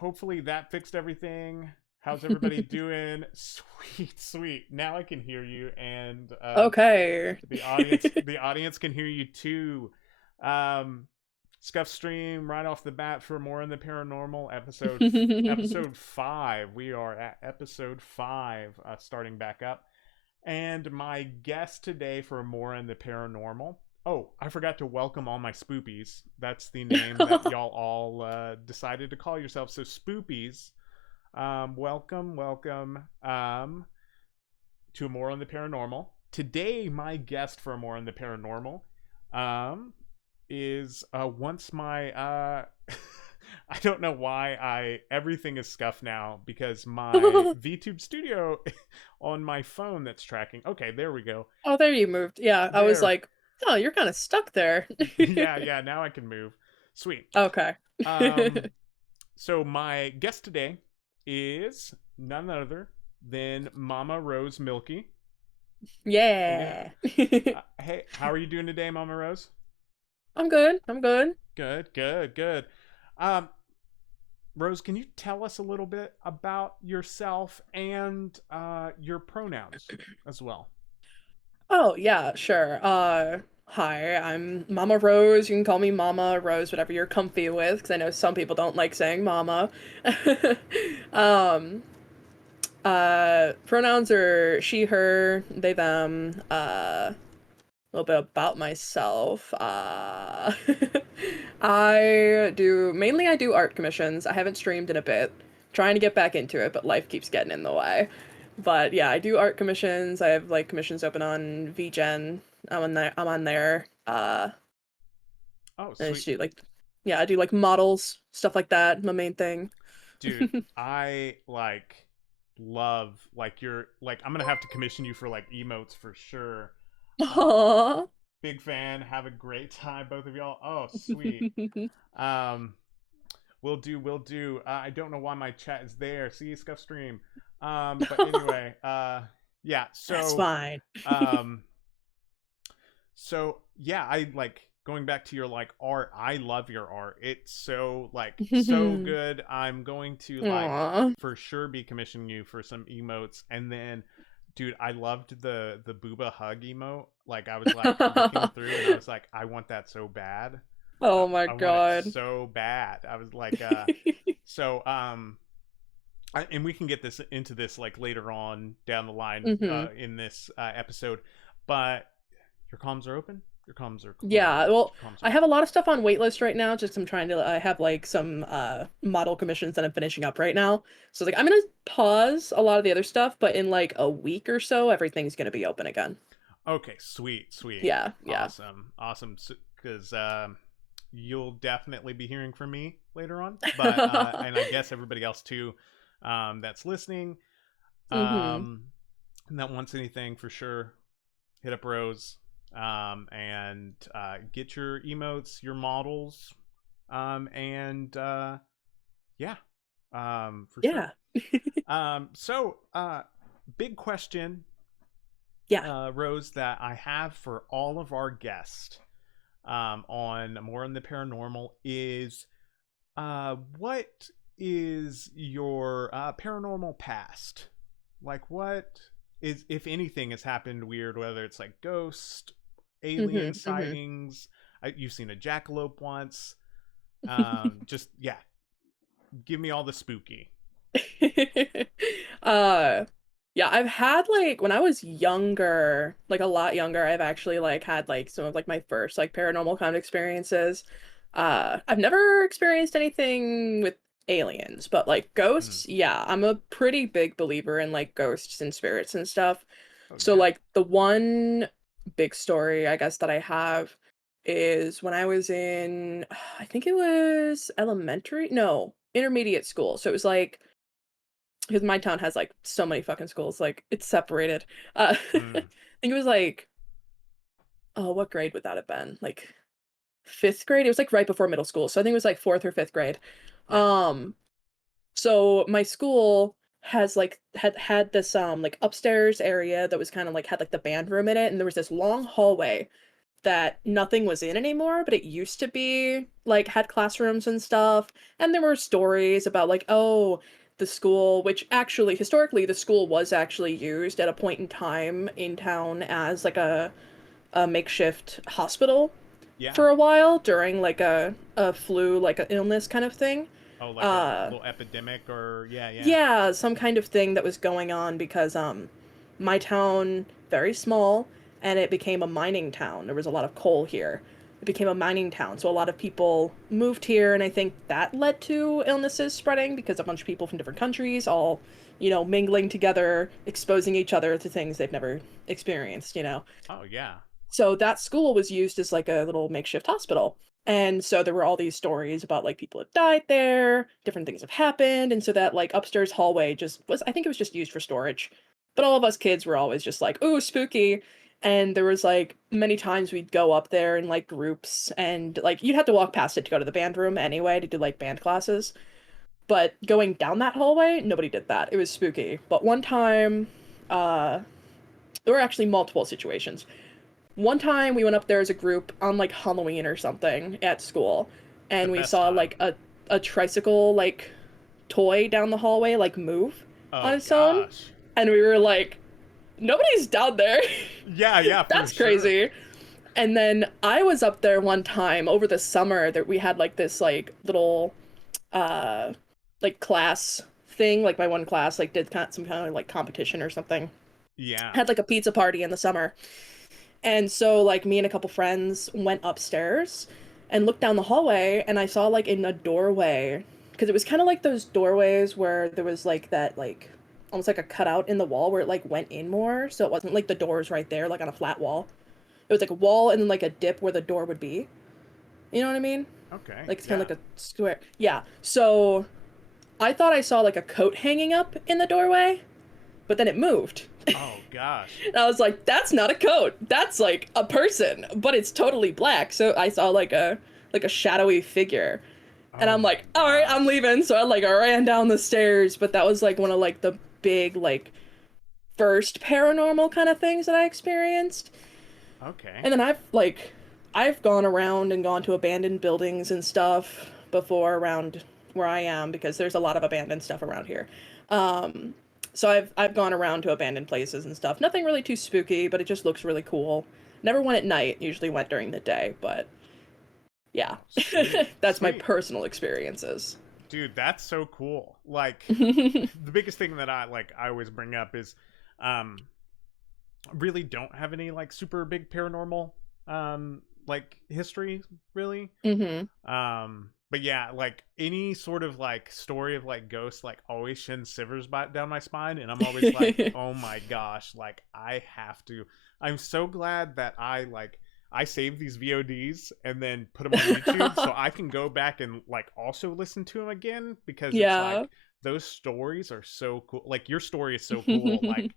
hopefully that fixed everything. How's everybody doing? Sweet, sweet. Now I can hear you, and Okay. the audience can hear you too. Um, Scuff stream right off the bat for more in the paranormal episode 5. We are at episode 5, starting back up. And my guest today for more in the paranormal. Oh, I forgot to welcome all my spoopies. That's the name that y'all all decided to call yourselves. So spoopies, welcome, welcome to more on the paranormal. Today, my guest for more on the paranormal um, is once my I don't know why I everything is scuffed now because my VTube studio on my phone that's tracking. Okay, there we go. Oh, there you moved. Yeah, I was There. like, oh, you're kind of stuck there. Yeah, yeah, now I can move. Sweet. Okay. Um so my guest today is none other than Mama Rose Milky. Yeah. Yeah. Hey, how are you doing today, Mama Rose? I'm good. I'm good. Good, good, good. Um, Rose, can you tell us a little bit about yourself and your pronouns as well? Oh, yeah, sure. Hi, I'm Mama Rose. You can call me Mama Rose, whatever you're comfy with, because I know some people don't like saying Mama. Um, Pronouns are she, her, they, them. A little bit about myself. I do art commissions. I haven't streamed in a bit. Trying to get back into it, but life keeps getting in the way. But yeah, I do art commissions. I have like commissions open on VGen. I'm on there. Oh, And I just sweet. do like, yeah, I do like models, stuff like that. My main thing. Dude, I love you're like I'm gonna have to commission you for like emotes for sure. Uh, Aww. Big fan. Have a great time, both of y'all. Oh, sweet. Um, will do, will do. I don't know why my chat is there. See, scuff stream. But anyway, yeah. That's So, fine. um, yeah, I like going back to your like art. I love your art. It's so so good. I'm going to Aww. for sure be commissioning you for some emotes, and then dude, I loved the booba hug emote. Like I was like looking through and I was like, I want that so bad. Oh my I want it god. so bad. I was like so and we can get this into this like later on down the line hmm in this episode, but your comms are open. Your comms are Yeah, closed. well, Your comms I are have a open. lot of stuff on waitlist right now. Just I'm trying to. I have like some model commissions that I'm finishing up right now. So like I'm gonna pause a lot of the other stuff, but in like a week or so, everything's gonna be open again. Okay, sweet, sweet, Yeah, yeah. awesome, awesome. Because you'll definitely be hearing from me later on, but and I guess everybody else too, that's listening, hmm um, and that wants anything for sure. Hit up Rose, and get your emotes, your models, and yeah, for sure. Yeah, So big question, yeah. Rose, that I have for all of our guests on More in the Paranormal is what is your paranormal past? Like, what is, if anything, has happened weird, whether it's like ghost, alien Hmm. sightings, you've seen a jackalope once. Just, yeah, give me all the spooky. uh yeah, I've had like when I was younger, like a lot younger, I've actually like had like some of like my first like paranormal kind of experiences. I've never experienced anything with aliens, but like Mm. ghosts, yeah, I'm a pretty big believer in like ghosts and spirits and stuff. Oh, So yeah. like the one big story I guess that I have is when I was in I think it was elementary, no, intermediate school. So it was like because my town has like so many fucking schools, like it's separated. I Mm. think it was like, oh, what grade would that have been? Like fifth grade? It was like right before middle school. So I think it was like fourth or fifth grade. Yeah. Um, so my school has like had this like upstairs area that was kind of like had like the band room in it, and there was this long hallway that nothing was in anymore, but it used to be like had classrooms and stuff. And there were stories about like, oh, the school, which actually historically the school was actually used at a point in time in town as like a makeshift hospital Yeah. for a while during like a flu, like an illness kind of thing. Oh, like a Uh little epidemic or yeah, yeah. yeah, some kind of thing that was going on because my town very small and it became a mining town. There was a lot of coal here. It became a mining town, so a lot of people moved here and I think that led to illnesses spreading because a bunch of people from different countries all, mingling together, exposing each other to things they've never experienced. Oh, yeah. So that school was used as like a little makeshift hospital. And so there were all these stories about like people have died there, different things have happened, and so that like upstairs hallway just was I think it was just used for storage. But all of us kids were always just like, "Ooh, spooky." And there was like many times we'd go up there in like groups and like you'd have to walk past it to go to the band room anyway to do like band classes. But going down that hallway, nobody did that. It was spooky. But one time uh there were actually multiple situations. One time we went up there as a group on like Halloween or something at school, The and we best saw time. like a tricycle like toy down the hallway like move on Oh its own, gosh. and we were like, nobody's down there. Yeah, yeah, for That's sure. crazy. And then I was up there one time over the summer that we had like this like little uh like class thing, like my one class like did some kind of like competition or something. Yeah. Had like a pizza party in the summer. And so, like, me and a couple friends went upstairs and looked down the hallway, and I saw, like, in a doorway, because it was kind of like those doorways where there was, like, that, like, almost like a cutout in the wall where it, like, went in more. So it wasn't like the doors right there, like on a flat wall. It was like a wall and then, like, a dip where the door would be. You know what I mean? Okay. Like, it's kind Yeah. of like a square. Yeah. So I thought I saw, like, a coat hanging up in the doorway, but then it moved. Oh gosh. And I was like, that's not a coat. That's like a person, but it's totally black. So I saw like a shadowy figure. And Oh I'm my like, all right, I'm gosh. leaving. So I like ran down the stairs, but that was like one of like the big like first paranormal kind of things that I experienced. Okay. And then I've gone around and gone to abandoned buildings and stuff before around where I am because there's a lot of abandoned stuff around here. Um, so I've gone around to abandoned places and stuff. Nothing really too spooky, but it just looks really cool. Never went at night, usually went during the day, but yeah. Sweet. That's my Sweet. personal experiences. Dude, that's so cool. Like the biggest thing that I always bring up is um really don't have any like super big paranormal like history really. Hmm. But yeah, like any sort of like story of like ghosts like always sends shivers down my spine, and I'm always like, oh my gosh, like I have to. I'm so glad that I save these VODs and then put them on YouTube so I can go back and like also listen to them again because it's Yeah. like those stories are so cool. Like your story is so cool. Like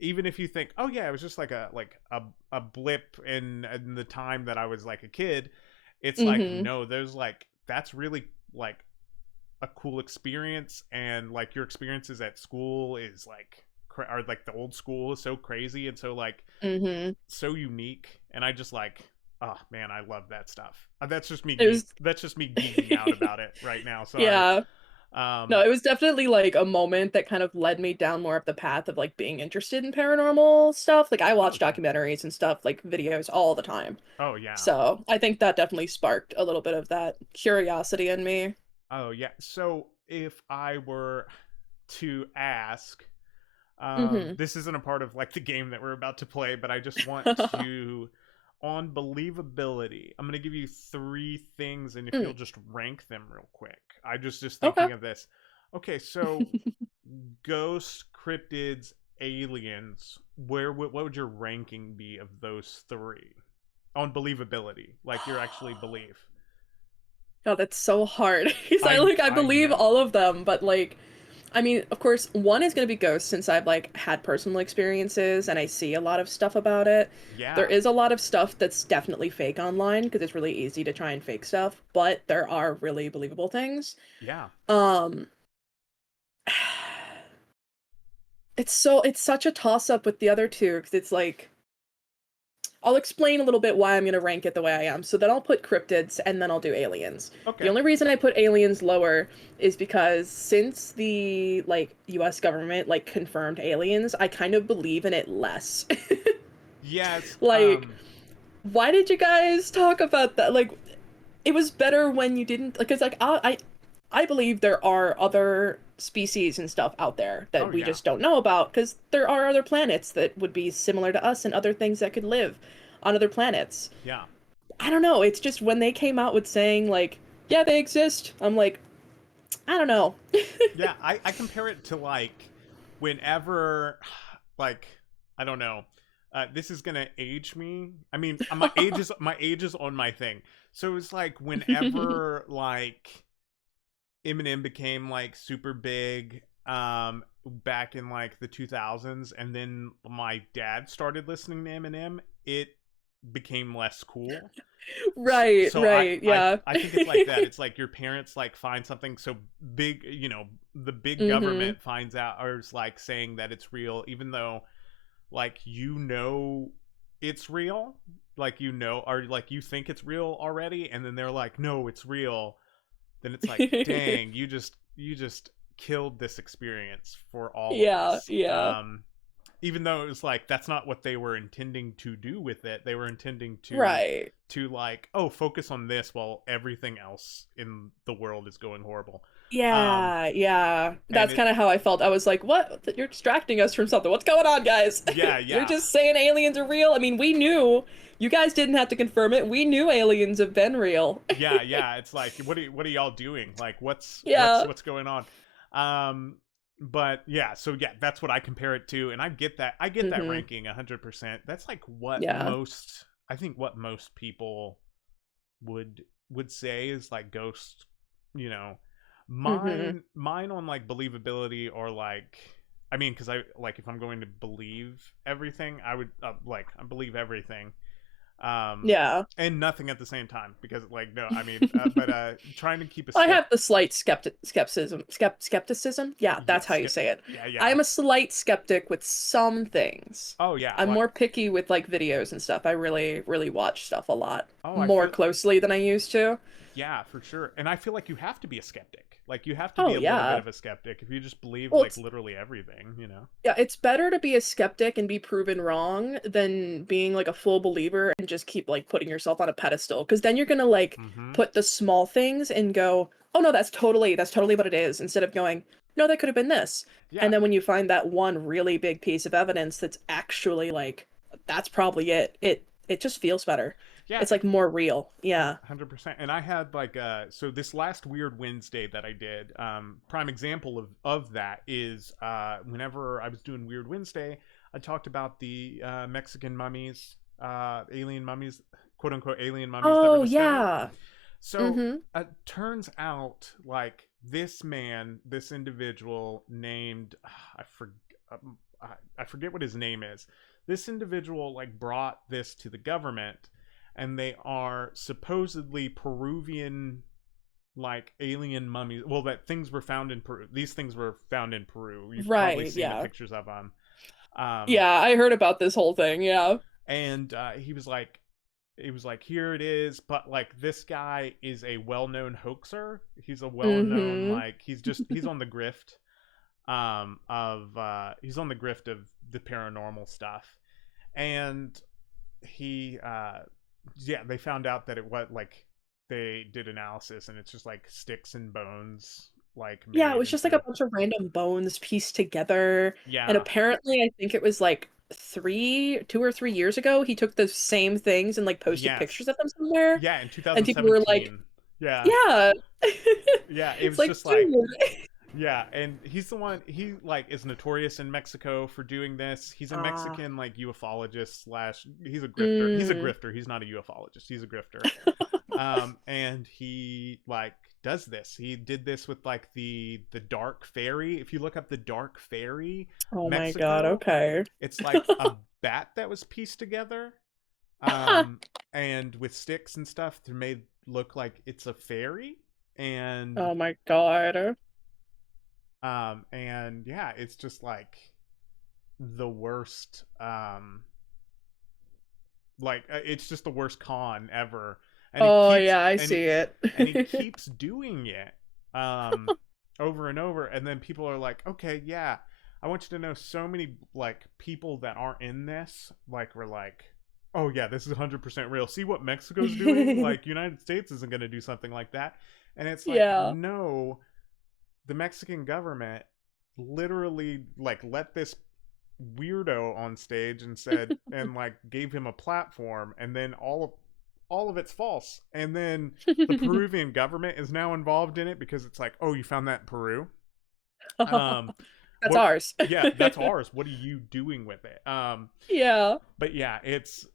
even if you think, oh yeah, it was just like a blip in the time that I was like a kid, it's like Hmm. no, there's like that's really like a cool experience, and like your experiences at school is like are like the old school is so crazy and so like Hmm. so unique, and I just like oh man, I love that stuff. It was That's just me geeking out about it right now. Sorry. yeah. No, Um, it was definitely like a moment that kind of led me down more of the path of like being interested in paranormal stuff. Like I watch okay. documentaries and stuff, like videos all the time. Oh yeah. So I think that definitely sparked a little bit of that curiosity in me. Oh yeah. So if I were to ask, Hmm. this isn't a part of like the game that we're about to play, but I just want to on believability. I'm gonna give you three things, and if Mm, you'll just rank them real quick. I just okay. thinking of this. Okay, so ghosts, cryptids, aliens. What would your ranking be of those three on believability? Like you actually believe. God, that's so hard. Because I I believe know. all of them, but like I mean, of course, one is gonna be ghosts since I've like had personal experiences and I see a lot of stuff about it. There Yeah, is a lot of stuff that's definitely fake online because it's really easy to try and fake stuff, but there are really believable things. yeah. Um it's such a toss up with the other two because it's like I'll explain a little bit why I'm gonna rank it the way I am. So then I'll put cryptids and then I'll do aliens. The Okay. only reason I put aliens lower is because since the like US government like confirmed aliens, I kind of believe in it less. Yes. Like, why did you guys talk about that? Like, it was better when you didn't, because like I believe there are other species and stuff out there Oh that we yeah. just don't know about because there are other planets that would be similar to us and other things that could live on other planets. Yeah. I don't know. It's just when they came out with saying like, yeah, they exist. I'm like, I don't know. Yeah, I compare it to like whenever like I don't know. This is gonna age me. I mean, my age is on my thing. So it's like whenever like Eminem became like super big back in like the 2000s, and then my dad started listening to Eminem, it became less cool. Right, So right, yeah. I think it's like that. It's like your parents like find something so big, the big hmm government finds out or is like saying that it's real, even though like it's real, like or like you think it's real already, and then they're like, no, it's real. Then it's like, dang, you just killed this experience for all of Yeah, us. yeah. Even though it was like that's not what they were intending to do with it. They were intending Right. to like, oh, focus on this while everything else in the world is going horrible. um Yeah, yeah. and That's it kind of how I felt. I was like, what? You're distracting us from something. What's going on, guys? yeah, You're yeah, just saying aliens are real. I mean, we knew. You guys didn't have to confirm it. We knew aliens have been real. yeah, it's like what are y'all doing? Like Yeah. what's going on? um but yeah, so yeah, that's what I compare it to, and I get that hmm ranking 100%. That's like what Yeah. most I think what most people would say is like ghost, you know. hmm Mine on like believability, or like, I mean, because I like, if I'm going to believe everything, I would like I believe everything, um Yeah. and nothing at the same time, because like, no, I mean, but trying to keep a I skep have the slight skepticism. Yeah, that's how yes, you say it. yeah, yeah. I'm a slight skeptic with some things. Oh yeah, I'm like, more picky with like videos and stuff. I really, really watch stuff a lot oh, I more feel, closely than I used to. yeah, for sure. And I feel like you have to be a skeptic. Like, you have to be Oh a little bit yeah. of a skeptic if you just believe Well, like it's literally everything, you know. yeah, it's better to be a skeptic and be proven wrong than being like a full believer and just keep like putting yourself on a pedestal. Because then you're gonna like Mm-hmm. put the small things and go, oh no, that's totally what it is, instead of going, no, that could have been this. Yeah, And then when you find that one really big piece of evidence that's actually like, that's probably it just feels better. yeah, It's like more real. Yeah. 100%. And I had like, so this last Weird Wednesday that I did, prime example of that is whenever I was doing Weird Wednesday, I talked about the Mexican mummies, alien mummies, quote unquote alien mummies that were Oh discovered. yeah. So Mm-hmm. it turns out like this individual named I forget what his name is. This individual like brought this to the government, and they are supposedly Peruvian like alien mummies. Well, that things were found in Peru. These things were found in Peru. You've probably Right. seen the Yeah. pictures of them. Um, Yeah, I heard about this whole thing. Yeah. and he was like, here it is, but like this guy is a well-known hoaxer. He's a well-known Mm-hmm. like he's on the grift of he's on the grift of the paranormal stuff. And he yeah, they found out that it was like they did analysis, and it's just like sticks and bones like Yeah, it made was just like a into, bunch of random bones pieced together. And yeah, apparently, I think it was like 2 or 3 years ago, he took those same things and like posted pictures yes, of them somewhere. yeah, in And people were like, 2017, yeah, yeah. yeah, it It's was like, just like, dude. yeah. And he's the one, he like is notorious in Mexico for doing this. He's a Ah. Mexican like ufologist slash, he's a grifter. He's a Mm. grifter. He's not a ufologist. He's a grifter. And he like does this. He did this with like the dark fairy. If you look up the dark fairy Oh my God, Mexico, okay. it's like a bat that was pieced together, and with sticks and stuff to made look like it's a fairy. And Oh my God. and yeah, it's just like the worst, Like it's just the worst con ever, and it Oh keeps yeah, I and see it. and he keeps doing it over and over, and then people are like, okay, yeah, I want you to know so many like people that aren't in this like were like, oh yeah, this is 100% real. See what Mexico's doing? Like United States isn't going to do something like that. And it's like, Yeah. no, the Mexican government literally like let this weirdo on stage and said and like gave him a platform, and then all of it's false, and then the Peruvian government is now involved in it because it's like, oh, you found that in Peru. um That's what ours. Yeah, that's ours, what are you doing with it? Yeah. But yeah, it's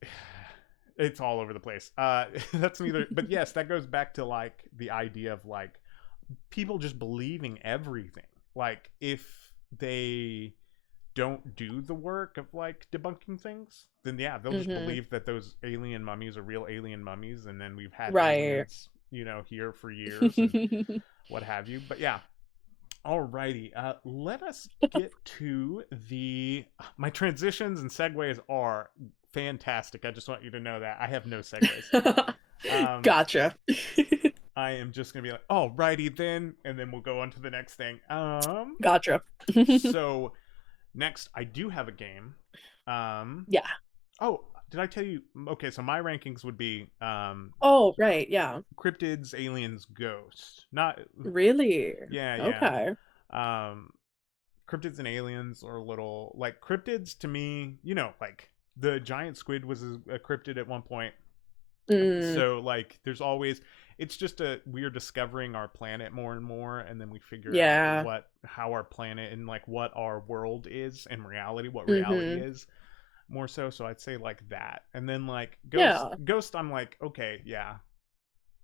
all over the place. That's neither, but yes, that goes back to like the idea of like people just believing everything. Like if they don't do the work of like debunking things, then yeah, they'll just Hmm. believe that those alien mummies are real alien mummies, and then we've had Right. aliens, here for years and what have you. But yeah, alrighty. Let us get to the my transitions and segues are fantastic. I just want you to know that I have no segues. Um, Gotcha. I am just gonna be like, alrighty then, and then we'll go on to the next thing. Gotcha. So next, I do have a game. Um, Yeah. oh, did I tell you? Okay, so my rankings would be Oh, right. Yeah. cryptids, aliens, ghosts. Not, Really? yeah, yeah. Okay. Um, cryptids and aliens are a little like cryptids to me. Like the giant squid was a cryptid at one point. Mm, So like, there's always it's just we're discovering our planet more and more, and then we figure out yeah. how our planet and like what our world is in reality, what reality Hmm. is more so. So I'd say like that, and then like Yeah. ghost. I'm like, okay, yeah,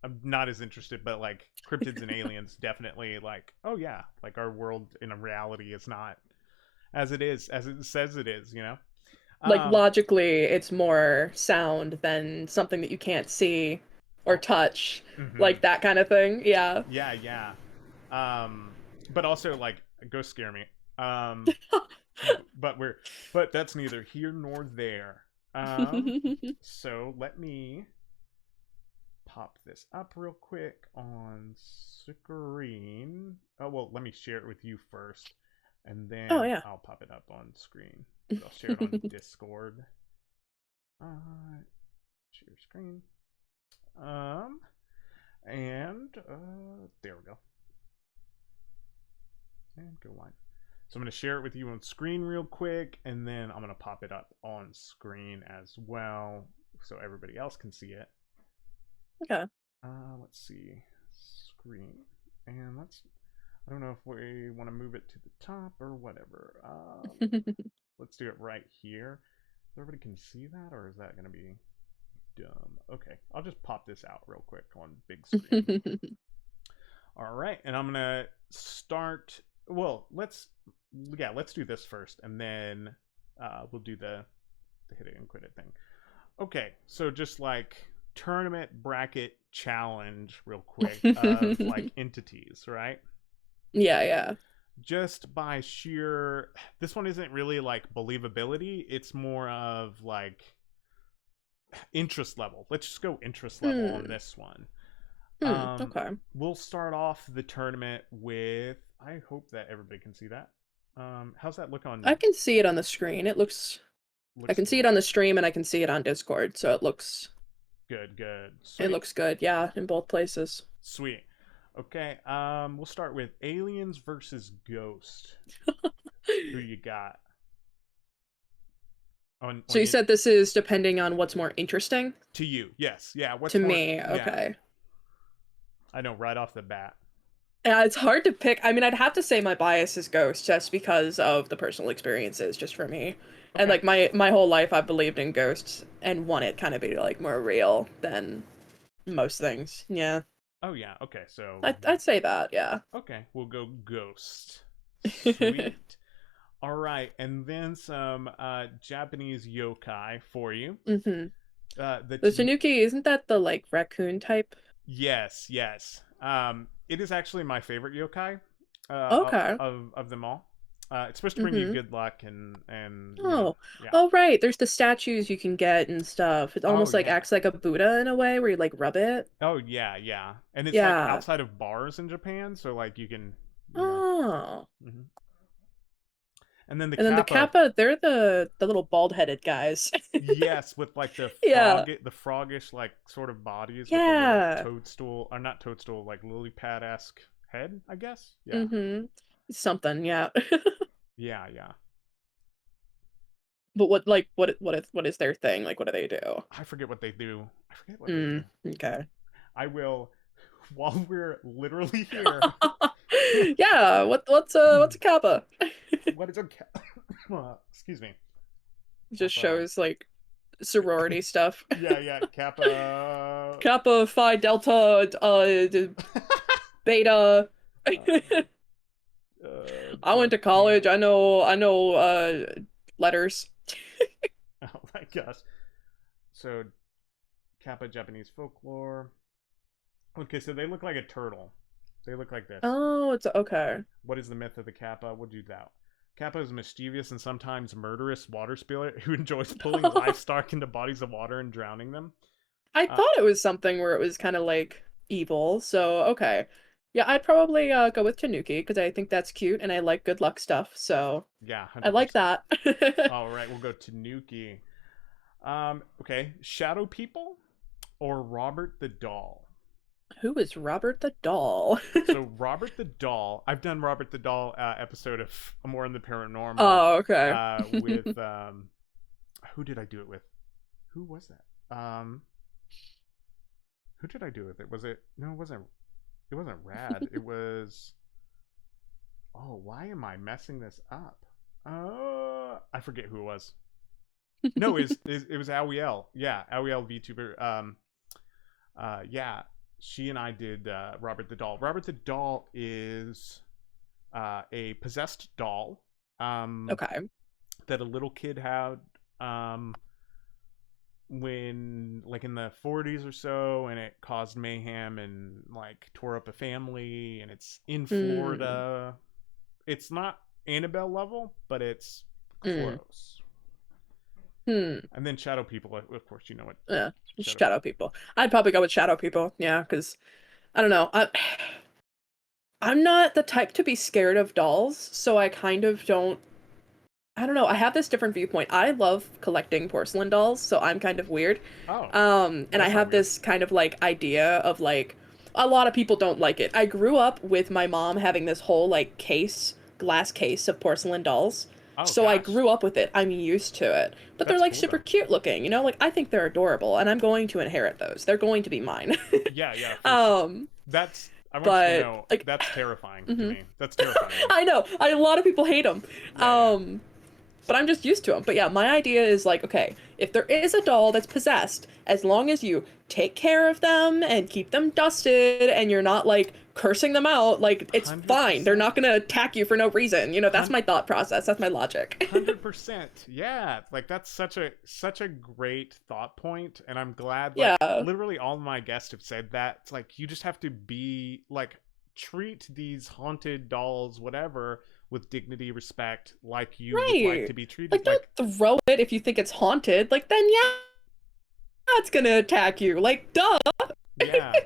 I'm not as interested, but like cryptids and aliens, definitely like, oh yeah, like our world in a reality is not as it says it is. Like Um, logically, it's more sound than something that you can't see or oh, touch, mm-hmm. like that kind of thing. Yeah. Yeah, yeah. Um, but also like ghosts scare me. Um, but that's neither here nor there. So let me pop this up real quick on screen. Oh well, let me share it with you first, and Oh then yeah. I'll pop it up on screen. But I'll share it on Discord. Share screen. Um, and there we go. And go line. So I'm going to share it with you on screen real quick, and then I'm going to pop it up on screen as well so everybody else can see it. Okay. Let's see. Screen. And I don't know if we want to move it to the top or whatever. Let's do it right here. So everybody can see that, or is that going to be dumb? Okay, I'll just pop this out real quick on big screen. All right, and I'm gonna start. Well, let's do this first, and then we'll do the hit it and quit it thing. Okay, so just like tournament bracket challenge, real quick, of like entities, right? Yeah, yeah. Just by sheer, this one isn't really like believability. It's more of like interest level. Let's just go interest level on Hmm. this one. Um, Okay. we'll start off the tournament with. I hope that everybody can see that. How's that look I on? can see it on the screen. I Looks can see good. it on the stream and I can see it on Discord, so Good. Good. it Sweet. looks good. Yeah, in both places. Sweet. Okay. We'll start with aliens versus ghost. Who you got So on you it? said this is depending on what's more interesting To you? Yes. Yeah. What's to more? me. Yeah. Okay. I know right off the bat. Yeah, it's hard to pick. I mean, I'd have to say my bias is Ghost just because of the personal experiences, just for me. And Okay. like my whole life, I've believed in ghosts and want it kind of be like more real than most things. Yeah, Oh yeah. Okay. So I'd say that. Yeah. okay, we'll go ghost. Sweet. All right, and then some Japanese yokai for you. Hmm. The The Tanuki, isn't that the like raccoon type? yes, yes. It is actually my favorite yokai Okay. of them all. It's supposed to bring you Mm-hmm. good luck and Oh, yeah. oh right. There's the statues you can get and stuff. It Oh almost like yeah. acts like a Buddha in a way where you like rub it. Oh yeah, yeah. And it's like Yeah. outside of bars in Japan, so like you can, you know. Oh. hmm And then the And then the kappa, Kappa, they're the little bald-headed guys. yes, with like Yeah. the froggish like sort of bodies with the little Yeah. toadstool or not toadstool, like lily pad esque head, I guess. Yeah. Mm-hmm. Something, yeah. Yeah, yeah. But what is their thing? Like what do they do? I forget what they do. I forget what they do. Mm, okay. I will while we're literally here. Yeah, what's a Kappa? What is a excuse me. Just Kappa. shows like sorority stuff. Yeah, yeah, Kappa. Kappa, Phi, Delta, Beta. Uh, I went to Japan. college. I know letters. Oh my gosh. So Kappa Japanese folklore. Okay, so they look like a turtle. They look like this. Oh, it's okay. What is the myth of the Kappa? We'll do that. Kappa is a mischievous and sometimes murderous water spirit who enjoys pulling livestock into bodies of water and drowning them. I Uh, thought it was something where it was kind of like evil. So, okay. Yeah, I'd probably go with Tanuki because I think that's cute and I like good luck stuff. So, yeah, I like 100%. that. All right, we'll go to Nuki. Okay, Shadow People or Robert the Doll? Who is Robert the Doll? So Robert the Doll, I've done Robert the Doll episode of More in the Paranormal Oh, okay. with who did I do it with? Who was that? Who did I do it with? It was it? No, it wasn't. It wasn't Rad. It was. Oh, why am I messing this up? I forget who it was. No, it was Awiel. Yeah, Awiel VTuber. Yeah, she and I did Robert the Doll. Robert the Doll is a possessed doll Okay. that a little kid had when like in the 40s or so, and it caused mayhem and like tore up a family, and it's in Mm, Florida. It's not Annabelle level, but it's mm, close. hmm. And then Shadow People, of course, you know what Yeah, Shadow Shadow People. People. I'd probably go with Shadow People. Yeah, because I don't know. I'm not the type to be scared of dolls, so I kind of don't. I don't know. I have this different viewpoint. I love collecting porcelain dolls, so I'm kind of weird. Oh, And I that's not have weird. this kind of like idea of like a lot of people don't like it. I grew up with my mom having this whole like glass case of porcelain dolls. Oh So I gosh, grew up with it. I'm used to it. But they're that's like cool super though. cute looking, you know? Like I think they're adorable and I'm going to inherit those. They're going to be mine. Yeah, yeah, for sure. um, That's I want you to but know like that's terrifying to mhm. me. That's terrifying to me. I know. A lot of people hate them. Yeah, yeah. But I'm just used to them. But yeah, my idea is like, okay, if there is a doll that's possessed, as long as you take care of them and keep them dusted and you're not like cursing them out, like it's Hundred fine. They're percent. not gonna attack you for no reason. You know, that's my thought process. That's my logic. 100%. Yeah, like that's such a great thought point, and I'm glad like Yeah. literally all of my guests have said that. It's like you just have to be like treat these haunted dolls whatever with dignity, respect, like you would like Right. to be treated. Like don't Like throw it if you think it's haunted. Like then yeah, it's gonna attack you. Like duh. yeah.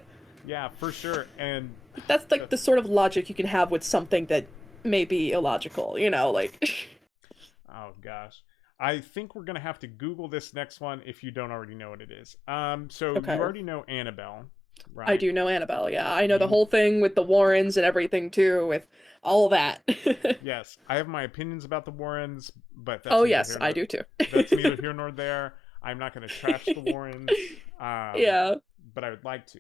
Yeah, for sure. And That's like uh, the sort of logic you can have with something that may be illogical, you know, like oh gosh. I think we're gonna have to Google this next one if you don't already know what it is. So you okay. already know Annabelle, I right? do know Annabelle, yeah. I know the You whole thing with the Warrens and everything too, with all that. yes, I have my opinions about the Warrens, but Oh yes, I do too. that's neither here nor there. I'm not gonna trash the Warrens, um, Yeah, but I would like to.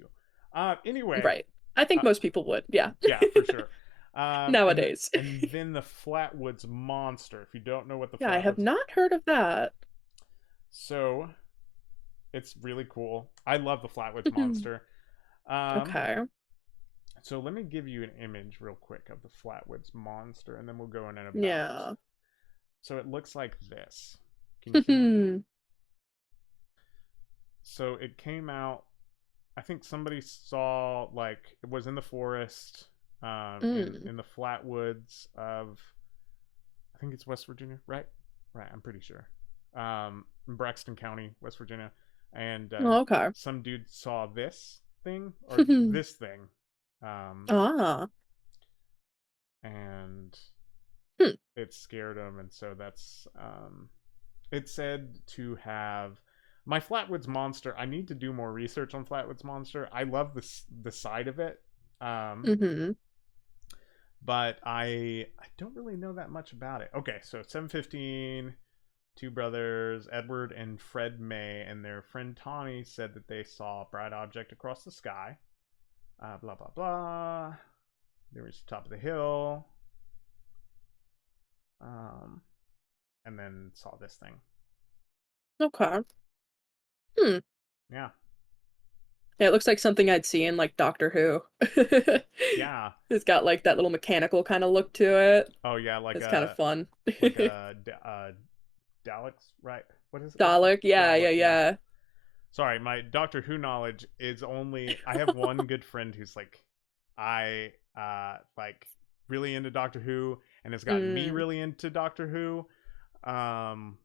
Anyway, right. I think uh, most people would, yeah. yeah, for sure. Nowadays. And then the Flatwoods Monster. If you don't know what the Yeah, I have Flatwoods, not heard of that. so it's really cool. I love the Flatwoods Monster. Um, Okay. so let me give you an image real quick of the Flatwoods Monster, and then we'll go in and about. Yeah. So it looks like this. Can you see that? So it came out. I think somebody saw like it was in the forest, Mm. in the flat woods of think it's West Virginia, right? Right, I'm pretty sure. In Braxton County, West Virginia, and Oh, okay. some dude saw this thing or this thing, um, Ah. and Hmm. it scared him, and so that's it's said to have my Flatwoods Monster. I need to do more research on Flatwoods Monster. I love the side of it, um, Mm-hmm. but I don't really know that much about it. Okay, so 715, two brothers, Edward and Fred May, and their friend Tommy said that they saw a bright object across the sky. Blah blah blah. They reached the top of the hill, um, and then saw this thing. Okay. Hmm. Yeah, Yeah, it looks like something I'd see in like Doctor Who. yeah. It's got like that little mechanical kind of look to it. Oh yeah, It's kind of fun. like a Daleks, right? What is it? What's Dalek, yeah, yeah, Dalek? Yeah. yeah. Sorry, my Doctor Who knowledge is only. I have one good friend who's like, I like really into Doctor Who, and has gotten me Mm. really into Doctor Who. Um,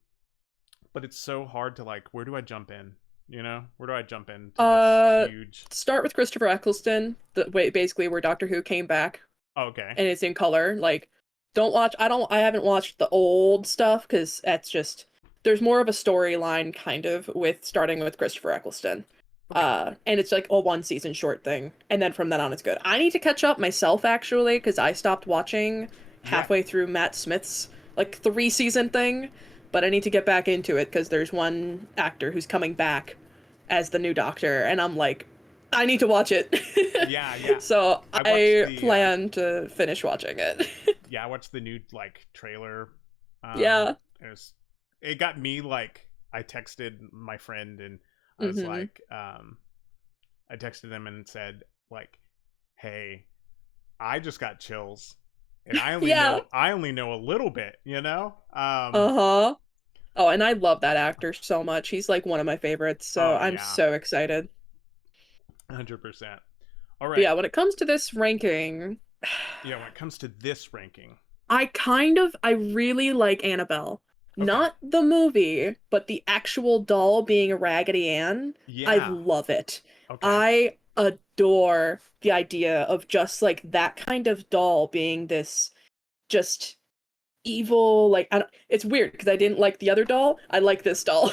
but it's so hard to like, where do I jump in? You know, where do I jump into this Uh, huge? Start with Christopher Eccleston, the way basically where Doctor Who came back Oh, okay. and it's in color. Like, don't watch. I haven't watched the old stuff because that's just there's more of a storyline kind of with starting with Christopher Eccleston. Okay. And it's like a one season short thing, and then from then on it's good. I need to catch up myself actually because I stopped watching Yeah. halfway through Matt Smith's like 3 season thing, but I need to get back into it because there's one actor who's coming back as the new Doctor, and I'm like, I need to watch it. Yeah. Yeah. So I watched I the plan to finish watching it. yeah, I watched the new like trailer. Yeah. It was it got me like I texted my friend and I was Mm-hmm. like, I texted him and said like, "Hey, I just got chills, and Yeah. I only know a little bit, you know." Uh-huh. Oh, and I love that actor so much. He's like one of my favorites, so Oh I'm yeah, so excited. 100%. All But right, yeah, when it comes to this ranking, yeah. When it comes to this ranking, I really like Annabelle. okay, Not the movie, but the actual doll being a Raggedy Ann. I yeah, love it. okay, I adore the idea of just like that kind of doll being this just evil, like I don't, it's weird because I didn't like the other doll. I like this doll.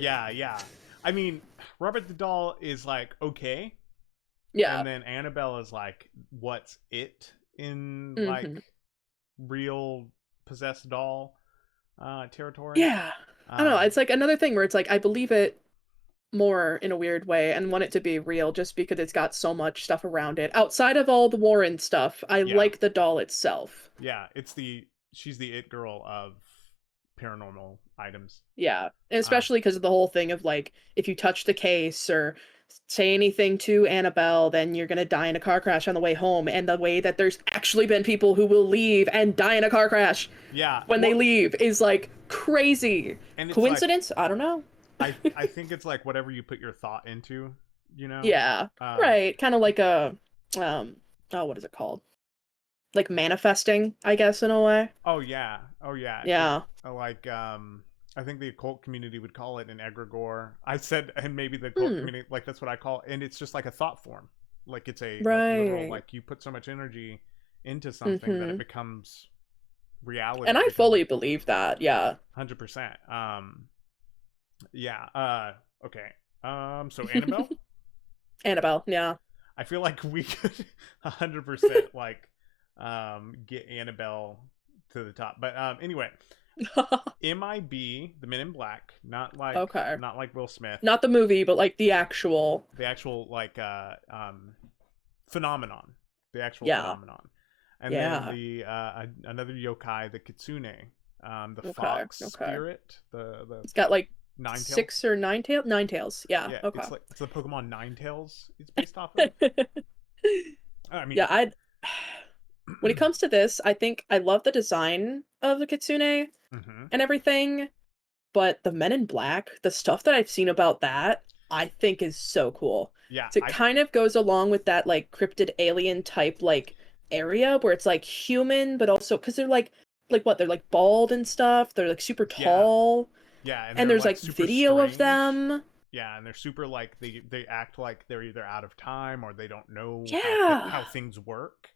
yeah, yeah. I mean, Robert the Doll is like okay, Yeah. and then Annabelle is like, what's it in like Hmm. real possessed doll territory? Yeah. I don't know. Um, It's like another thing where it's like I believe it more in a weird way and want it to be real just because it's got so much stuff around it. Outside of all the Warren stuff, I yeah, like the doll itself. yeah. She's the it girl of paranormal items. Yeah. And Um, especially because of the whole thing of like if you touch the case or say anything to Annabelle, then you're gonna die in a car crash on the way home. And the way that there's actually been people who will leave and die in a car crash yeah. when they Well, leave is like crazy. and it's like Coincidence? I don't know. I think it's like whatever you put your thought into, you know. Yeah. Um, Right. Kind of like a um oh, what is it called? Like manifesting, I guess, in a way. oh yeah, oh yeah. It Yeah. like I think the occult community would call it an egregore. I said, and maybe the occult Hmm. community, like that's what I call it. And it's just like a thought form. Like it's a like literal, Right. like you put so much energy into something that it Mm-hmm. becomes reality. And It I becomes fully believe that. Yeah. 100%. Yeah. Okay. So Annabelle, Annabelle. Yeah. I feel like we could 100% like get Annabelle to the top. But anyway, MIB, the Men in Black, Okay. not like Will Smith, Not the movie, but like the actual. the actual like phenomenon, the actual Yeah. phenomenon. And then Yeah. the another yokai, the kitsune, the Okay. fox Okay. spirit, the It's got like nine tails. 6 or 9 tails. 9 tails. Yeah. Yeah, Okay. it's the Pokemon Ninetales. It's based off of. I mean, Yeah. I. When it comes to this, I think I love the design of the kitsune hmm and everything. But the Men in Black, the stuff that I've seen about that, I think is so cool. yeah, So it I kind of goes along with that like cryptid alien type like area where it's like human, but also because they're like like what, they're like bald and stuff. They're like super Yeah, tall, yeah, and and they're there's like like super video of strange. them. Yeah, and they're super like they act like they're either out of time or they don't know Yeah. how things work.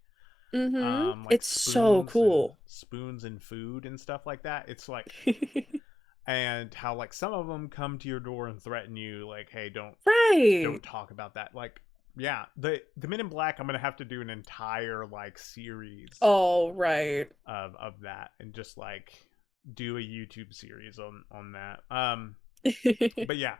Mm-hmm. Like It's so cool. spoons and food and stuff like that. It's like, and how like some of them come to your door and threaten you, like, hey, Right. don't talk about that. Like, yeah, the Men in Black, I'm gonna have to do an entire like series Oh, right. of that, and just like do a YouTube series on that. But yeah,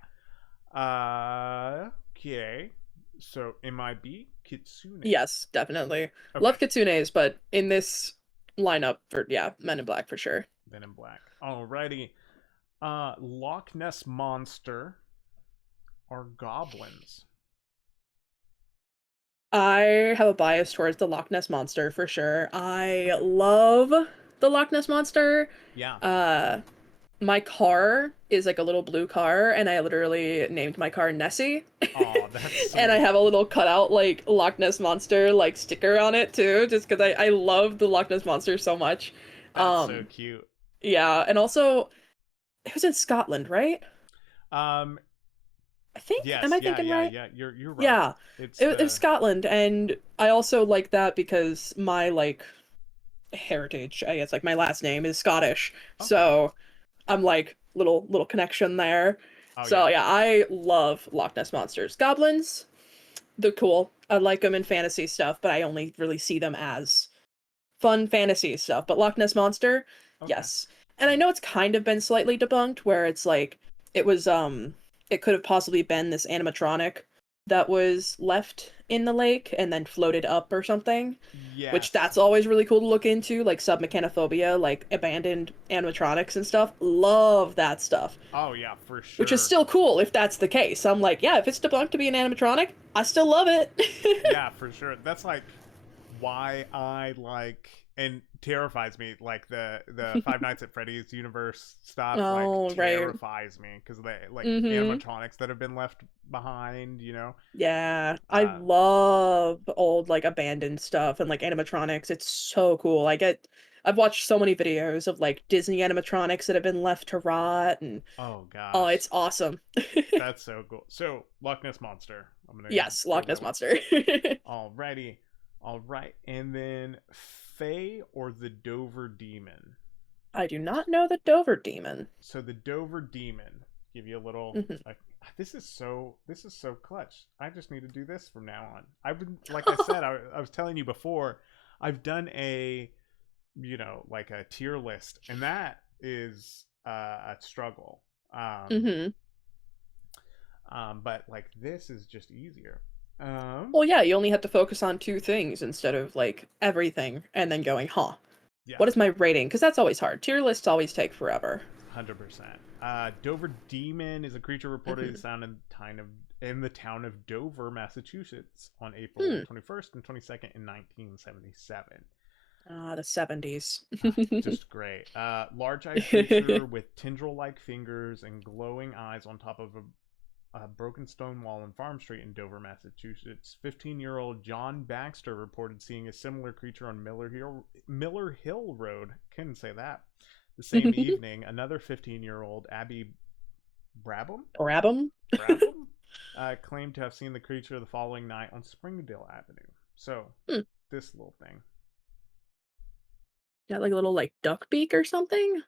okay. So MIB Kitsune. Yes, definitely. Okay, Love kitsunes, but in this lineup for, yeah, Men in Black for sure. Men in Black. Alrighty. Loch Ness monster or goblins? I have a bias towards the Loch Ness Monster for sure. I love the Loch Ness Monster. Yeah. Uh, my car is like a little blue car, and I literally named my car Nessie. Oh, that's And I sweet. have a little cutout like Loch Ness Monster like sticker on it too, just because I love the Loch Ness Monster so much. That's so Um, cute. yeah, and also it was in Scotland, right? Um, I think. Am yes, I yeah, thinking yeah, right? yeah. You're right. Yeah, It's it was the Scotland, and I also like that because my like heritage, I guess, like my last name is Scottish, okay. so I'm like little connection there. Oh So yeah. yeah, I love Loch Ness monsters. Goblins, they're cool. I like them in fantasy stuff, but I only really see them as fun fantasy stuff. But Loch Ness Monster, Okay. yes. And I know it's kind of been slightly debunked where it's like it was it could have possibly been this animatronic that was left in the lake and then floated up or something, which Yes. that's always really cool to look into, like submechanophobia, like abandoned animatronics and stuff. Love that stuff. Oh yeah, for Which is sure. still cool if that's the case. I'm like, yeah, if it's debunked to be an animatronic, I still love it. Yeah, for sure. That's like why I like and terrifies me. Like the Five Nights at Freddy's universe stuff, like Oh, right. terrifies me because they like Mm-hmm. animatronics that have been left behind. You know. Yeah, I Uh, love old like abandoned stuff and like animatronics. It's so cool. I've watched so many videos of like Disney animatronics that have been left to rot and oh oh, gosh, it's awesome. that's so cool. So Loch Ness monster. I'm gonna Yes, go Loch that Ness one. Monster. Alrighty. All right, and then Fae or the Dover Demon. I do not know the Dover Demon. So the Dover Demon. Give you a little. Mhm. This is so clutch. I just need to do this from now on. I've been like I said. I was telling you before. I've done a like a tier list, and that is a struggle. Um, Mhm. but like this is just easier. Well, yeah, you only have to focus on two things instead of like everything and then going, huh, Yeah, what is my rating? Because that's always hard. Tier lists always take forever. 100%. Dover Demon is a creature reportedly Hmm. found in the town of Dover, Massachusetts, on April Hmm. 21st and 22nd in 1977. Ah, the 70s. Just great. Large-eyed creature with tendril-like fingers and glowing eyes on top of a broken stone wall on Farm Street in Dover, Massachusetts. 15-year-old John Baxter reported seeing a similar creature on Miller Hill Road. Couldn't say that. The same evening, another 15-year-old Abby Brabham Grab them. Brabham claimed to have seen the creature the following night on Springdale Avenue. So, Hmm. this little thing. Got like a little like duck beak or something?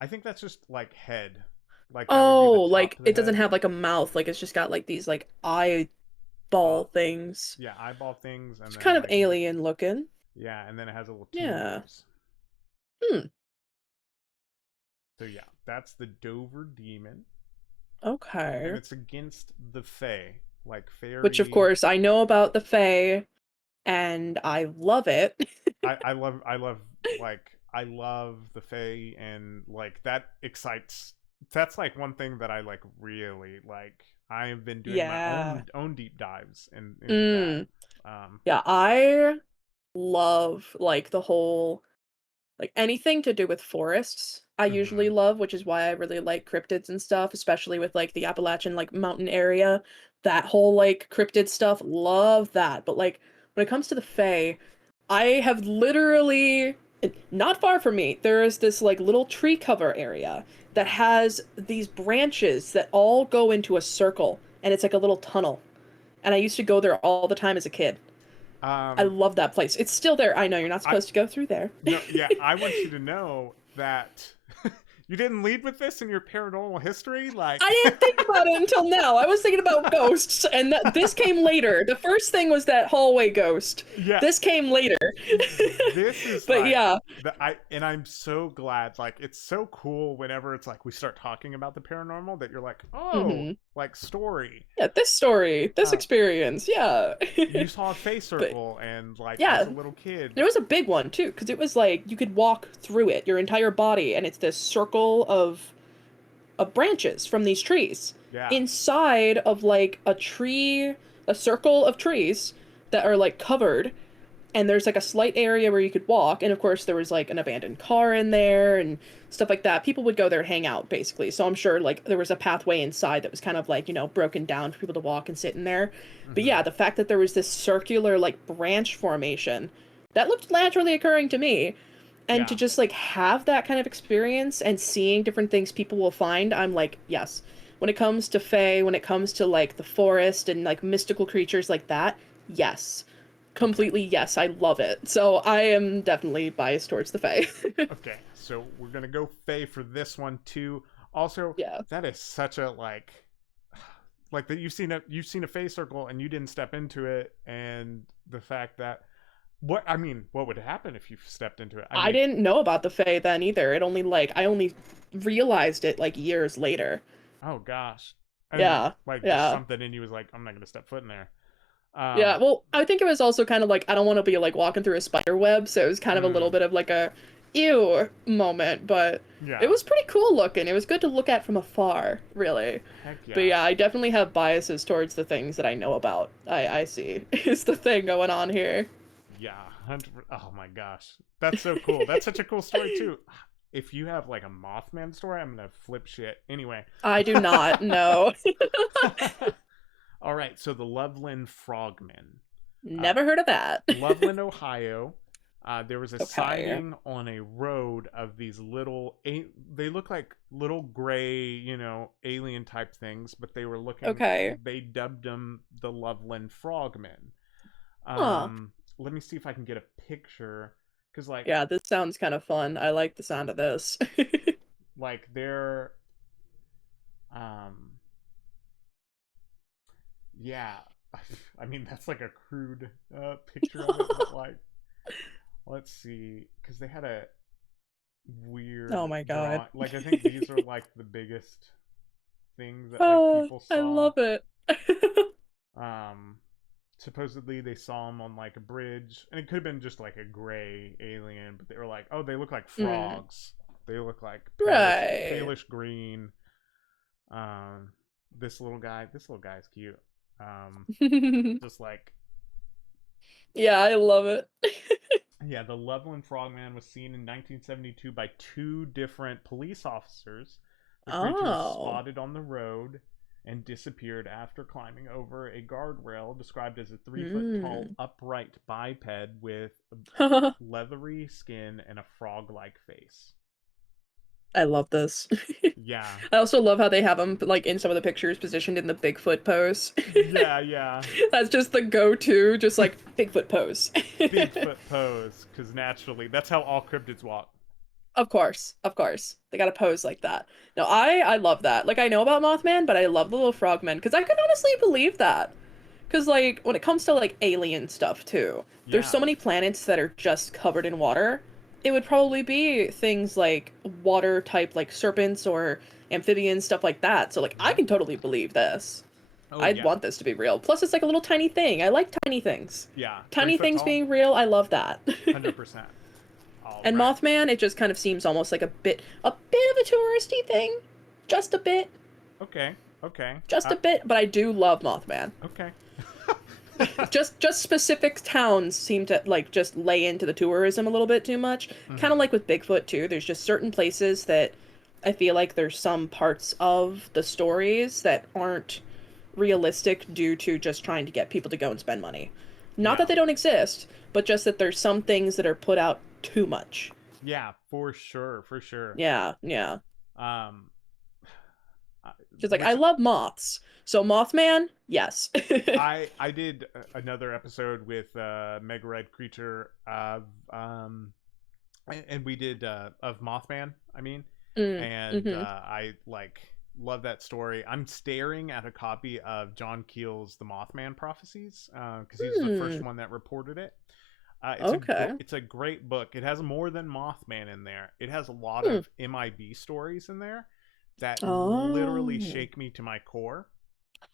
I think that's just like head. Like that would be the Oh, top like of the it doesn't head. have like a mouth, like it's just got like these like eyeball Uh, things. yeah, eyeball things, and It's then kind of like alien looking. yeah, and then it has a little two Yeah. nose. Hmm. So yeah, that's the Dover Demon, and Okay. it's against the Fae, like Which of fairy. course I know about the Fae and I love it. I love the Fae, and like that excites. That's like one thing that I like really like. I have been doing my Yeah. own deep dives into that. Mm. Um, Yeah, I love like the whole like anything to do with forests. I usually mhm. love, which is why I really like cryptids and stuff, especially with like the Appalachian like mountain area. That whole like cryptid stuff, love that. But like when it comes to the Fae, I have literally Not far from me, there is this like little tree cover area that has these branches that all go into a circle, and it's like a little tunnel. And I used to go there all the time as a kid. I Um, love that place. It's still there. I know you're not I supposed to go through there. no, yeah, I want you to know that you didn't lead with this in your paranormal history. Like, I didn't think about it until now. I was thinking about ghosts, and this came later. The first thing was that hallway ghost. yeah, This came later. this is But like yeah. and I'm so glad. Like, it's so cool whenever it's like we start talking about the paranormal that you're like, oh, hmm like story. Yeah, this story, this Uh, experience, yeah. you saw a face But circle, and like as yeah, a little kid, there was a big one too, because it was like you could walk through it, your entire body, and it's this circle of branches from these trees yeah, inside of like a tree, a circle of trees that are like covered, and there's like a slight area where you could walk, and of course there was like an abandoned car in there and stuff like that. People would go there hang out basically, so I'm sure like there was a pathway inside that was kind of like, broken down for people to walk and sit in there. But hmm, yeah, the fact that there was this circular like branch formation that looked naturally occurring to me, and to yeah. just like have that kind of experience and seeing different things people will find, I'm like, yes. When it comes to fae, when it comes to like the forest and like mystical creatures like that, yes. Okay, Completely yes, I love it. So I am definitely biased towards the fae. okay. So we're gonna go Faye for this one too. Also, Yeah. that is such a like that you've seen a Faye circle and you didn't step into it, and the fact that what would happen if you stepped into it? I I mean, didn't know about the fae then either. It only like I only realized it like years later. oh gosh, and Yeah. like just Yeah. something in you was like, I'm not gonna step foot in there. Yeah, Um, well, I think it was also kind of like I don't want to be like walking through a spider web, so it was kind of a little mm, bit of like a ew moment, but it yeah, was pretty cool looking. It was good to look at from afar, really. heck But yeah. yeah, I definitely have biases towards the things that I know about. I see is the thing going on here. Yeah, 100. Oh my gosh, that's so cool. That's such a cool story too. If you have like a Mothman story, I'm gonna flip shit. Anyway, I do not know. all right. So the Loveland Frogmen, uh, Never heard of that. Loveland, Ohio. There was a Okay. sighting on a road of these they look like little gray, alien type things, but they were looking. Okay. They dubbed them the Loveland Frogmen. Huh. Let me see if I can get a picture, because Yeah, this sounds kind of fun. I like the sound of this. they're um yeah. I mean, that's like a crude picture of it, but like, let's see, because they had a Oh weird my God. draw. Like, I think these are like the biggest things that like people I saw. love it. Um, supposedly they saw them on like a bridge, and it could have been just like a gray alien, but they were like, oh, they look like Mm. frogs. They look like Right. palish green. Um, this little guy's cute. Um, just like, Yeah, I love it. yeah, the Loveland Frogman was seen in 1972 by two different police officers. The creature was Oh. spotted on the road and disappeared after climbing over a guardrail, described as a 3 foot tall Mm. upright biped with leathery skin and a frog like face. I love this. Yeah. I also love how they have him like in some of the pictures positioned in the Bigfoot pose. Yeah, yeah. That's just the go-to, just like Bigfoot pose. Bigfoot pose, because naturally, that's how all cryptids walk. Of course, of course. They gotta pose like that. No, I love that. Like I know about Mothman, but I love the little frogmen because I can honestly believe that. Because like when it comes to like alien stuff too, there's Yeah, so many planets that are just covered in water. It would probably be things like water type like serpents or amphibians, stuff like that. So like I yep. can totally believe this. Oh, I'd yeah. want this to be real. Plus it's like a little tiny thing. I like tiny things. Yeah, three Tiny foot things tall, being real, I love that. 100%. All And right. Mothman, it just kind of seems almost like a bit of a touristy thing. Just a bit. Okay. Okay. Just a bit, but I do love Mothman. Okay. Just specific towns seem to like just lay into the tourism a little bit too much. Kind hmm of like with Bigfoot too. There's just certain places that I feel like there's some parts of the stories that aren't realistic due to just trying to get people to go and spend money. Not that Yeah. they don't exist, but just that there's some things that are put out too much. Yeah, for sure, for sure. Yeah, yeah. Um, I- She's like, I which love moths. So Mothman, yes. I did another episode with Mega Red Creature of and we did of Mothman. I mean, and Mm-hmm. I like love that story. I'm staring at a copy of John Keel's The Mothman Prophecies because he's the first Hmm. one that reported it. Okay. It's a great book. It has more than Mothman in there. It has a lot Hmm. of MIB stories in there that literally Oh. shake me to my core.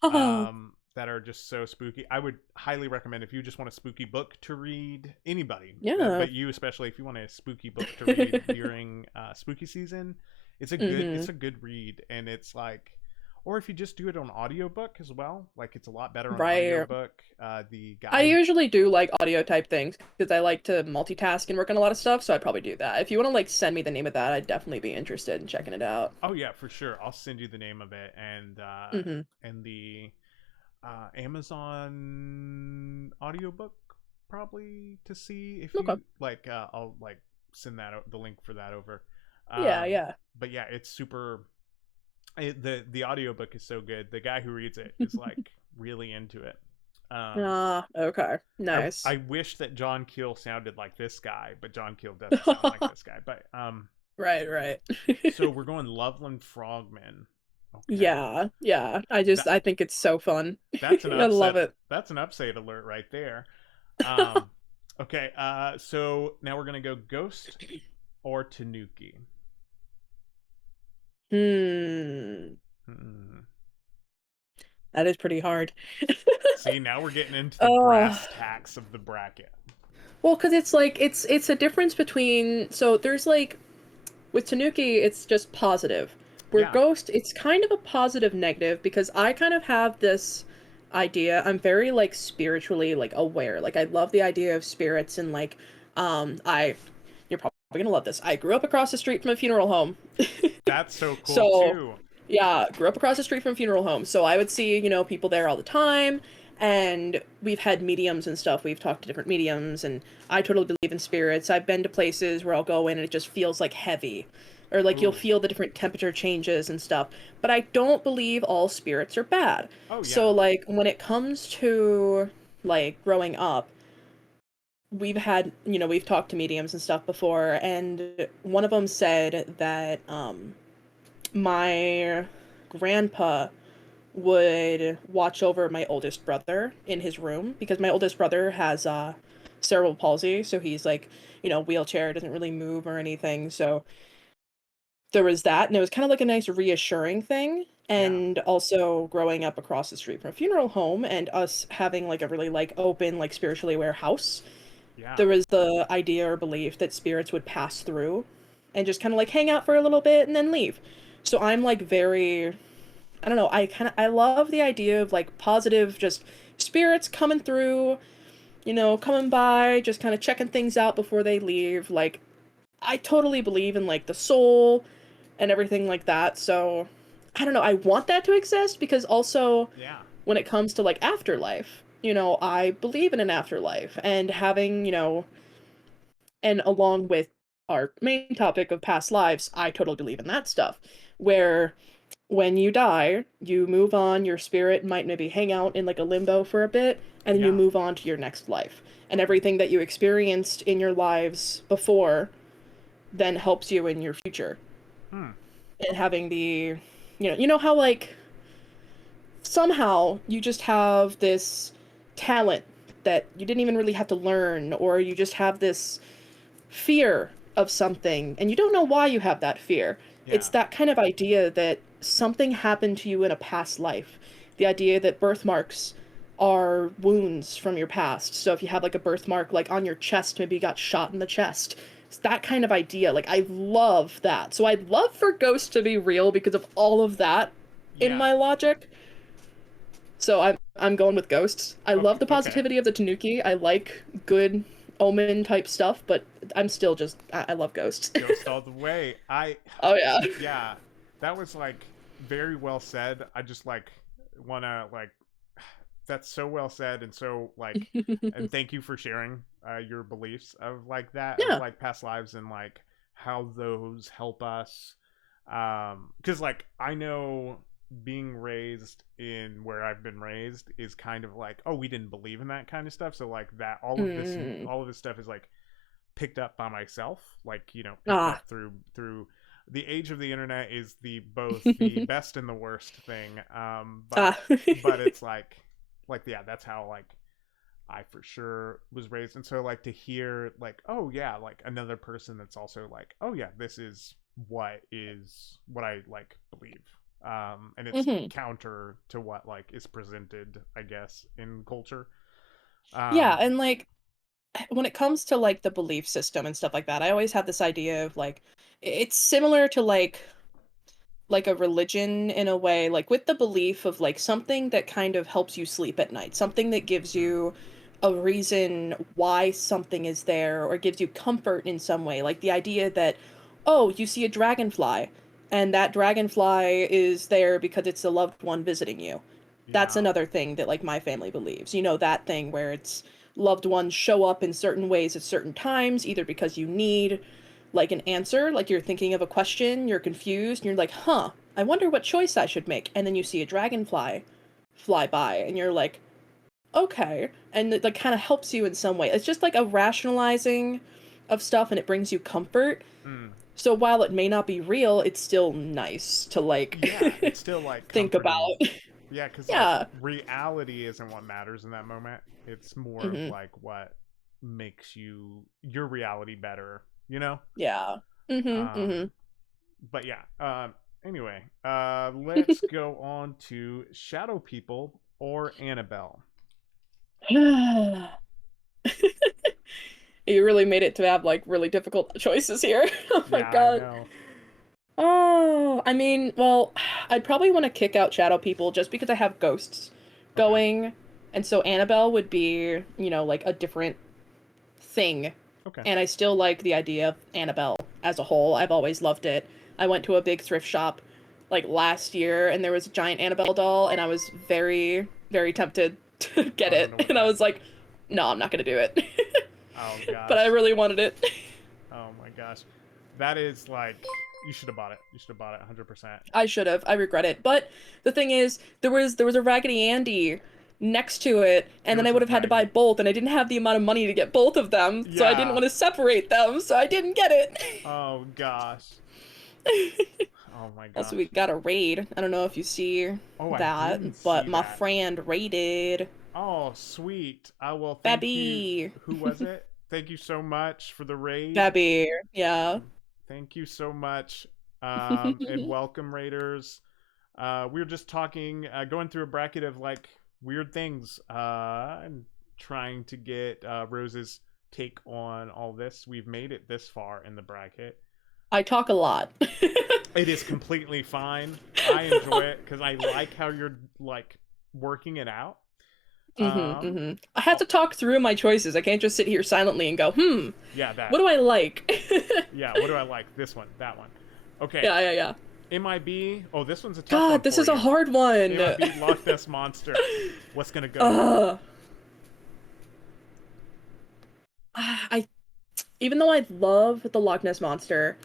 Oh. That are just so spooky. I would highly recommend if you just want a spooky book to read. Anybody, Yeah. but you especially if you want a spooky book to read during spooky season. Mm-hmm. It's a good read, and it's like, or if you just do it on audiobook as well, like it's a lot better on Right. audiobook. The I guy usually do like audio type things because I like to multitask and work on a lot of stuff, so I'd probably do that. If you want to like send me the name of that, I'd definitely be interested in checking it out. Oh yeah, for sure. I'll send you the name of it Mm-hmm. and the Amazon audiobook probably to see if Okay. you like. I'll like send the link for that over. Yeah, Um, yeah. but yeah, it's super. The audiobook is so good. The guy who reads it is like really into it. Um, Ah, okay. I Nice. wish that John Keel sounded like this guy, but John Keel doesn't sound like this guy. But Right, right. so we're going Loveland Frogmen. Okay. Yeah, yeah. That I think it's so fun. that's an I love upset. it. That's an upset alert right there. Um, okay. So now we're gonna go Ghost or Tanuki. Hmm. Hmm. That is pretty hard. See, now we're getting into the Uh, brass tacks of the bracket. well, because it's like it's a difference between so there's like with Tanuki, it's just positive. Where Yeah. Ghost, it's kind of a positive negative because I kind of have this idea. I'm very like spiritually like aware. Like I love the idea of spirits and like I you're probably gonna love this. I grew up across the street from a funeral home. That's so cool So too. yeah, grew up across the street from a funeral home. So I would see, people there all the time. And we've had mediums and stuff. We've talked to different mediums, and I totally believe in spirits. I've been to places where I'll go in and it just feels like heavy, or like you'll Ooh. feel the different temperature changes and stuff. But I don't believe all spirits are bad. Oh yeah. So, like, when it comes to like growing up, we've talked to mediums and stuff before, and one of them said that my grandpa would watch over my oldest brother in his room because my oldest brother has cerebral palsy, so he's like, wheelchair, doesn't really move or anything. So there was that, and it was kind of like a nice reassuring thing. Yeah. And also growing up across the street from a funeral home and us having like a really like open, like spiritually aware house, Yeah. there was the idea or belief that spirits would pass through and just kind of like hang out for a little bit and then leave. So I'm like very, I don't know, I love the idea of like positive just spirits coming through, coming by, just kind of checking things out before they leave. Like I totally believe in like the soul and everything like that. So I don't know, I want that to exist because also Yeah. when it comes to like afterlife, I believe in an afterlife and having, and along with our main topic of past lives, I totally believe in that stuff. Where when you die, you move on, your spirit might maybe hang out in like a limbo for a bit, and then you Yeah. move on to your next life. And everything that you experienced in your lives before then helps you in your future. Hmm. And having you know how like somehow you just have this talent that you didn't even really have to learn, or you just have this fear of something and you don't know why you have that fear. It's Yeah. that kind of idea that something happened to you in a past life. The idea that birthmarks are wounds from your past. So if you have like a birthmark like on your chest, maybe you got shot in the chest. It's that kind of idea. Like I love that. So I'd love for ghosts to be real because of all of that in Yeah. my logic. So I'm going with ghosts. I love Okay. the Okay. positivity of the Tanuki. I like good omen type stuff, but I'm still just I love ghosts. Ghost all the way. Oh yeah. Yeah, that was like very well said. I just like wanna like that's so well said, and so like, and thank you for sharing your beliefs of like that, of Yeah. like past lives and like how those help us. Because like I know being raised in where I've been raised is kind of like, oh, we didn't believe in that kind of stuff, so like that Mm. all of this stuff is like picked up by myself, like, you know, picked Ah. up through the age of the internet is the both the best and the worst thing. Ah. But it's like yeah, that's how like I for sure was raised. And so like to hear like, oh yeah, like another person that's also like, oh yeah, this is what I like believe. And it's hmm counter to what like is presented, I guess, in culture. Yeah, Um and like when it comes to like the belief system and stuff like that, I always have this idea of like it's similar to like a religion in a way, like with the belief of like something that kind of helps you sleep at night, something that gives mm, you a reason why something is there or gives you comfort in some way. Like the idea that, oh, you see a dragonfly and that dragonfly is there because it's a loved one visiting you. That's yeah. another thing that like my family believes. You know, that thing where it's loved ones show up in certain ways at certain times, either because you need like an answer, like you're thinking of a question, you're confused, and you're like, huh, I wonder what choice I should make. And then you see a dragonfly fly by, and you're like, okay. And it like kind of helps you in some way. It's just like a rationalizing of stuff, and it brings you comfort. Mm. So while it may not be real, it's still nice to like Yeah, it's still like think about. comforting. Yeah, because like Yeah. reality isn't what matters in that moment. It's more of hmm like what makes your reality better, you know? Yeah. Um, hmm but yeah. Anyway, let's go on to Shadow People or Annabelle. hmm You really made it to have like really difficult choices here. Oh my Yeah, I god. know. Oh, I mean, well, I'd probably want to kick out shadow people just because I have ghosts Okay. going. And so Annabelle would be, you know, like a different thing. Okay. And I still like the idea of Annabelle as a whole. I've always loved it. I went to a big thrift shop like last year and there was a giant Annabelle doll and I was very, very tempted to Oh, get I don't it. know what And I that. was like, no, I'm not going to do it. Oh But I gosh. really wanted it. Oh my gosh. That is like you should have bought it. You should have bought it 100%. I should have. I regret it. But the thing is, there was a Raggedy Andy next to it, and There then I was a would have had to buy raggedy. both, and I didn't have the amount of money to get both of them, so I didn't Yeah. want to separate them, so I didn't get it. Oh gosh. Oh my Also, we gosh. got a raid. I don't know if you see Oh, I didn't that, but see my that. friend raided Oh, sweet. Well, thank you. Babby. Who was it? Thank you so much for the raid. Babby. Yeah. Thank you so much. And welcome, Raiders. We were just talking, going through a bracket of like weird things, and trying to get Rose's take on all this. We've made it this far in the bracket. I talk a lot. It is completely fine. I enjoy it because I like how you're like working it out. Um, I had oh, to talk through my choices. I can't just sit here silently and go, yeah, what that. do I like? Yeah, what do I like? This one, that one. Okay, Yeah, yeah, yeah. MIB. Oh, this one's a tough one God, this for is a you. hard one. MIB Loch Ness Monster. What's gonna go? uh, I even though I love the Loch Ness monster,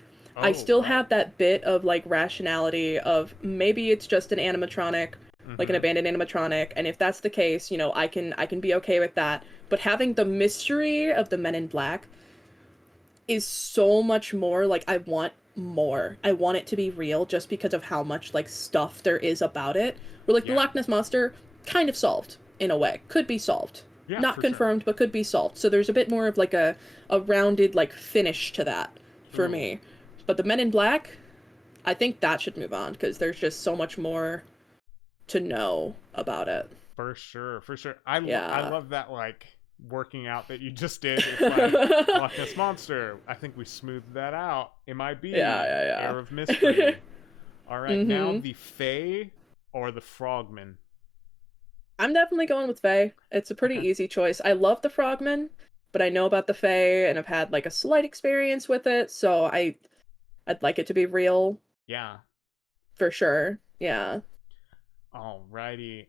I Oh, still what? have that bit of like rationality of maybe it's just an animatronic, like an Mm-hmm. abandoned animatronic, and if that's the case, you know, I can be okay with that. But having the mystery of the Men in Black is so much more like I want more. I want it to be real just because of how much like stuff there is about it. Where like the Yeah. Loch Ness monster kind of solved in a way. Could be solved. Yeah, Not for sure. confirmed, but could be solved. So there's a bit more of like a rounded like finish to that for Ooh, me. But the Men in Black, I think that should move on because there's just so much more to know about it. for sure, for sure. I Yeah. love that like working out that you just did. It's like yeah, Loch Ness Monster. I think we smoothed that out. MIB yeah, Air of yeah. Mystery. All right, now mhm. the Fae or the Frogman. I'm definitely going with Faye. It's a pretty Okay. easy choice. I love the Frogman, but I know about the Faye and I've had like a slight experience with it, so I'd like it to be real Yeah. for sure. Yeah. Alrighty.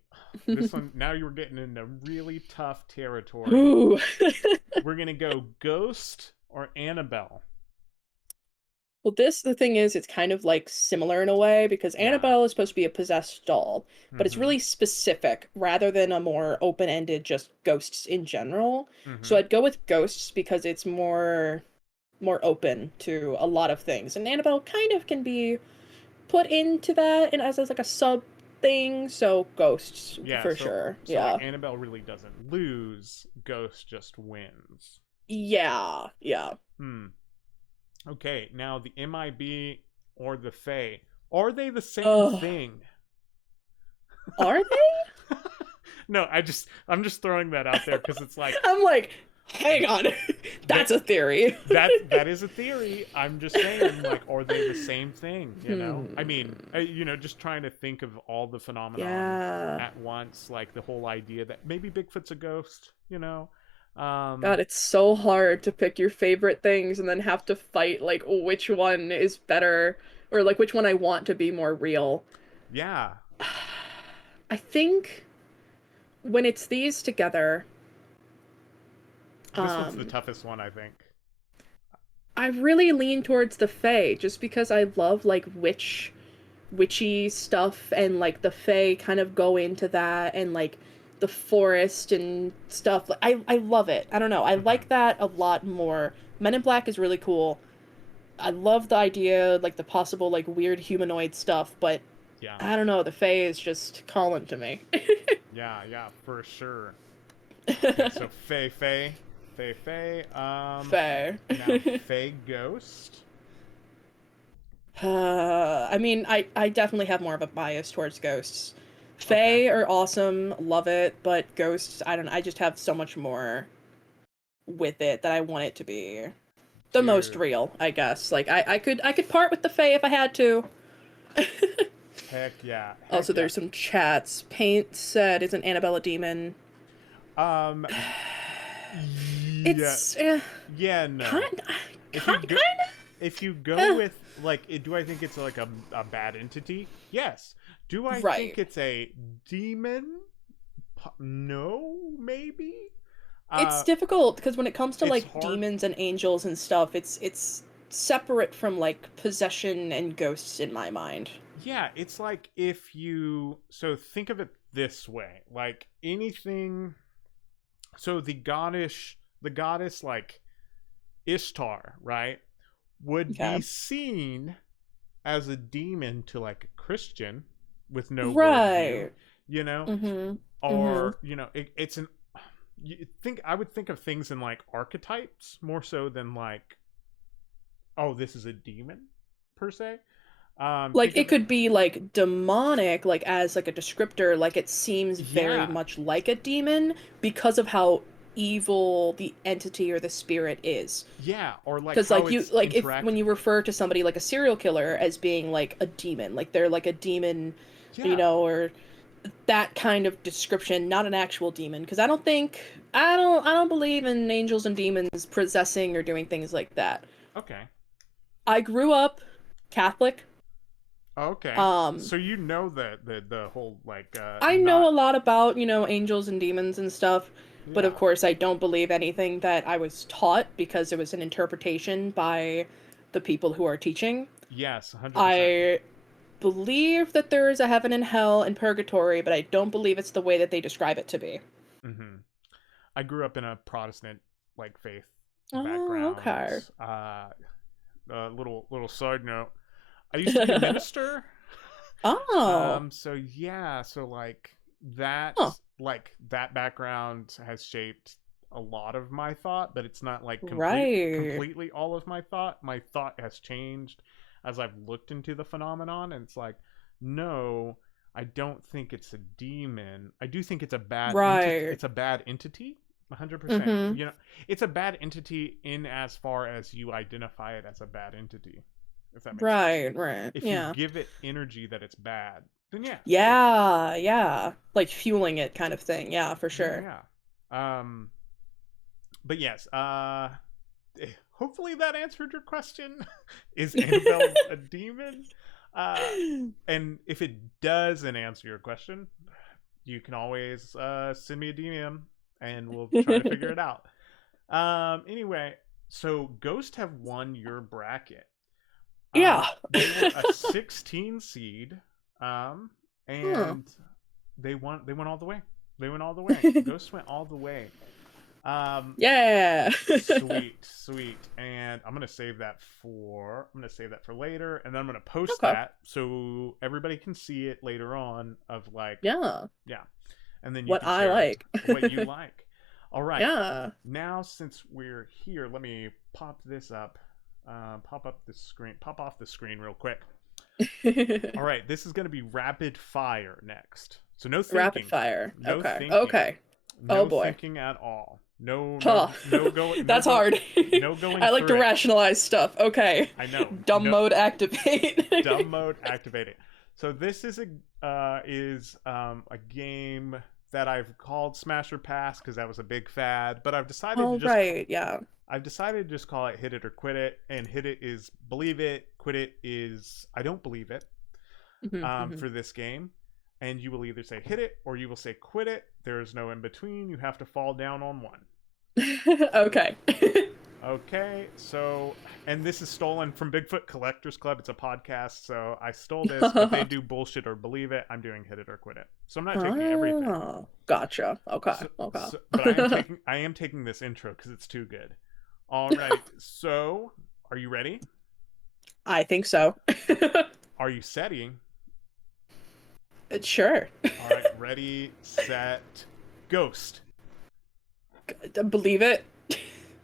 This one, now you're getting into really tough territory. Ooh. We're gonna go Ghost or Annabelle. Well, the thing is, it's kind of like similar in a way because Yeah. Annabelle is supposed to be a possessed doll, but it's Mm-hmm. really specific rather than a more open-ended just ghosts in general. So Mm-hmm. I'd go with ghosts because it's more open to a lot of things. And Annabelle kind of can be put into that and as like a sub thing, so ghosts Yeah. for So sure. so like Yeah. Annabelle really doesn't lose. Ghost just wins. Yeah. Yeah. Hmm. Okay. Now the MIB or the Fae, are they the same Oh, thing? are they? No, I'm just throwing that out there because it's like I'm like, hang on. that That's a theory. that is a theory. I'm just saying, like, are they the same thing? You know, I mean, Hmm. just trying to think of all the phenomenon Yeah. at once, like the whole idea that maybe Bigfoot's a ghost. God, it's so hard to pick your favorite things and then have to fight like which one is better or like which one I want to be more real. Yeah, I think when it's these together, this one's the um, toughest one, I think. I really lean towards the Fae just because I love like witchy stuff and like the Fae kind of go into that and like the forest and stuff. Like I love it. I don't know. I Hmm. like that a lot more. Men in Black is really cool. I love the idea, like the possible like weird humanoid stuff, but Yeah, I don't know, the Fae is just calling to me. yeah, for sure. Okay, so Faye. Fae. Now Faye Ghost. I mean, I definitely have more of a bias towards ghosts. Okay. Fae are awesome, love it, but ghosts, I don't I just have so much more with it that I want it to be the most Dude, real, I guess. Like I could part with the Fae if I had to. heck yeah, heck Also, yeah. there's some chats. Paint said, "Isn't Annabelle a demon?" Um, yeah, It's yeah, no. kind, If you kind, go, kind if you go of. with like, do I think it's like a bad entity? Yes. Do I think Right. it's a demon? No, maybe. It's Uh, difficult because when it comes to it's like hard. demons and angels and stuff, it's separate from like possession and ghosts in my mind. Yeah, it's like if you so think of it this way, like anything. So the goddess like Ishtar, right, would Okay. be seen as a demon to like a Christian with no worldview, Right. you know, Mm-hmm. Mm-hmm. or it's an. I would think of things in like archetypes more so than like, oh, this is a demon per se. Like Think it of it. could be like demonic, like as like a descriptor, like it seems very Yeah, much like a demon because of how evil the entity or the spirit is. yeah, or like Because how like you it's like if when interacting. you refer to somebody like a serial killer as being like a demon, like they're like a demon, Yeah, or that kind of description, not an actual demon. Because I don't believe in angels and demons possessing or doing things like that. okay. I grew up Catholic. Okay. Um, So you know the whole like I know not a lot about, angels and demons and stuff, but of yeah. course I don't believe anything that I was taught because it was an interpretation by the people who are teaching. Yes, 100%. I believe that there is a heaven and hell and purgatory, but I don't believe it's the way that they describe it to be. Mhm. I grew up in a Protestant like faith Oh, background. okay. Little side note. I used to be a minister. Oh, So yeah, so that huh. that background has shaped a lot of my thought, but it's not like Right. completely all of my thought. My thought has changed as I've looked into the phenomenon, and it's like, no, I don't think it's a demon. I do think it's a bad entity. Right. It's a bad entity. 100%. Mm-hmm. It's a bad entity in as far as you identify it as a bad entity, if that makes sense. Right, right. If you Yeah. give it energy that it's bad, then yeah, cool. Yeah, yeah. Like fueling it kind of thing. Yeah, for Yeah, sure. yeah. But yes, hopefully that answered your question. Is Annabelle a demon? Uh and if it doesn't answer your question, you can always send me a DM and we'll try to figure it out. Anyway, so Ghost have won your bracket. Yeah. They were a 16 seed, Huh. and they won. They went all the way. They went all the way. Ghost went all the way. Um, Yeah. Sweet, sweet. And I'm gonna save that for later, and then I'm gonna post Okay. that so everybody can see it later on of like, Yeah. yeah. And then you What can I share like. what you like. All right. Yeah. Now since we're here, let me pop this up. Pop up the screen. Pop off the screen real quick. All right, this is going to be rapid fire next. So no Rapid thinking. fire. No Okay. thinking. Okay. Oh No boy. thinking at all. No no Huh. no go no That's go hard. no going I like to through it. rationalize stuff. Okay. I know. Dumb No mode activate. dumb mode activated. So this is a game that I've called Smash or Pass because that was a big fad, but Oh, right. Yeah. I've decided to just call it Hit It or Quit It, and Hit It is believe it, Quit It is I don't believe it. Hmm. For this game, and you will either say hit it or you will say quit it. There is no in between. You have to fall down on one. Okay. Okay, so, and this is stolen from Bigfoot Collectors Club. It's a podcast, so I stole this, but they do bullshit or believe it. I'm doing hit it or quit it. So I'm not taking everything. Oh, gotcha. Okay. Okay. But I am taking this intro because it's too good. All right, so are you ready? I think so. Are you setting? Sure. All right, ready, set, ghost. Believe it.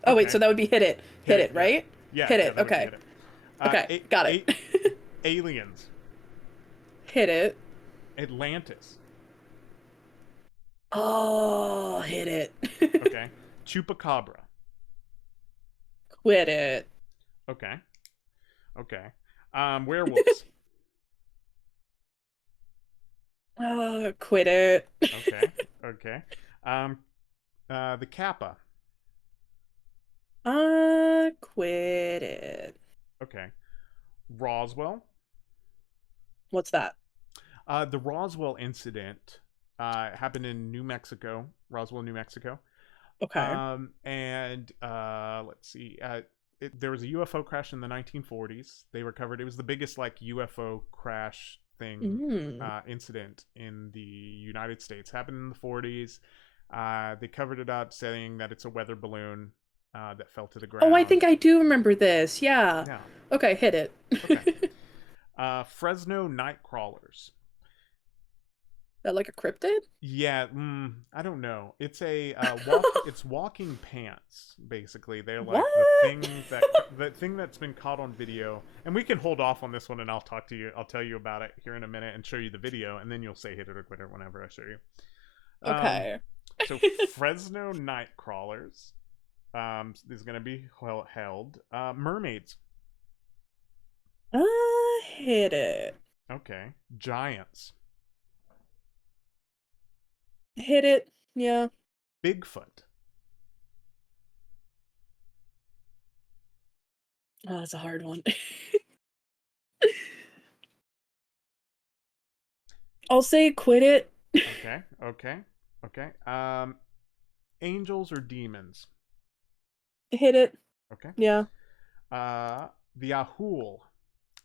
Oh, wait, Okay, so that would be hit it. Hit it, yeah, right? yeah, Hit yeah. it. That would be Okay. hit it. Okay. Got it. Aliens. Hit it. Atlantis. Oh, hit it. Okay. Chupacabra. Quit it. Okay. Okay. Werewolves. Quit it. Okay. Okay. Um, the Kappa. Quit it. Okay. Roswell. What's that? The Roswell incident happened in New Mexico, Roswell, New Mexico. Okay. And let's see. There was a UFO crash in the 1940s. They recovered. It was the biggest like UFO crash thing Mm. incident in the United States. Happened in the 40s. They covered it up, saying that it's a weather balloon that fell to the Oh, I ground. think I do remember this. Yeah. Yeah. Okay, hit it. Okay. Fresno night crawlers. That like a cryptid? Yeah, I don't know. It's a it's walking pants. Basically, they're like What? the thing that's been caught on video. And we can hold off on this one, and I'll talk to you. I'll tell you about it here in a minute and show you the video, and then you'll say hit it or quit it whenever I show you. Okay. So Fresno night crawlers is going to be held. Mermaids. Hit it. Okay. Giants. Hit it. Yeah. Bigfoot. Oh, that's a hard one. I'll say quit it. Okay. Okay. Okay. Angels or demons. Hit it. Okay. Yeah. The Ahul.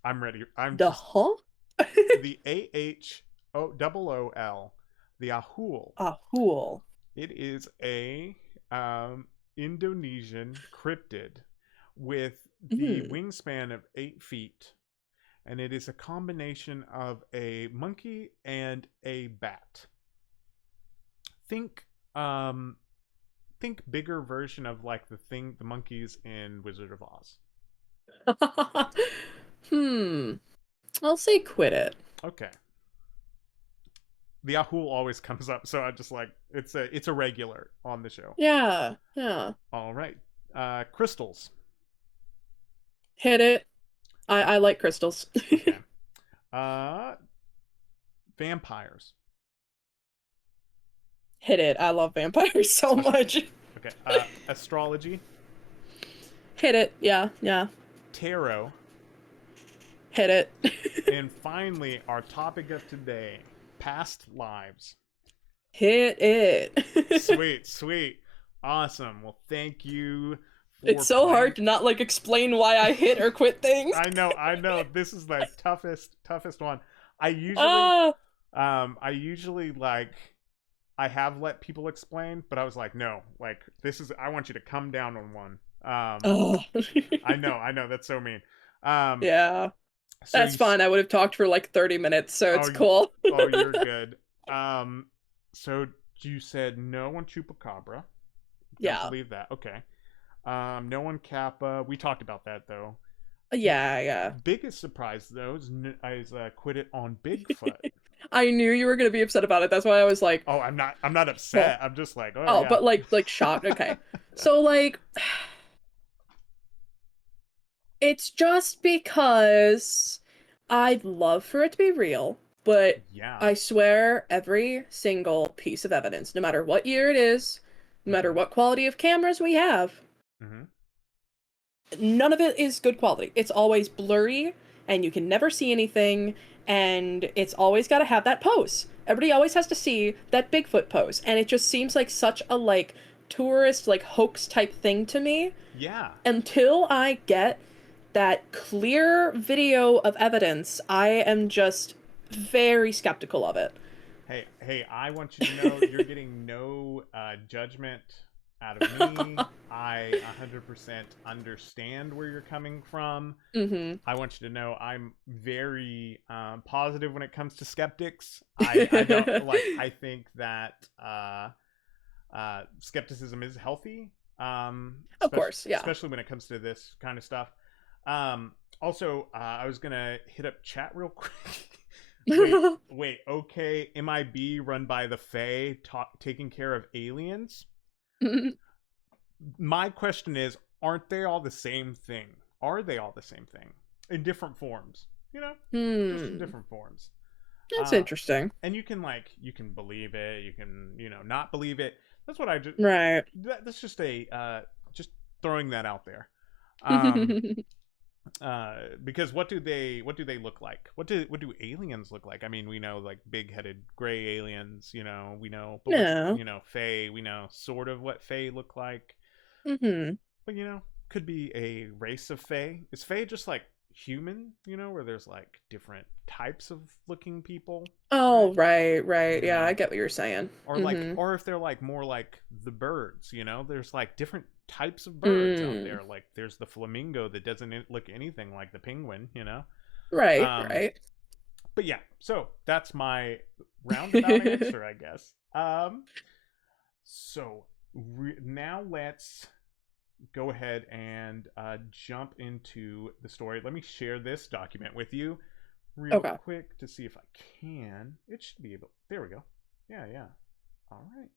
I'm ready. I'm The just huh? the AHOOOL. The Ahul. Ahul. It is a Indonesian cryptid with the Mm. wingspan of 8 feet, and it is a combination of a monkey and a bat. Think think bigger version of like the monkeys in Wizard of Oz. Hmm. I'll say quit it. Okay. The Ahul always comes up, so I just like it's a regular on the show. Yeah. Yeah. All right. Crystals. Hit it. I like crystals. Okay. Uh Vampires. Hit it. I love vampires so much. Okay. Astrology. Hit it. Yeah. Yeah. Tarot. Hit it. And finally, our topic of today, past lives. Hit it. Sweet, sweet. Awesome. Well, thank you for It's so playing. hard to not like explain why I hit or quit things. I know. This is the toughest one. I usually, Ah. I usually like, I have let people explain, but I was like, no, like this is, I want you to come down on one. Oh. I know, that's so mean. Um, Yeah. so That's fine. I would have talked for like 30 minutes, so oh, it's cool. oh, you're good. Um, so you said no on Chupacabra. Don't Yeah. believe that. Okay. No on Kappa. We talked about that though. Yeah, yeah. Biggest surprise though is quit it on Bigfoot. I knew you were gonna be upset about it. That's why I was like, Oh, I'm not well, upset. I'm just like, oh oh, yeah. but like shocked. Okay. So like it's just because I'd love for it to be real, but Yeah. I swear every single piece of evidence, no matter what year it is, no matter Mhm. what quality of cameras we have, Mhm. none of it is good quality. It's always blurry and you can never see anything, and it's always got to have that pose. Everybody always has to see that Bigfoot pose, and it just seems like such a like tourist like hoax type thing to me Yeah. until I get that clear video of evidence. I am just very skeptical of it. Hey, I want you to know you're getting no judgment out of me. I 100% understand where you're coming from. Mhm. I want you to know I'm very positive when it comes to skeptics. I don't like. I think that skepticism is healthy, Of course, yeah. especially when it comes to this kind of stuff. Um, Also, I was gonna hit up chat real quick. Wait. Okay, MIB run by the Fae, taking care of aliens. My question is, aren't they all the same thing? Are they all the same thing in different forms? You know, just in Hmm. different forms. That's Uh, interesting. and you can believe it, you can not believe it. That's what I just. Right. That's just a just throwing that out there. Um, because what do they look like? What do aliens look like? I mean, we know like big headed gray aliens, we know, but what No. Fae, we know sort of what Fae look like, Mhm. but could be a race of Fae. Is Fae just like human? Where there's like different types of looking people, right? Oh, right, right. You Yeah, I know, get what you're saying. Mhm. or if they're like more like the birds, there's like different types of birds out Mm. there. Like there's the flamingo that doesn't look anything like the penguin. Right, um right. but yeah, so that's my roundabout answer, I guess. So now let's go ahead and jump into the story. Let me share this document with you real Okay. quick to see if I can. It should be able. There we go. Yeah, yeah. All right.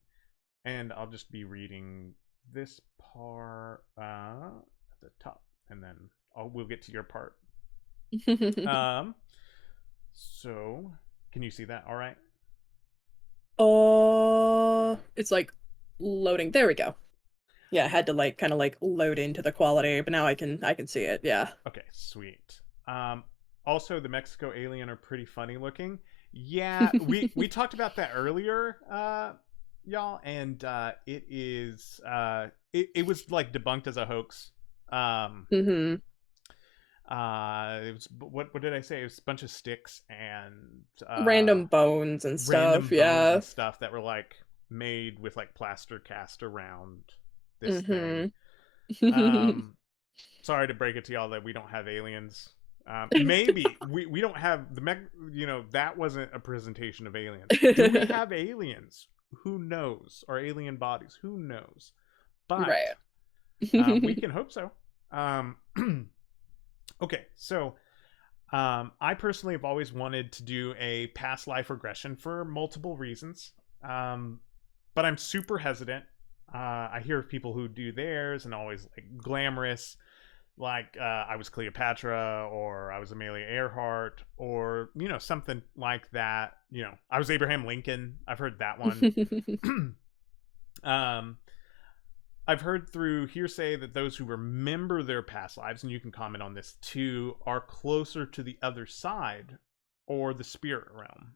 And I'll just be reading this part at the top, and then we'll get to your part. Um. So, can you see that? All right. Oh, it's like loading. There we go. Yeah, I had to like kind of like load into the quality, but now I can see it. Yeah. Okay. Sweet. Um. Also, the Mexico alien are pretty funny looking. Yeah, we talked about that earlier, y'all, and it was like debunked as a hoax. Um. Mhm. It was what did I say? It was a bunch of sticks and Random bones and stuff. random bones Yeah. and stuff that were like made with like plaster cast around this thing. Mhm. Um, Sorry to break it to y'all that we don't have aliens. Maybe we don't have that wasn't a presentation of aliens. Do we have aliens? Who knows? Or alien bodies? Who knows? But Right. we can hope so. Um, okay, so I personally have always wanted to do a past life regression for multiple reasons, but I'm super hesitant. I hear of people who do theirs and always like glamorous, like I was Cleopatra or I was Amelia Earhart or something like that. I was Abraham Lincoln. I've heard that one. um, I've heard through hearsay that those who remember their past lives, and you can comment on this too, are closer to the other side or the spirit realm.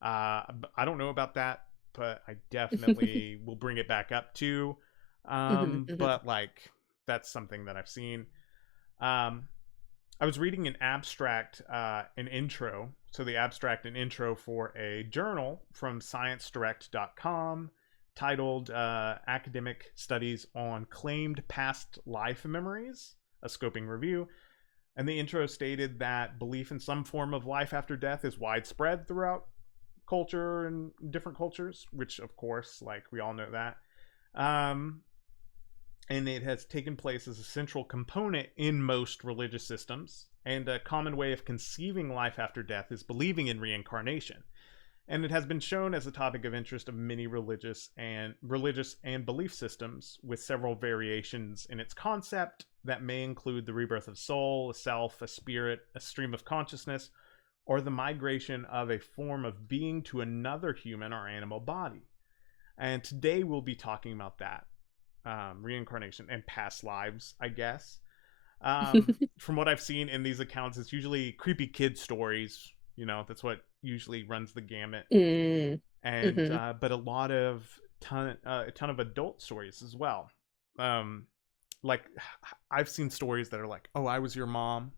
I don't know about that. but I definitely will bring it back up too. Mhm, mhm. But like that's something that I've seen. Um, I was reading an abstract, an intro. So the abstract and intro for a journal from ScienceDirect.com titled "Academic Studies on Claimed Past Life Memories," a scoping review. And the intro stated that belief in some form of life after death is widespread throughout culture and different cultures, which of course, like we all know that. Um, and it has taken place as a central component in most religious systems. And a common way of conceiving life after death is believing in reincarnation. And it has been shown as a topic of interest of many religious and belief systems, with several variations in its concept that may include the rebirth of soul, a self, a spirit, a stream of consciousness, or the migration of a form of being to another human or animal body. And today we'll be talking about that, reincarnation and past lives, I guess. From what I've seen in these accounts, it's usually creepy kid stories. That's what usually runs the gamut. Mm. And Mhm. but a ton of adult stories as well. Um, like I've seen stories that are like, "Oh, I was your mom,"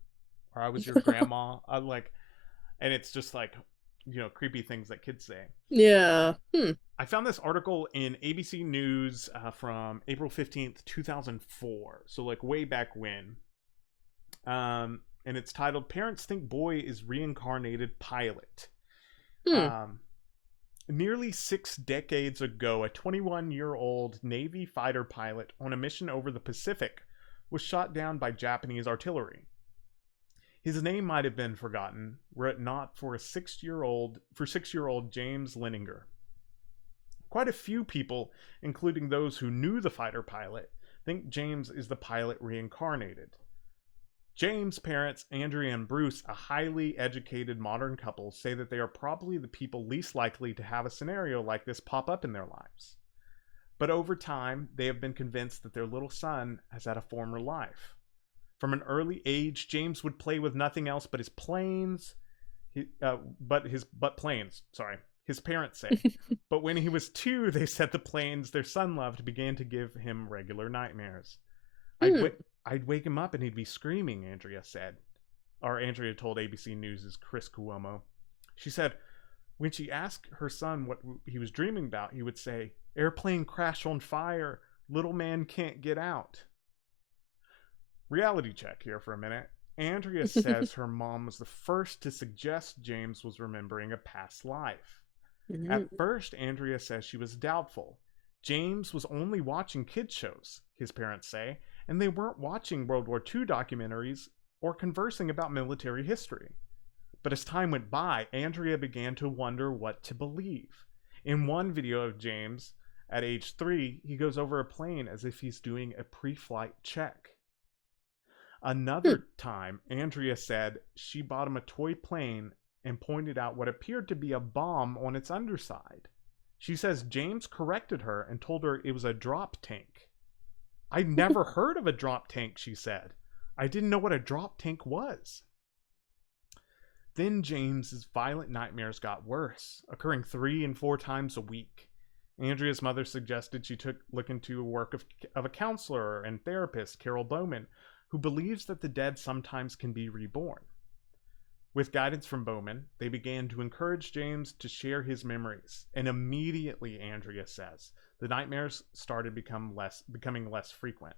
or "I was your grandma." Like, and it's just like, creepy things that kids say. Yeah. Hmm. I found this article in ABC News from April 15th, 2004. So like way back when. And it's titled "Parents Think Boy is Reincarnated Pilot." Hmm. Um, Nearly 6 decades ago, a 21-year-old Navy fighter pilot on a mission over the Pacific was shot down by Japanese artillery. His name might have been forgotten were it not for 6-year-old James Leninger. Quite a few people, including those who knew the fighter pilot, think James is the pilot reincarnated. James' parents, Andrea and Bruce, a highly educated modern couple, say that they are probably the people least likely to have a scenario like this pop up in their lives. But over time, they have been convinced that their little son has had a former life. From an early age, James would play with nothing else but his planes, but planes. Sorry, his parents say. But when he was 2, they said the planes their son loved began to give him regular nightmares. I'd Hmm. w- I'd wake him up and he'd be screaming, Andrea said. Or Andrea told ABC News' Chris Cuomo. She said when she asked her son what he was dreaming about, he would say, "Airplane crash on fire, little man can't get out." Reality check here for a minute. Andrea says her mom was the first to suggest James was remembering a past life. Mm. At first, Andrea says she was doubtful. James was only watching kids shows, his parents say, and they weren't watching World War II documentaries or conversing about military history. But as time went by, Andrea began to wonder what to believe. In one video of James, at age 3, he goes over a plane as if he's doing a pre flight check. Hmm. Another time, Andrea said she bought him a toy plane and pointed out what appeared to be a bomb on its underside. She says James corrected her and told her it was a drop tank. "I'd never heard of a drop tank," she said. "I didn't know what a drop tank was." Then James's violent nightmares got worse, occurring 3 and 4 times a week. Andrea's mother suggested she look into work of a counselor and therapist, Carol Bowman, who believes that the dead sometimes can be reborn. With guidance from Bowman, they began to encourage James to share his memories, and immediately, Andrea says, the nightmares started becoming less frequent.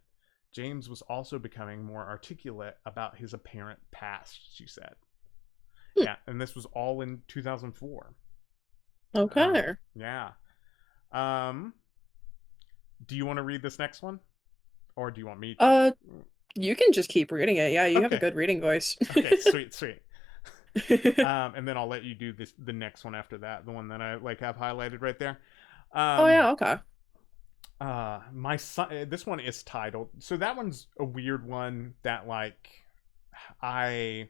James was also becoming more articulate about his apparent past, she said. Hmm. Yeah, and this was all in 2004. Okay. Yeah. Um, do you want to read this next one, or do you want me to? Uh, you can just keep reading it. Yeah, you have a Okay. good reading voice. Okay. Sweet. Sweet. And then I'll let you do the next one after that, the one that I like have highlighted right there. Oh Um, yeah, okay. my son. This one is titled. So that one's a weird one that like I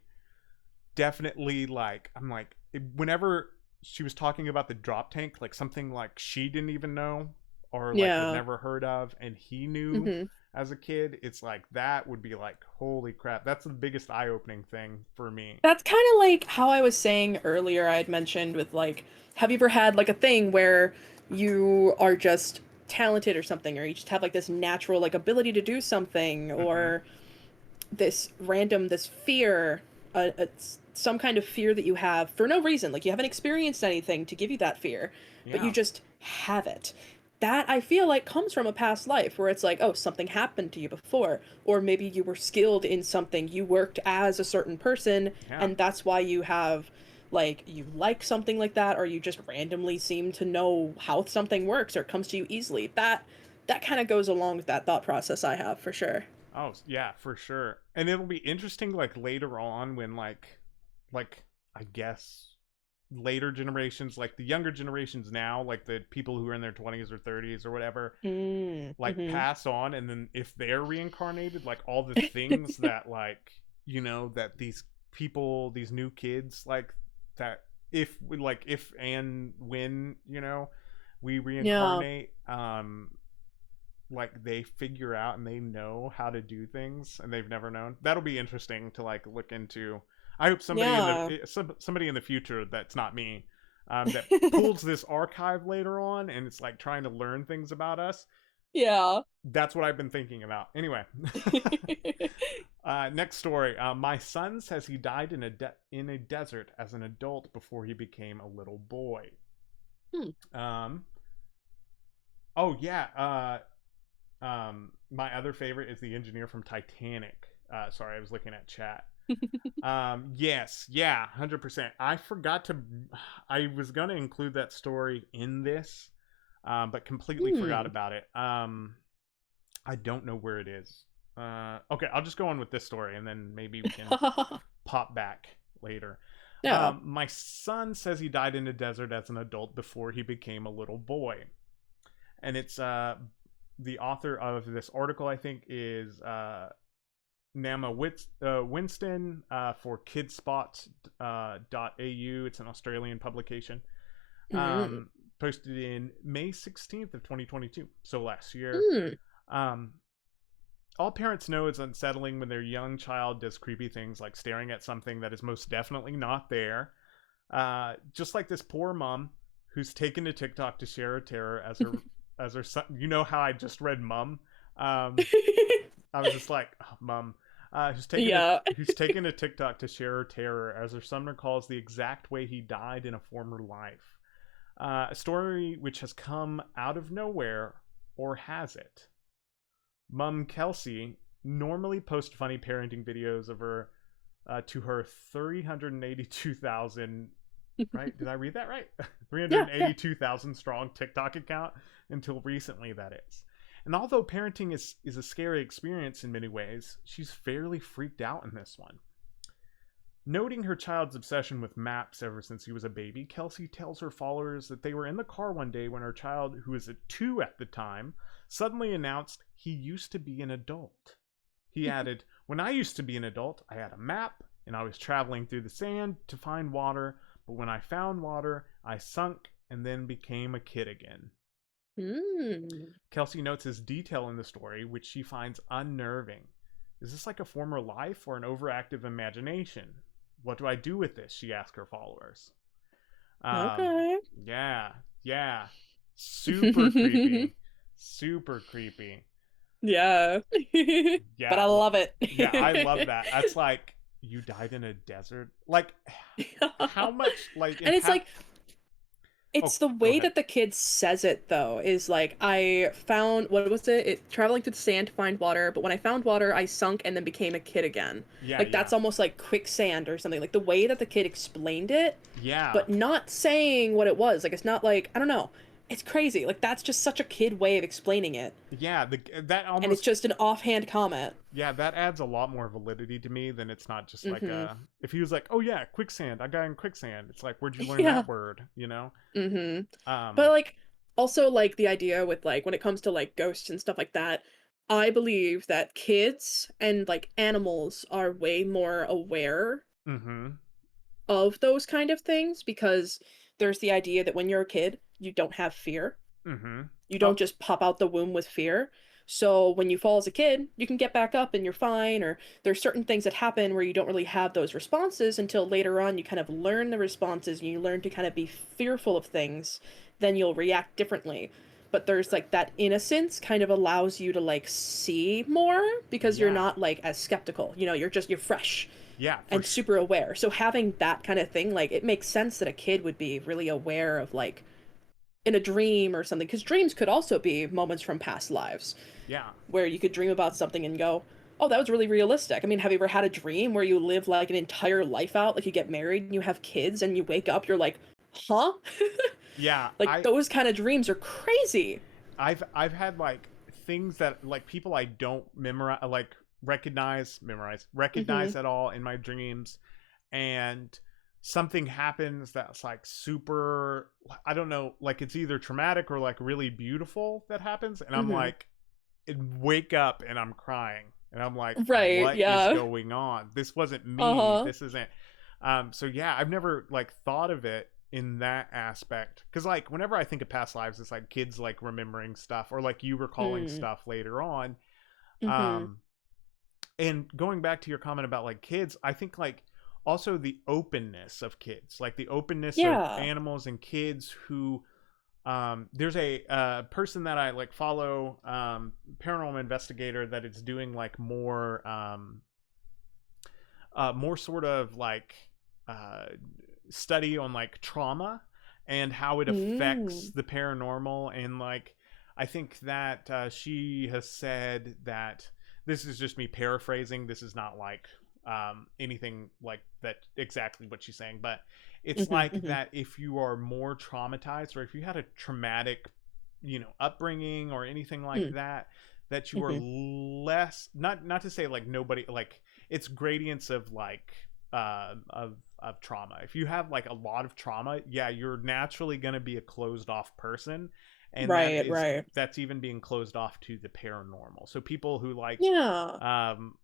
definitely like. I'm like whenever she was talking about the drop tank, like something like she didn't even know or like had Yeah. never heard of, and he knew Mhm. as a kid. It's like that would be like holy crap. That's the biggest eye opening thing for me. That's kind of like how I was saying earlier. I had mentioned with like, have you ever had like a thing where you are just talented or something, or you just have like this natural like ability to do something, Mm-hmm. or this fear, some kind of fear that you have for no reason. Like you haven't experienced anything to give you that fear, but you Yeah. just have it. That I feel like comes from a past life where it's like, oh, something happened to you before, or maybe you were skilled in something, you worked as a certain person, Yeah. and that's why you have like you like something like that, or you just randomly seem to know how something works or it comes to you easily. That kind of goes along with that thought process I have for sure. Oh, yeah, for sure. And it'll be interesting like later on when like I guess later generations, like the younger generations now, like the people who are in their 20s or 30s or whatever, like Mm-hmm. pass on, and then if they're reincarnated, like all the things that like, that these people, these new kids, like that, if and when, we Yeah. reincarnate, like they figure out and they know how to do things and they've never known. That'll be interesting to like look into. I hope Yeah. somebody in the future that's not me, that pulls this archive later on and it's like trying to learn things about us. Yeah. That's what I've been thinking about. Anyway, next story. My son says he died in a desert as an adult before he became a little boy. Hmm. Um, oh yeah. My other favorite is the engineer from Titanic. Sorry, I was looking at chat. Yes, yeah, 100%. I forgot to. I was gonna include that story in this, but completely forgot Hmm. about it. I don't know where it is. Okay, I'll just go on with this story, and then maybe we can pop back later. Yeah. My son says he died in a desert as an adult before he became a little boy, and it's the author of this article, I think, is Nama Winston, for kidspot.au. It's an Australian publication. Mm. Um, Posted in May 16th of 2022, so last year. Mm. Um, all parents know it's unsettling when their young child does creepy things like staring at something that is most definitely not there. Just like this poor mom who's taken to TikTok to share her terror as her son. You know how I just read mum. Um, I was just like, oh, mum. Yeah. Who's taken to TikTok to share her terror as her son recalls the exact way he died in a former life. A story which has come out of nowhere, or has it? Mum Kelsey normally posts funny parenting videos of her to her 382,000, right? Did I read that right? Yeah. Yeah. 382,000 strong TikTok account until recently, that is. And although parenting is a scary experience in many ways, she's fairly freaked out in this one. Noting her child's obsession with maps ever since he was a baby, Kelsey tells her followers that they were in the car one day when her child, who was 2 at the time, suddenly announced he used to be an adult. He added, "When I used to be an adult, I had a map and I was traveling through the sand to find water, but when I found water, I sunk and then became a kid again." Mm. Kelsey notes his detail in the story, which she finds unnerving. Is this like a former life or an overactive imagination? What do I do with this? She asked her followers. Um, Okay. yeah, yeah. Super creepy. Super creepy. Yeah. But Yeah, I love yeah, I love it. that. That's like you died in a desert. Like how much like And and it's have like oh, it's the go way ahead. that the kid says it though, is like I found what was it? It traveling through the sand to find water, but when I found water, I sunk and then became a kid again. Yeah, Like yeah. that's almost like quicksand or something. Like the way that the kid explained it, Yeah. but not saying what it was. Like it's not like I don't know. It's crazy. Like that's just such a kid way of explaining it. Yeah, that And it's almost just an offhand comment. yeah, that adds a lot more validity to me than it's not just like Mhm. a if he was like, "Oh yeah, quicksand. I got in quicksand." It's like, "Where'd you learn Yeah. that word?" Mhm. But Um like also like the idea with like when it comes to like ghosts and stuff like that, I believe that kids and like animals are way more aware mhm. of those kind of things because there's the idea that when you're a kid, you don't have fear. Mhm. You Oh, don't just pop out the womb with fear. So when you fall as a kid, you can get back up and you're fine, or there's certain things that happen where you don't really have those responses until later on you kind of learn the responses and you learn to kind of be fearful of things. then you'll react differently. But there's like that innocence kind of allows you to like see more because you're Yeah. not like as skeptical. You're fresh Yeah, for and sure. super aware. So having that kind of thing, like it makes sense that a kid would be really aware of like in a dream or something, because dreams could also be moments from past lives Yeah. where you could dream about something and go, oh, that was really realistic. I mean, have you ever had a dream where you live like an entire life out, like you get married and you have kids and you wake up, you're like, huh? Yeah, Like those kind of dreams are crazy. I've had like things that like people I don't memorize like Mm-hmm. recognize at all in my dreams, and something happens that's like super, I don't know, like it's either traumatic or like really beautiful that happens, and I'm Mm-hmm. like wake up and I'm crying and I'm like, Right, what is yeah. going on? This wasn't me. Uh-huh. This isn't. So yeah, I've never like thought of it in that aspect, because like whenever I think of past lives, it's like kids like remembering stuff or like you recalling Mm. stuff later on. Mm-hmm. Um, and going back to your comment about like kids, I think like also the openness of kids, like the openness of Yeah. animals and kids who there's a person that I like follow, paranormal investigator that is doing like more sort of like uh, study on like trauma and how it affects Mm. the paranormal. And like I think that she has said that, this is just me paraphrasing, this is not like anything like that exactly what she's saying, but it's Mm-hmm. like Mm-hmm. that if you are more traumatized or if you had a traumatic, upbringing or anything like that, that you are Mm-hmm. less, not to say like nobody, like it's gradients of like of trauma. If you have like a lot of trauma, yeah, you're naturally going to be a closed off person, and Right, right. that's even being closed off to the paranormal. So people who like Yeah.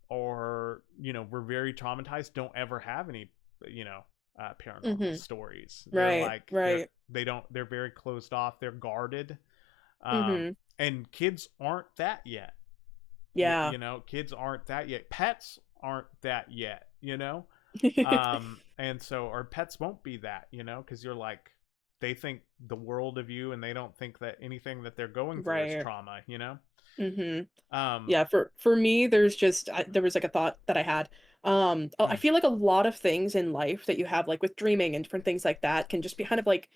or were very traumatized don't ever have any you know paranormal Mm-hmm. stories. They're Right, like right. they're very closed off, they're guarded. um Mm-hmm. and kids aren't that yet. Yeah. Kids aren't that yet, pets aren't that yet, and so our pets won't be that, because you're like, they think the world of you and they don't think that anything that they're going through is Right. trauma. Mm-hmm. um Yeah, for me, there's just there was like a thought that I had. I mm, feel like a lot of things in life that you have like with dreaming and different things like that can just be kind of like,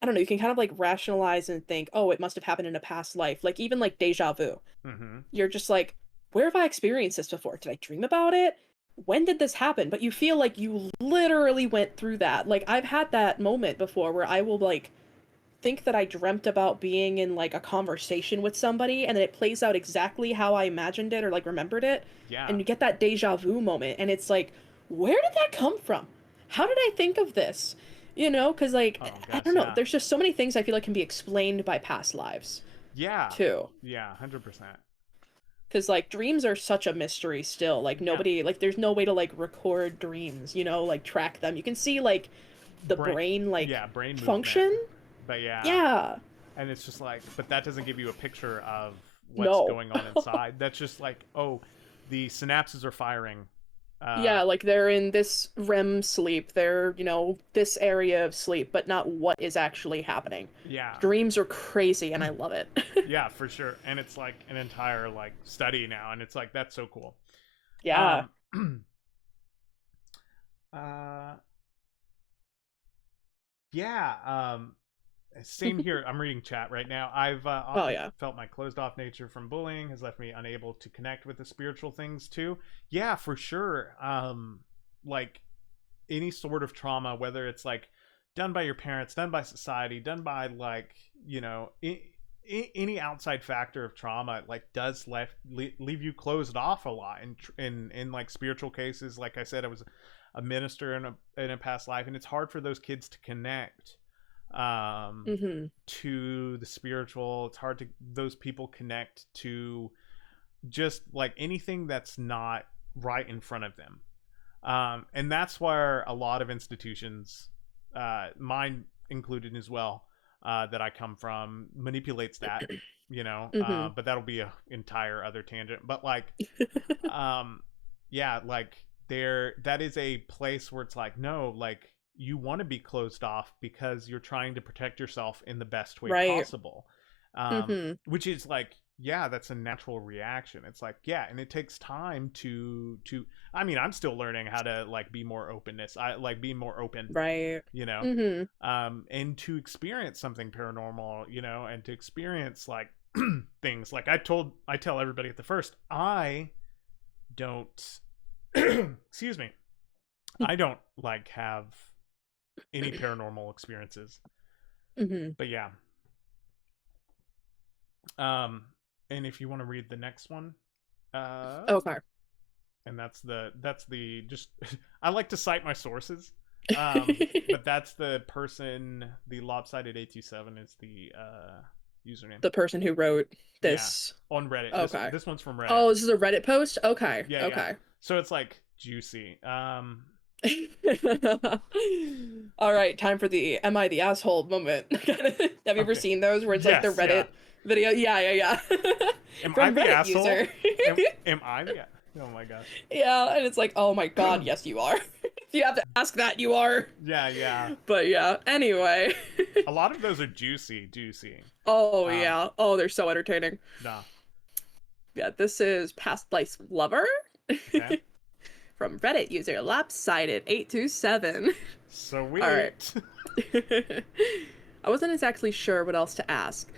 I don't know, you can kind of like rationalize and think, oh, it must have happened in a past life. Like even like deja vu. mm-hmm. You're just like, where have I experienced this before? Did I dream about it? When did this happen? But you feel like you literally went through that. Like I've had that moment before where I will like think that I dreamt about being in like a conversation with somebody and then it plays out exactly how I imagined it or like remembered it. Yeah. And you get that deja vu moment and it's like, where did that come from? How did I think of this? Because like, Oh I don't gosh, know. yeah. There's just so many things I feel like can be explained by past lives Yeah. too. Yeah, 100%. Because like dreams are such a mystery still. Like Yeah. nobody, like there's no way to like record dreams, like track them. You can see like the Brain brain like Yeah, brain movement. function. But yeah, Yeah. and it's just like, but that doesn't give you a picture of what's No. going on inside. That's just like, oh, the synapses are firing. Yeah, like they're in this REM sleep, they're, this area of sleep, but not what is actually happening. Yeah. Dreams are crazy and I love it. Yeah, for sure. And it's like an entire like study now, and it's like that's so cool. Yeah. Um uh yeah, same here. I'm reading chat right now. I've Oh often yeah. felt my closed off nature from bullying has left me unable to connect with the spiritual things too. Yeah, for sure. Like any sort of trauma, whether it's like done by your parents, done by society, done by like any outside factor of trauma, like does leave you closed off a lot. In like spiritual cases, like I said, I was a minister in a past life, and it's hard for those kids to connect Mhm. to the spiritual. It's hard to those people connect to just like anything that's not right in front of them. And that's where a lot of institutions, mine included as well, that I come from, manipulates that, Mhm. but that'll be a entire other tangent. But like, um, yeah, like that is a place where it's like, no, like you want to be closed off because you're trying to protect yourself in the best way Right. possible. Mhm. Which is like, yeah, that's a natural reaction. It's like, yeah, and it takes time to I mean, I'm still learning how to like be more openness. I like be more open, Right. you know. Mhm. And to experience something paranormal, you know, and to experience like things like I tell everybody at the first, I don't excuse me, I don't like have any paranormal experiences. Mhm. But yeah. Um and if you want to read the next one, uh Okay. and that's the just I like to cite my sources. But that's the person, the lopsided 827 is the username. The person who wrote Yeah, this. on Reddit. Okay. This one's from Reddit. Oh, this is a Reddit post? Okay. Yeah, yeah. Okay. So it's like juicy. All right, time for the "Am I the asshole" moment. Have you ever Okay. seen those where it's like the Yes, yeah. Reddit video? Yeah, yeah, yeah. Am I From the Reddit asshole? user. Am I the Oh my gosh. Yeah, and it's like, oh my God, yes, you are. If you have to ask that, you are. Yeah, yeah. But yeah, anyway. A lot of those are juicy, juicy. Oh Um, yeah. Oh, they're so entertaining. nah. Yeah, this is Past Life Lover Okay. from Reddit user Lopsided827. All right. Sweet. I wasn't exactly sure what else to ask.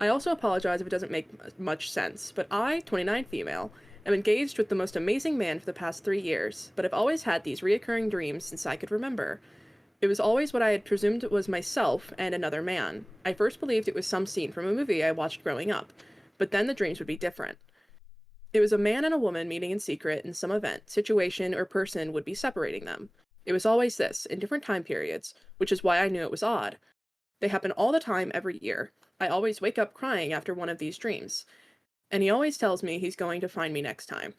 I also apologize if it doesn't make much sense, but I, 29 female, am engaged with the most amazing man for the past 3 years, but I've always had these reoccurring dreams since I could remember. It was always what I had presumed was myself and another man. I first believed it was some scene from a movie I watched growing up, but then the dreams would be different. It was a man and a woman meeting in secret in some event, situation, or person would be separating them. It was always this, in different time periods, which is why I knew it was odd. They happen all the time every year. I always wake up crying after one of these dreams, and he always tells me he's going to find me next time.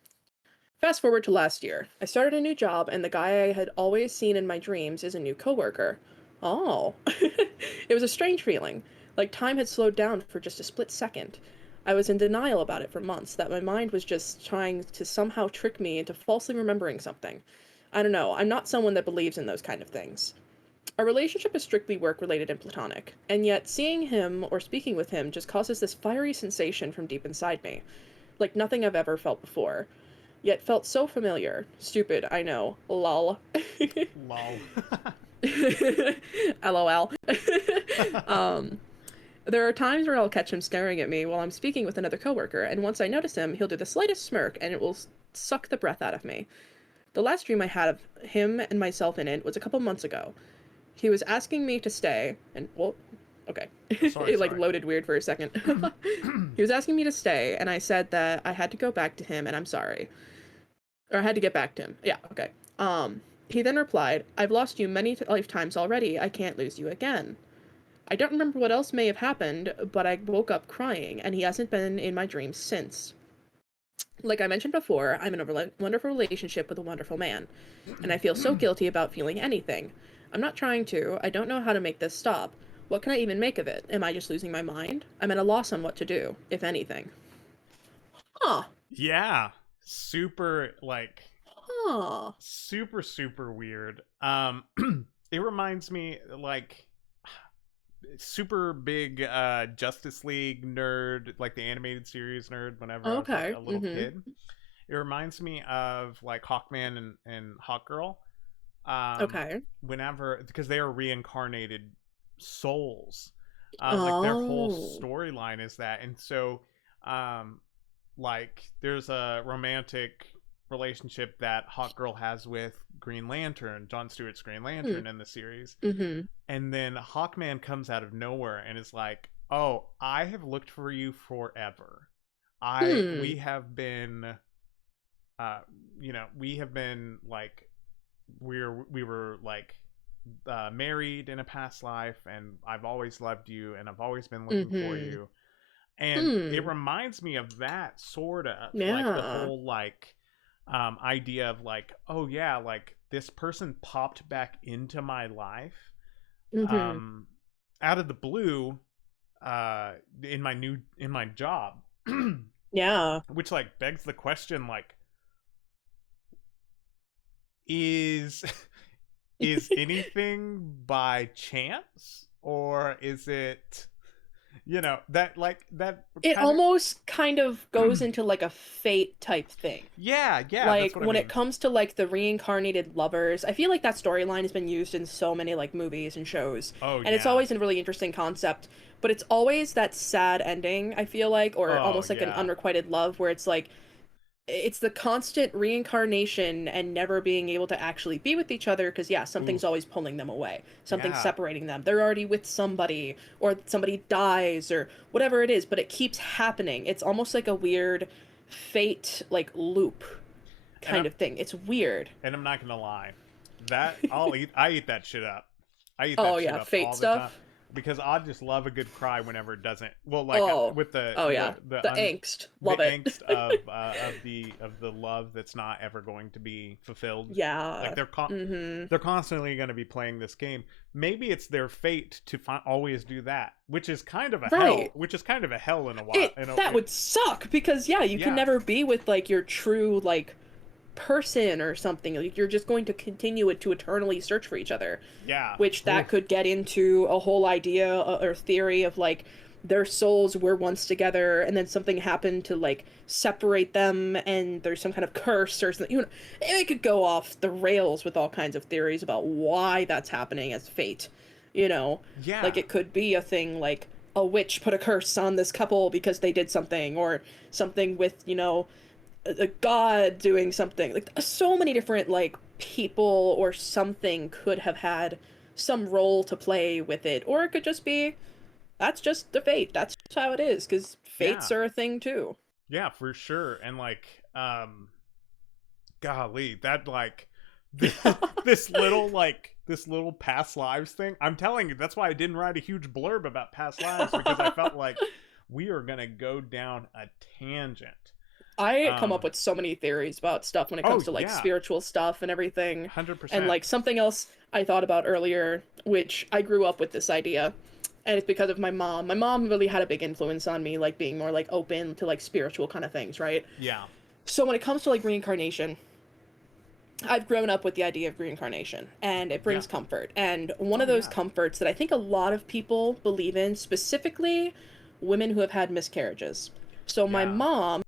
Fast forward to last year. I started a new job, and the guy I had always seen in my dreams is a new coworker. Oh. It was a strange feeling, like time had slowed down for just a split second. I was in denial about it for months, that my mind was just trying to somehow trick me into falsely remembering something. I don't know, I'm not someone that believes in those kind of things. Our relationship is strictly work related and platonic, and yet seeing him or speaking with him just causes this fiery sensation from deep inside me, like nothing I've ever felt before. Yet felt so familiar. Stupid, I know. Lol. Lol. LOL. um, there are times where I'll catch him staring at me while I'm speaking with another coworker, and once I notice him, he'll do the slightest smirk and it will suck the breath out of me. The last dream I had of him and myself in it was a couple months ago. He was asking me to stay, and well, okay. Sorry, It like sorry. loaded weird for a second. He was asking me to stay, and I said that I had to go back to him, and I'm sorry. Or I had to get back to him. Yeah, okay. He then replied, I've lost you many lifetimes already. I can't lose you again. I don't remember what else may have happened, but I woke up crying, and he hasn't been in my dreams since. Like I mentioned before, I'm in a wonderful relationship with a wonderful man, and I feel so guilty about feeling anything. I'm not trying to. I don't know how to make this stop. What can I even make of it? Am I just losing my mind? I'm at a loss on what to do, if anything. Huh. Yeah. Super like Huh. super weird. It reminds me like super big Justice League nerd, like the animated series nerd whenever I was like Okay. a little Mm-hmm. kid. It reminds me of like Hawkman and Hawkgirl. Okay. Whenever because they are reincarnated souls. Like their whole Oh. storyline is that. And so um like there's a romantic relationship that Hawkgirl has with Green Lantern, John Stewart's Green Hmm. Lantern in the series. Mm-hmm. And then Hawkman comes out of nowhere and is like, "Oh, I have looked for you forever. I Hmm. we have been uh we have been like we were like married in a past life, and I've always loved you, and I've always been looking for Mm-hmm. you." And it Hmm. reminds me of that sort of like the Yeah. whole like idea of like, oh yeah, like this person popped back into my life Mm-hmm. um out of the blue in my job. Yeah. Which like begs the question like, is is anything by chance, or is it, that like that It kind of almost kind of goes into like a fate type thing. yeah, that's Like what I when it mean. comes to like the reincarnated lovers, I feel like that storyline has been used in so many like movies and shows, Oh and it's yeah. always a really interesting concept, but it's always that sad ending, I feel like, or Oh almost like an yeah. unrequited love where it's like it's the constant reincarnation and never being able to actually be with each other because yeah, something's Oof. always pulling them away, something's Yeah. separating them, they're already with somebody or somebody dies or whatever it is, but it keeps happening. It's almost like a weird fate like loop And kind of thing. It's weird. I'm not gonna lie, that I eat that shit up. I eat Oh that shit yeah, up fate all the time stuff. because I just love a good cry whenever it doesn't. Well, like Oh, with the oh yeah, the the the un angst, the love it. angst of the love that's not ever going to be fulfilled. Like Yeah. Mm-hmm. they're constantly going to be playing this game. Maybe it's their fate to always do that, which is kind of a hell. Right. Which is kind of a hell in a while. It that would suck because yeah, you can Yeah, never be with like your true like person or something. Like you're just going to continue it to eternally search for each other, yeah. which that Oof. could get into a whole idea or theory of like their souls were once together and then something happened to like separate them and there's some kind of curse or something. It could go off the rails with all kinds of theories about why that's happening as fate. You know, like Yeah, it could be a thing like a witch put a curse on this couple because they did something or something with, a god doing something. Like so many different like people or something could have had some role to play with it, or it could just be that's just the fate. That's just how it is because yeah, fates are a thing too. yeah, for sure. And like, golly, that like this, this little past lives thing. I'm telling you, that's why I didn't write a huge blurb about past lives because I felt like we are gonna go down a tangent. I come up Um, with so many theories about stuff when it oh comes to like yeah, spiritual stuff and everything. hundred And percent. like something else I thought about earlier, which I grew up with this idea, and it's because of my mom. My mom really had a big influence on me, like being more like open to like spiritual kind of things, right? Yeah, So when it comes to like reincarnation, I've grown up with the idea of reincarnation and it yeah. brings comfort. And one Oh of those yeah, comforts that I think a lot of people believe in, specifically women who have had miscarriages. So my yeah. mom,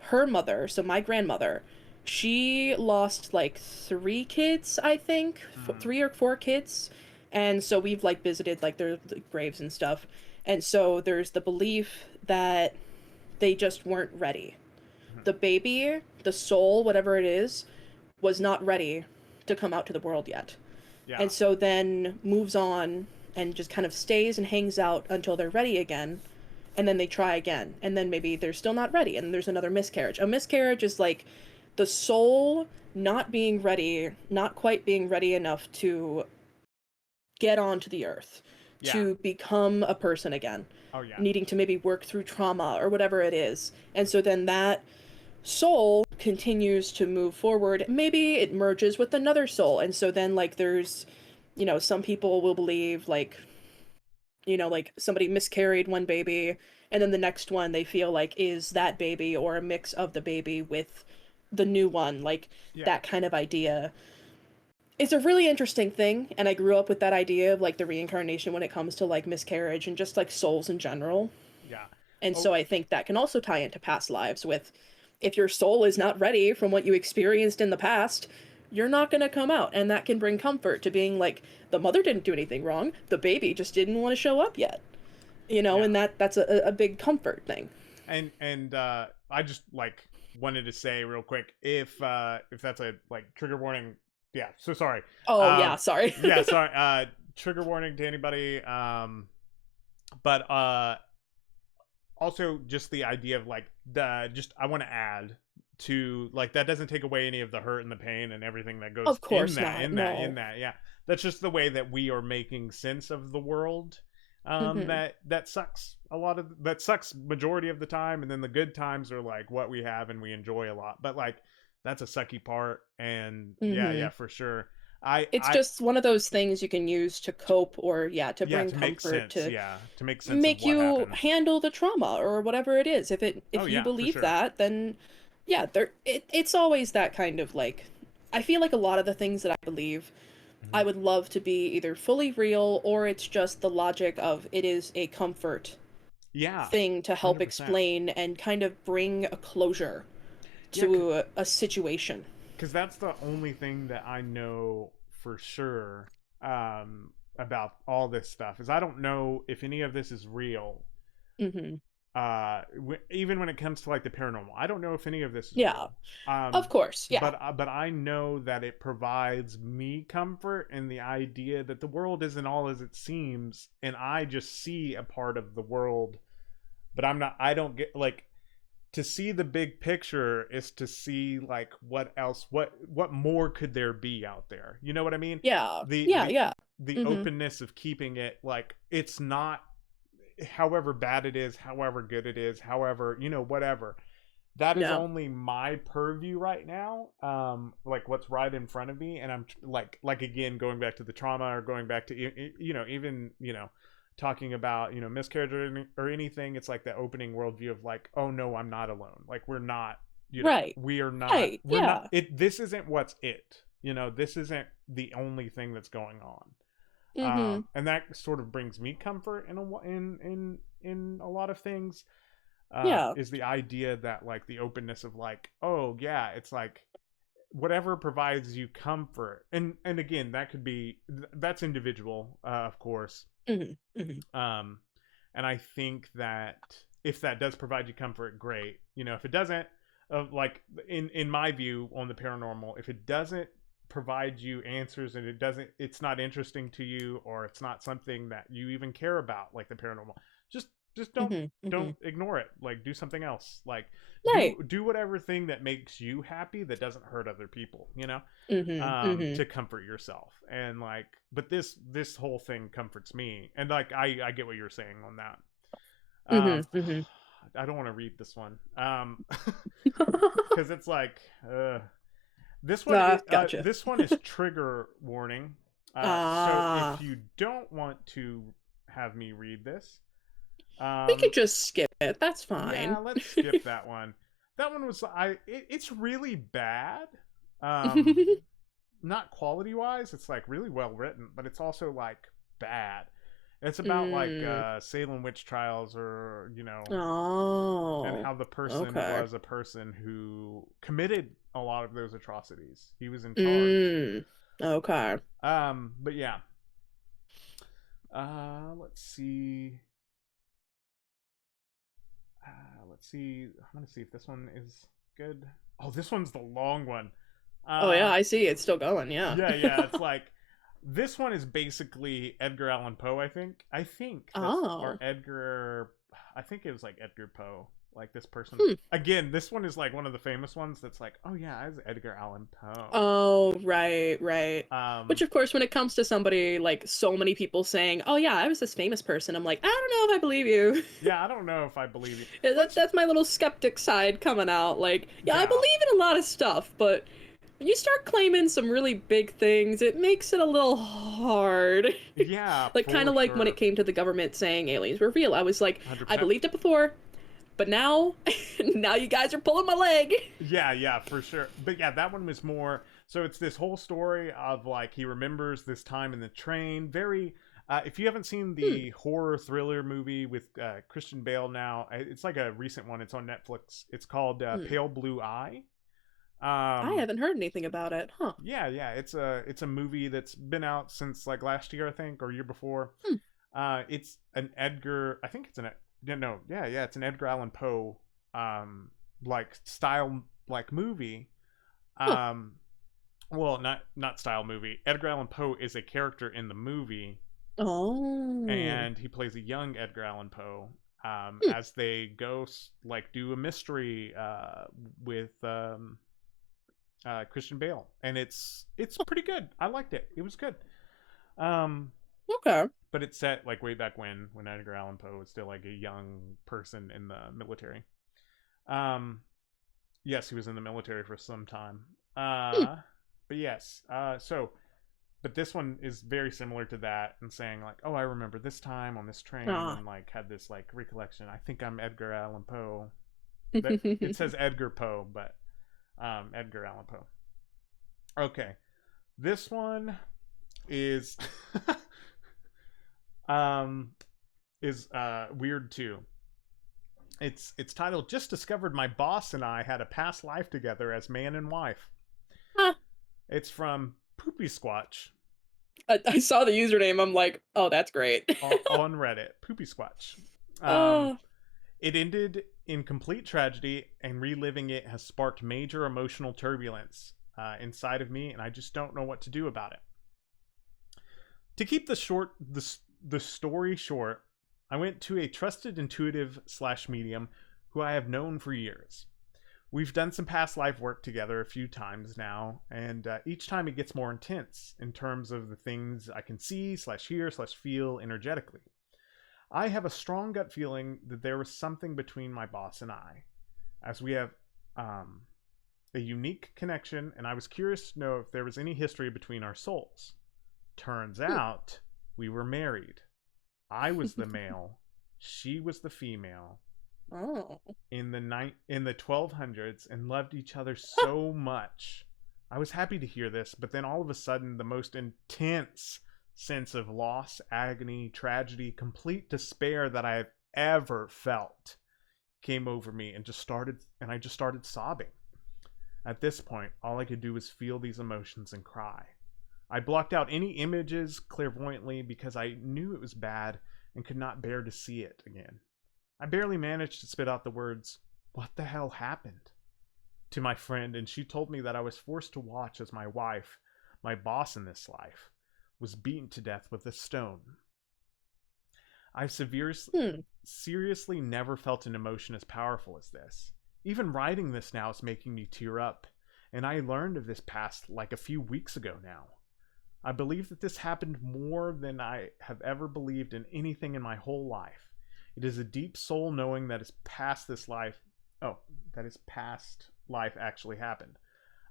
her mother, so my grandmother, she lost like three kids, I think, Mm, 3 or 4 kids. And so we've like visited like their graves and stuff. And so there's the belief that they just weren't ready. mhm. The baby, the soul, whatever it is, was not ready to come out to the world yet. Yeah, And so then moves on and just kind of stays and hangs out until they're ready again. And then they try again. And then maybe they're still not ready. And there's another miscarriage. A miscarriage is like the soul not being ready, not quite being ready enough to get onto the earth, yeah. to become a person again, Oh yeah, needing to maybe work through trauma or whatever it is. And so then that soul continues to move forward. Maybe it merges with another soul. And so then, like, there's, some people will believe, like, like somebody miscarried one baby, and then the next one they feel like is that baby or a mix of the baby with the new one. Like, yeah, that kind of idea. It's a really interesting thing. And I grew up with that idea of, like, the reincarnation when it comes to, like, miscarriage and just, like, souls in general. yeah. And Oh so I think that can also tie into past lives with if your soul is not ready from what you experienced in the past, you're not going to come out. And that can bring comfort to being like, the mother didn't do anything wrong. The baby just didn't want to show up yet. yeah. And that's a big comfort thing. And I just like wanted to say real quick if that's a like trigger warning. Yeah, so sorry. Oh, Um, yeah, sorry. yeah, sorry. Trigger warning to anybody. But also just the idea of like the just I want to add to like that doesn't take away any of the hurt and the pain and everything that goes Of course not. in No. that. Yeah, that's just the way that we are making sense of the world. Hmm. That sucks a lot of that sucks majority of the time, and then the good times are like what we have and we enjoy a lot. But like that's a sucky part, and yeah, Hmm. yeah, for sure. It's I just one of those things you can use to cope or, yeah, to yeah, bring to make comfort, sense. to Yeah, to make sense of make what you happened. handle the trauma or whatever it is. Oh If you yeah, for believe sure. that, then yeah, it's always that kind of like I feel like a lot of the things that I believe I Hmm. would love to be either fully real or it's just the logic of it is a comfort Yeah, thing to help 100%. explain and kind of bring a closure Yeah, to a situation. because that's the only thing that I know for sure about all this stuff is I don't know if any of this is real. Hmm. Even when it comes to like the paranormal, I don't know if any of this is Yeah, real. of course. Yeah. But I know that it provides me comfort in the idea that the world isn't all as it seems, and I just see a part of the world, but I'm not. I don't get like to see the big picture is to see like what else, what more could there be out there? You know what I mean? Yeah. The Yeah. the Yeah. the Hmm. openness of keeping it like it's not however bad it is, however good it is, however, whatever. That is Yeah. only my purview right now. Like what's right in front of me, and I'm like again going back to the trauma or going back to even talking about miscarriage or anything. It's like the opening worldview of like, oh no, I'm not alone. Like we're not. Right. We are not. Right. We're not. Yeah. It. This isn't what's it. This isn't the only thing that's going on. Hmm. And that sort of brings me comfort in a lot of things. Yeah. Is the idea that like the openness of like, oh yeah, it's like whatever provides you comfort, and again that could be that's individual, of course. Hmm. Hmm. Um, and I think that if that does provide you comfort, great. If it doesn't, like in my view on the paranormal, if it doesn't provide you answers and it's not interesting to you or it's not something that you even care about, like the paranormal, just just Hmm. Hmm. don't ignore it. Like do something else. Like Right. do whatever thing that makes you happy that doesn't hurt other people. Hmm. Hmm. To comfort yourself. And like but this whole thing comforts me, and like I get what you're saying on that. Hmm. um Hmm. I don't want to read this one because it's like Gotcha. this one is trigger warning. So if Ah, you don't want to have me read this, we could um just skip it. That's yeah, fine. let's skip that one. That one was it's really bad. um Not quality wise, it's like really well written, but it's also like bad. It's about like Mm. Salem witch trials, or and Oh, how the person okay. was a person who committed a lot of those atrocities. He was in charge. Mm. Okay. But yeah. Let's see. Let's see. I'm gonna see if this one is good. Oh, this one's the long one. Oh yeah, Uh, I see. It's still going. Yeah. yeah, yeah. It's like this one is basically Edgar Allan Poe. I think that's or Oh. Edgar. I think it was like Edgar Poe. Like this person. Hmm. Again, this one is like one of the famous ones. That's like, oh yeah, I was Edgar Allan Poe. Oh, right, right. Which, Um, of course, when it comes to somebody like so many people saying, "Oh yeah, I was this famous person," I'm like, I don't know if I believe you. yeah, I don't know if I believe you. Yeah, Which, that's my little skeptic side coming out. Like, yeah, I yeah, believe in a lot of stuff, but when you start claiming some really big things, it makes it a little hard. yeah, Like, kind for of like when it sure, came to the government saying aliens were real. I was like, one hundred I percent. believed it before, but now, now you guys are pulling my leg. Yeah, yeah, for sure. But yeah, that one was more. So it's this whole story of like he remembers this time in the train. Very. If you haven't seen Hmm. the horror thriller movie with Christian Bale now, it's like a recent one. It's on Netflix. It's called Hmm. Pale Blue Eye. I Um, haven't heard anything about it. Huh. yeah, yeah, it's a movie that's been out since like last year, I think, or year before. Hmm. It's an Edgar. I think it's an no, yeah, yeah, it's an Edgar Allan Poe like style like movie. Huh. Um, well, not style movie. Edgar Allan Poe is a character in the movie, Oh. and he plays a young Edgar Allan Poe. Hmm. As they go like do a mystery with Christian Bale, and it's pretty good. I liked it. It was good. Um, Okay. but it's set like way back when Edgar Allan Poe was still like a young person in the military. Um, yes, he was in the military for some time. Hmm. But yes, but this one is very similar to that and saying like, oh, I remember this time on this train Ah. and like had this like recollection. I think I'm Edgar Allan Poe. That it says Edgar Poe, but Edgar Allan Poe. Okay, this one is um weird too. It's titled "Just Discovered My Boss and I Had a Past Life Together as Man and Wife." Huh. It's from Poopy Squatch I saw the username. I'm like, oh, that's great. on Reddit. Poopy Squatch. Um, Oh. it ended in complete tragedy, and reliving it has sparked major emotional turbulence inside of me, and I just don't know what to do about it. To keep the story short, I went to a trusted intuitive slash medium who I have known for years. We've done some past life work together a few times now, and each time it gets more intense in terms of the things I can see slash hear slash feel energetically. I have a strong gut feeling that there was something between my boss and I, as we have um, a unique connection, and I was curious to know if there was any history between our souls. Turns Hmm. out we were married. I was the male, she was the female Oh. in the 1200s and loved each other so much. I was happy to hear this, but then all of a sudden the most intense sense of loss, agony, tragedy, complete despair that I have ever felt came over me and I just started sobbing. At this point, all I could do was feel these emotions and cry. I blocked out any images clairvoyantly because I knew it was bad and could not bear to see it again. I barely managed to spit out the words, "What the hell happened?" to my friend, and she told me that I was forced to watch as my wife, my boss in this life, was beaten to death with a stone. I've Hmm. seriously never felt an emotion as powerful as this. Even writing this now is making me tear up, and I learned of this past like a few weeks ago now. I believe that this happened more than I have ever believed in anything in my whole life. It is a deep soul knowing that is past this life. Oh, that is past life actually happened.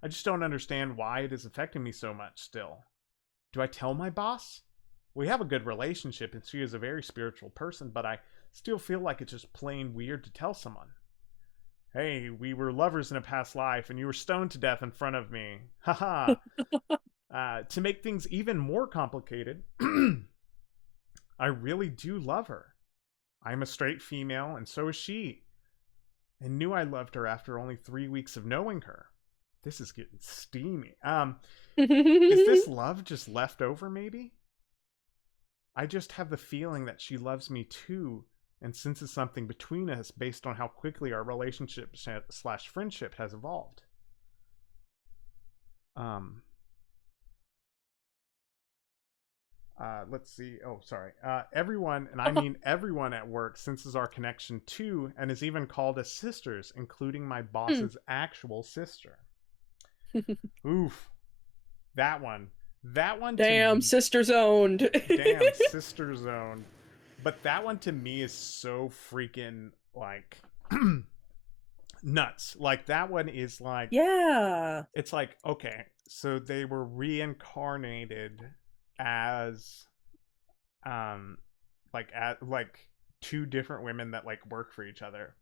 I just don't understand why it is affecting me so much still. Do I tell my boss? We have a good relationship and she is a very spiritual person, but I still feel like it's just plain weird to tell someone. Hey, we were lovers in a past life and you were stoned to death in front of me. Haha. To make things even more complicated, I really do love her. I'm a straight female, and so is she. And knew I loved her after only 3 weeks of knowing her. This is getting steamy. Is this love just left over, maybe? I just have the feeling that she loves me too, and senses something between us based on how quickly our relationship slash friendship has evolved. Um, let's see. Oh, sorry. Everyone, and I mean everyone at work, senses our connection too, and is even called us sisters, including my Hmm. boss's actual sister. Oof. That one. That one to Damn, me. sisters owned. Damn, sister zone. But that one to me is so freaking like nuts. Like that one is like Yeah. it's like okay, so they were reincarnated as um like two different women that like work for each other.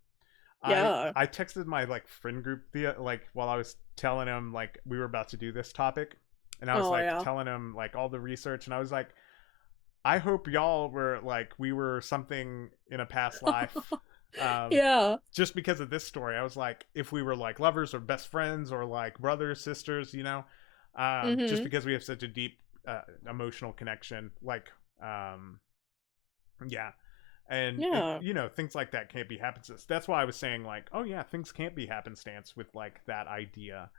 Yeah. I texted my like friend group like while I was telling him like we were about to do this topic, and I was Oh, like yeah. telling him like all the research, and I was like, I hope y'all were like we were something in a past life. Um, Yeah. just because of this story, I was like, if we were like lovers or best friends or like brothers, sisters, you know, just Mhm. because we have such a deep emotional connection, like, um, yeah, and it, Yeah. you know, things like that can't be happenstance. That's why I was saying like, oh yeah, things can't be happenstance with like that idea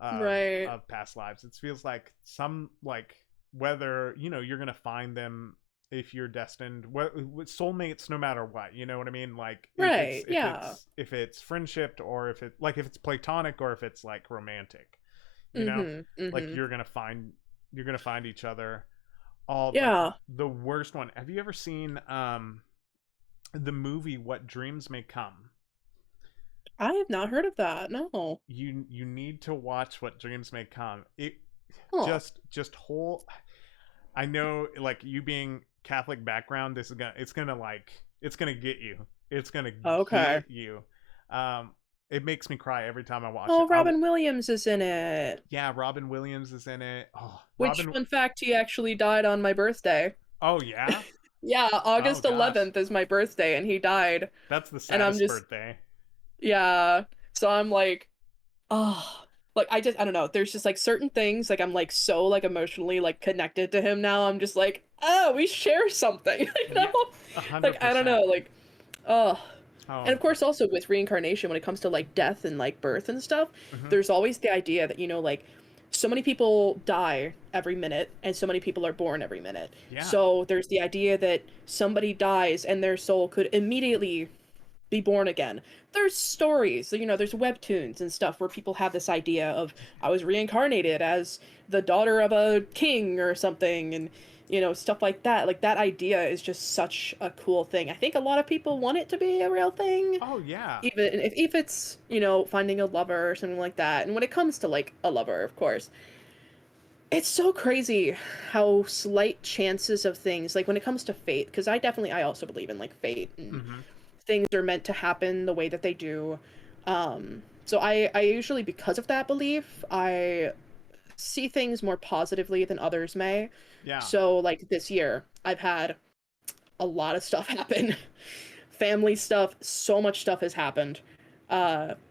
Right. of past lives. It feels like some like whether you know you're gonna find them if you're destined what soulmates no matter what, you know what I mean, like Right. Yeah. if it's friendship or if it like if it's platonic or if it's like romantic, you know, Mhm. like Mhm. you're gonna find each other. All but Yeah. the worst one, have you ever seen the movie What Dreams May Come? I have not heard of that. No. You need to watch What Dreams May Come. It Huh. just whole I know like you being Catholic background, it's gonna like it's gonna get you. It's gonna Okay. get you. Um it makes me cry every time I watch it. Oh, Robin Williams is in it. Yeah, Robin Williams is in it. Oh, Which, Robin. fun fact, he actually died on my birthday. Oh yeah. Yeah, Oh August gosh, 11th is my birthday, and he died. that's the And I'm saddest just, birthday. yeah. So I'm like, oh, like I don't know. There's just like certain things, like I'm like so like emotionally like connected to him now. I'm just like, oh, we share something, you Yeah, know? a Like hundred I don't know, percent. like, oh. And Oh. of course, also with reincarnation, when it comes to like death and like birth and stuff, Hmm. there's always the idea that, like, so many people die every minute and so many people are born every minute. Yeah. So there's the idea that somebody dies and their soul could immediately be born again. There's stories, there's webtoons and stuff where people have this idea of I was reincarnated as the daughter of a king or something, and stuff like that. Like that idea is just such a cool thing. I think a lot of people want it to be a real thing, Oh yeah. even if it's, finding a lover or something like that. And when it comes to like a lover, of course, it's so crazy how slight chances of things, like when it comes to fate, because I also believe in like fate and Hmm. things are meant to happen the way that they do. So I usually, because of that belief, I see things more positively than others may. Yeah. So like this year, I've had a lot of stuff happen. Family stuff, so much stuff has happened.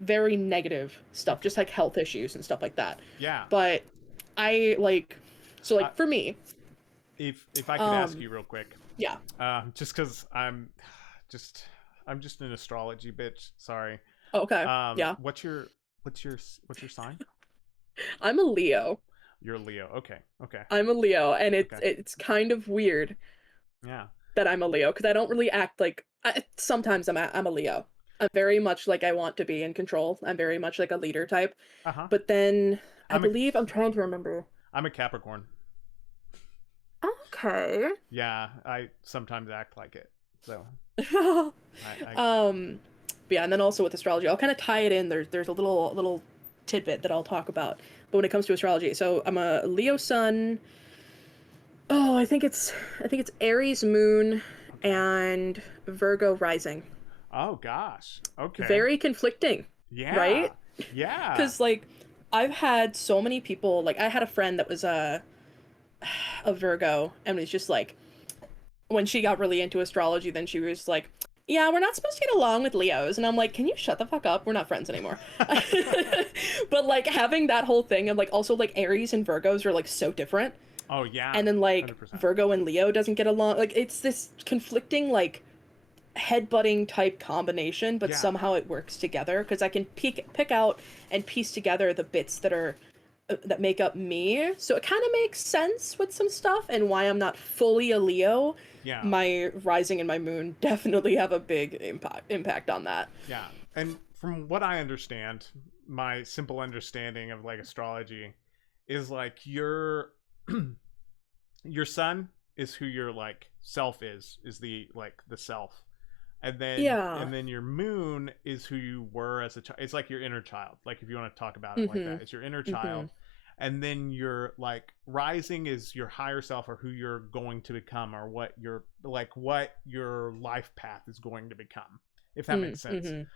Very negative stuff, just like health issues and stuff like that. Yeah. But I like, so Uh, like for me, if I could ask um, you real quick, yeah, just because just I'm just an astrology bitch. Sorry. okay, yeah, What's your sign? I'm a Leo. You're a Leo. Okay. Okay. I'm a Leo, and it's Okay. it's kind of weird Yeah. that I'm a Leo because I don't really act like. Sometimes I'm a Leo. I'm very much like I want to be in control. I'm very much like a leader type. Uh huh. But then I I'm a believe I'm trying to remember. I'm a Capricorn. Okay. Yeah, I sometimes act like it. So I um, but yeah, and then also with astrology, I'll kind of tie it in. There's a little tidbit that I'll talk about. But when it comes to astrology, so I'm a Leo sun. Oh, I think it's Aries moon okay. and Virgo rising. Oh gosh. Okay. Very conflicting, Yeah. right? Yeah. Because like I've had so many people, like I had a friend that was a Virgo and was just like, when she got really into astrology, then she was like, yeah, we're not supposed to get along with Leos. And I'm like, can you shut the fuck up? We're not friends anymore. But like having that whole thing of like also like Aries and Virgos are like so different. Oh yeah. And then like 100%. Virgo and Leo doesn't get along. Like it's this conflicting like headbutting type combination, but Yeah. somehow it works together because I can pick out and piece together the bits that make up me. So it kind of makes sense with some stuff and why I'm not fully a Leo. Yeah. My rising and my moon definitely have a big impact on that. Yeah. And from what I understand, my simple understanding of like astrology is like your sun is who your like self is the like the self. Yeah. And then your moon is who you were as a child. It's like your inner child. Like if you want to talk about it like that, Mhm. it's your inner child. Mhm. And then your like rising is your higher self or who you're going to become or what your life path is going to become, if that makes sense. Mhm.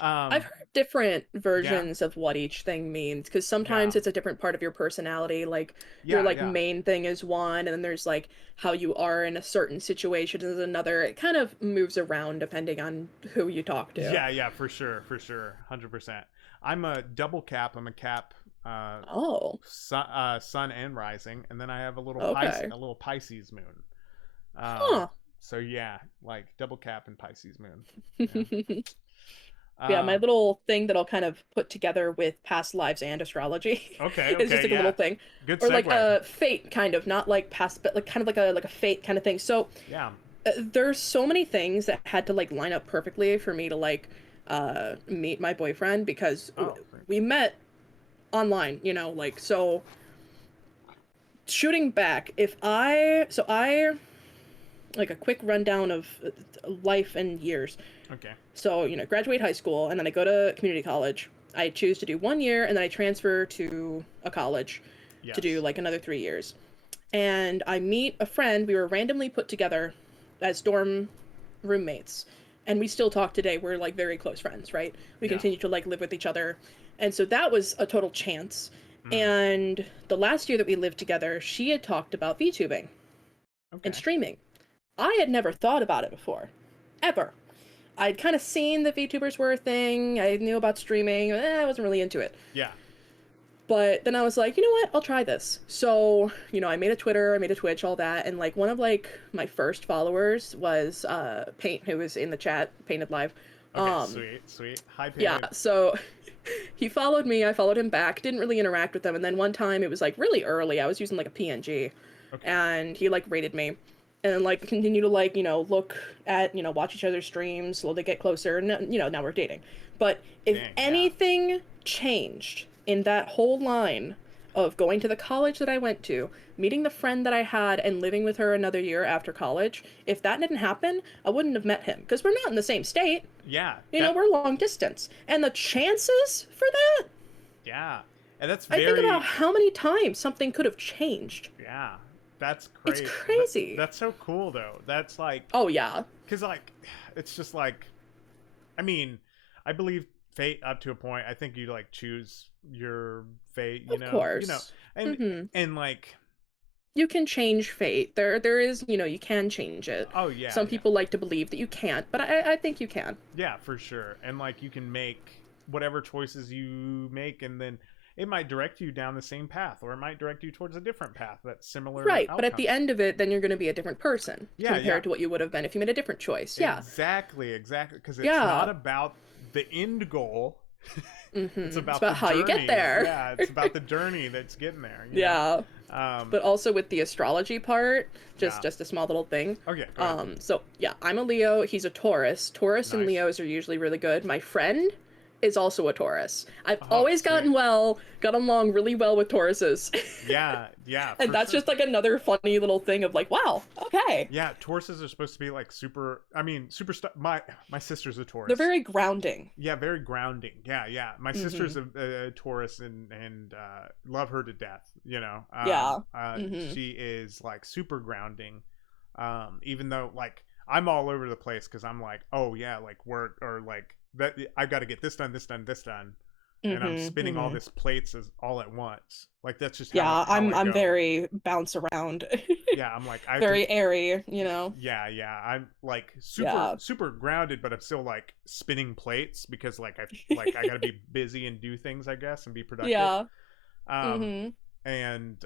I've Um heard different yeah. versions of what each thing means because Yeah. sometimes it's a different part of your personality. Like your Yeah, like yeah. main thing is one, and then there's like how you are in a certain situation is another. It kind of moves around depending on who you talk to. Yeah, yeah, for sure, for sure. 100%. I'm a double cap. I'm a cap Oh, sun and rising, and then I have okay. a little Pisces moon. Huh. So yeah, like double cap and Pisces moon. Yeah. Yeah, my Um, little thing that I'll kind of put together with past lives and astrology okay, is just okay, like a little yeah. thing, Good or like segue. a fate kind of, not like past, but like kind of like a fate kind of thing. So Yeah. there's so many things that had to like line up perfectly for me to like meet my boyfriend because Oh, great. we met online, like so shooting back, if I so I like a quick rundown of life and years. Okay. So, graduate high school and then I go to community college. I choose to do 1 year and then I transfer to a college to do Yes. like another 3 years. And I meet a friend. We were randomly put together as dorm roommates. and we still talk today. We're like very close friends, right? We Yeah. continue to like live with each other. And so that was a total chance. Mm. And the last year that we lived together, she had talked about VTubing and Okay. streaming. I had never thought about it before, ever. I'd kind of seen that VTubers were a thing. I knew about streaming. I wasn't really into it. Yeah. But then I was like, you know what? I'll try this. So, I made a Twitter, I made a Twitch, all that, and like one of like my first followers was Paint, who was in the chat, Painted Live. Okay. Um, Sweet. Sweet. Hi, yeah, Painted. so he followed me, I followed him back, didn't really interact with him, and then one time it was like really early, I was using like a PNG, Okay. and he like rated me. And then, like, continue to like, look at, watch each other's streams, slowly get closer, and now we're dating. But if Dang. Yeah. anything changed in that whole line of going to the college that I went to, meeting the friend that I had, and living with her another year after college, if that didn't happen, I wouldn't have met him. Because we're not in the same state. Yeah. We're long distance. And the chances for that, Yeah. And that's I think very. about how many times something could have changed. Yeah. That's It's great. crazy. That's so cool, though. That's like. Oh, yeah. Because, like, it's just like. I mean, I believe fate up to a point. I think you, like, choose your fate, Of course. And, Mm-hmm. and like. You can change fate. There is, you can change it. Oh, yeah. Some Yeah. people like to believe that you can't, but I think you can. Yeah, for sure. And, like, you can make whatever choices you make, and then it might direct you down the same path, or it might direct you towards a different path that's similar Right, but at the outcomes. end of it, then you're going to be a different person Yeah, compared yeah. to what you would have been if you made a different choice. Yeah. Exactly, exactly. Because it's Yeah. not about the end goal. Mm-hmm. It's about the how journey. You get there. Yeah, it's about the journey that's getting there. Yeah. But also with the astrology part, Yeah. just a small little thing. Okay. Go ahead. So yeah, I'm a Leo. He's a Taurus. Taurus and Nice. Leos are usually really good. My friend is also a Taurus. I've Oh, always sweet. got along really well with Tauruses. Yeah, yeah. And for that's sure. just like another funny little thing of like, wow, okay. Yeah, Tauruses are supposed to be like super. I mean, super. My sister's a Taurus. They're very grounding. Yeah, very grounding. Yeah, yeah. My Mm-hmm. sister's a Taurus, and love her to death. Yeah. She is like super grounding. Even though like I'm all over the place because I'm like, oh yeah, like work or like that. I've got to get this done, this done, this done, and I'm spinning all this plates all at once. Like that's just Yeah, how I I'm go. very bounce around. Yeah, I'm like I have Very to, airy, yeah, yeah. I'm like super Yeah. super grounded, but I'm still like spinning plates because I gotta be busy and do things, I guess, and be productive. Yeah. Um Mm-hmm. and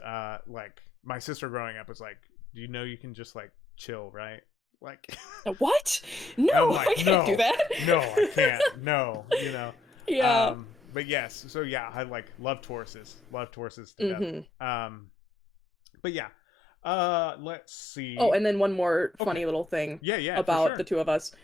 like my sister growing up was like, do you know you can just like chill, right? Like What? I'm No, like, I can't do that. no, I can't. No, Yeah. But yes, so yeah, I like love Tauruses. Love Tauruses to Mm-hmm. death. But yeah. Let's see. Oh, and then one more funny Okay. little thing Yeah, yeah, for about sure. the two of us.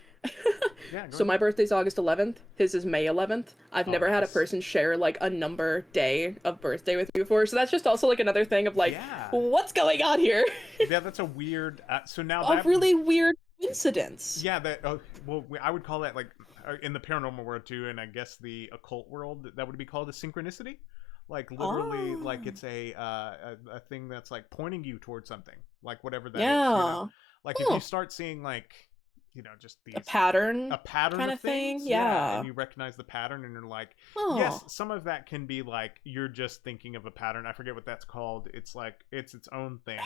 Yeah, go So my ahead. birthday's August 11th. His is May 11th. I've Oh, never had a nice. person share like a number day of birthday with me before. So that's just also like another thing of like, Yeah. what's going on here? Yeah, that's a weird. So now A that really weird coincidence. yeah, that well, I would call that like in the paranormal world too, and I guess the occult world that would be called a synchronicity. Like literally, like Oh. it's a thing that's like pointing you towards something, like whatever that is. Yeah. Like if you start seeing like just A these pattern a pattern kind of of thing. things, Yeah. and you recognize the pattern, and you're like, Oh. yes, some of that can be like you're just thinking of a pattern. I forget what that's called. It's like it's its own thing.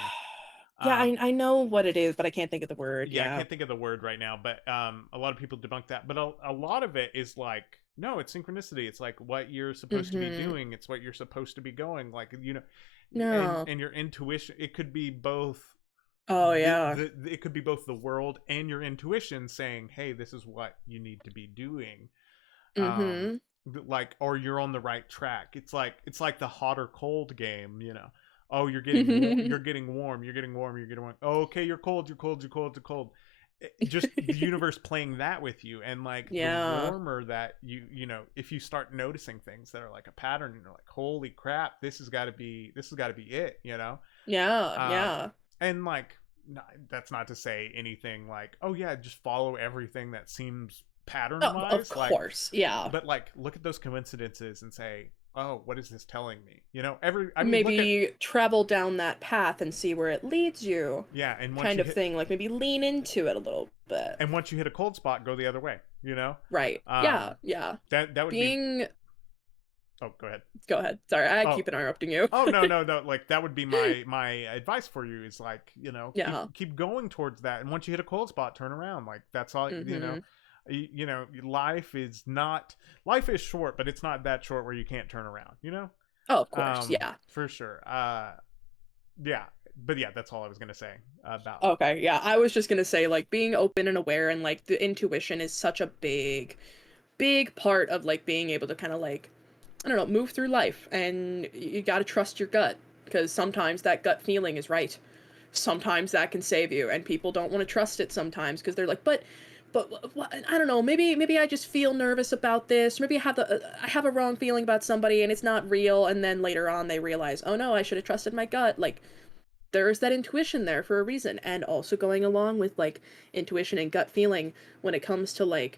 Yeah, Um, I know what it is, but I can't think of the word. yeah, I Yeah. can't think of the word right now, but a lot of people debunk that. But a lot of it is like, no, it's synchronicity. It's like what you're supposed to be Mm-hmm. doing. It's what you're supposed to be going. Like No. and your intuition. It could be both. Oh yeah. It could be both the world and your intuition saying, "Hey, this is what you need to be doing." Mm-hmm. Like, or you're on the right track. It's like the hot or cold game. Oh, you're getting you're getting warm. You're getting warm. You're getting warm. Oh, okay, you're cold. You're cold. You're cold. You're cold. Just the universe playing that with you, and like Yeah. the warmer that if you start noticing things that are like a pattern, and you're like, holy crap, this has got to be it. Yeah. Um, Yeah. and like that's not to say anything like, oh yeah, just follow everything that seems pattern Of wise, like, course. Yeah. but like look at those coincidences and say, oh, what is this telling me? You know, every I mean, look at Maybe travel down that path and see where it leads you, yeah, and once kind you of hit thing. Like maybe lean into it a little bit. and once you hit a cold spot, go the other way. You know, Right. Yeah, yeah. that would be. Being Oh, go ahead. Go ahead. Sorry, I Oh, keep interrupting you. oh no, no, no. Like that would be my advice for you is like Yeah. keep going towards that, and once you hit a cold spot, turn around. Like that's all. Mhm. You know, life is short, but it's not that short where you can't turn around. You know. Oh, of course. Yeah. For sure. Yeah, but yeah, that's all I was gonna say about. Okay. Yeah. I was just gonna say, like, being open and aware and like the intuition is such a big part of like being able to kind of like, I don't know, move through life. And you got to trust your gut, because sometimes that gut feeling is right. Sometimes that can save you, and people don't want to trust it sometimes because they're like, but I don't know, maybe I just feel nervous about this. Maybe I have a wrong feeling about somebody and it's not real, and then later on they realize, oh no, I should have trusted my gut. Like, there's that intuition there for a reason. And also going along with like intuition and gut feeling when it comes to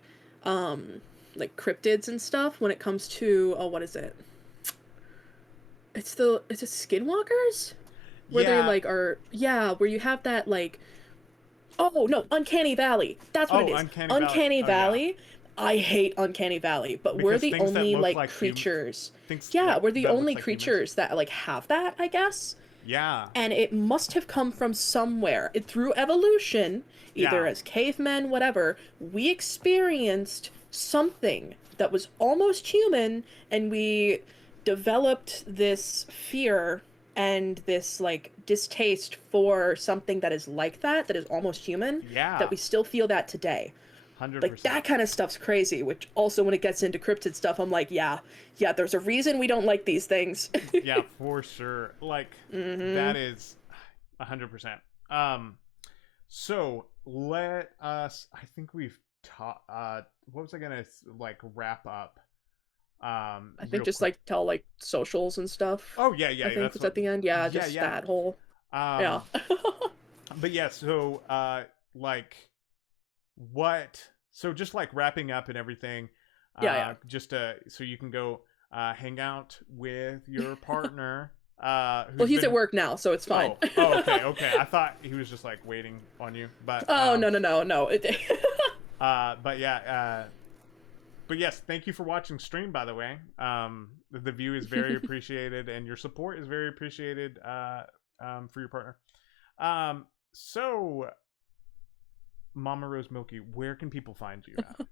um like cryptids and stuff, when it comes to, oh, what is it, it's a skinwalkers, where they Yeah. like are, yeah, where you have that like, oh no, Uncanny Valley. That's what it Oh, is. Uncanny Valley. Uncanny Oh yeah, Valley. I hate Uncanny Valley, but we're because the things that only look like like creatures. things Yeah, like we're the that looks only like humans. creatures that like have that, I guess. Yeah. And it must have come from somewhere. Through evolution, either Yeah. as cavemen, whatever, we experienced something that was almost human, and we developed this fear and this like distaste for something that is like that is almost human, that Yeah. we still feel that today. Hundred Like percent. that kind of stuff's crazy, which also when it gets into cryptid stuff, I'm like, yeah, yeah, there's a reason we don't like these things. Yeah, for sure. Like that Mhm. is 100%. So let us. I think we've taught. What was I gonna like wrap up? I think Real just quick. like tell like socials and stuff. Oh yeah, yeah. I think That's was what. at the end. Yeah, Yeah, just yeah. that whole, yeah. Um, but yeah. So like what? So just like wrapping up and everything. Yeah, Just so you can go hang out with your partner. well, Who's he's at been work now, so it's fine. oh, okay, okay. I thought he was just like waiting on you, Oh, no, no, no, no. but yeah, but yes, thank you for watching stream. By the way, the view is very appreciated, and your support is very appreciated. For your partner. So MamaRoseMilky, where can people find you at?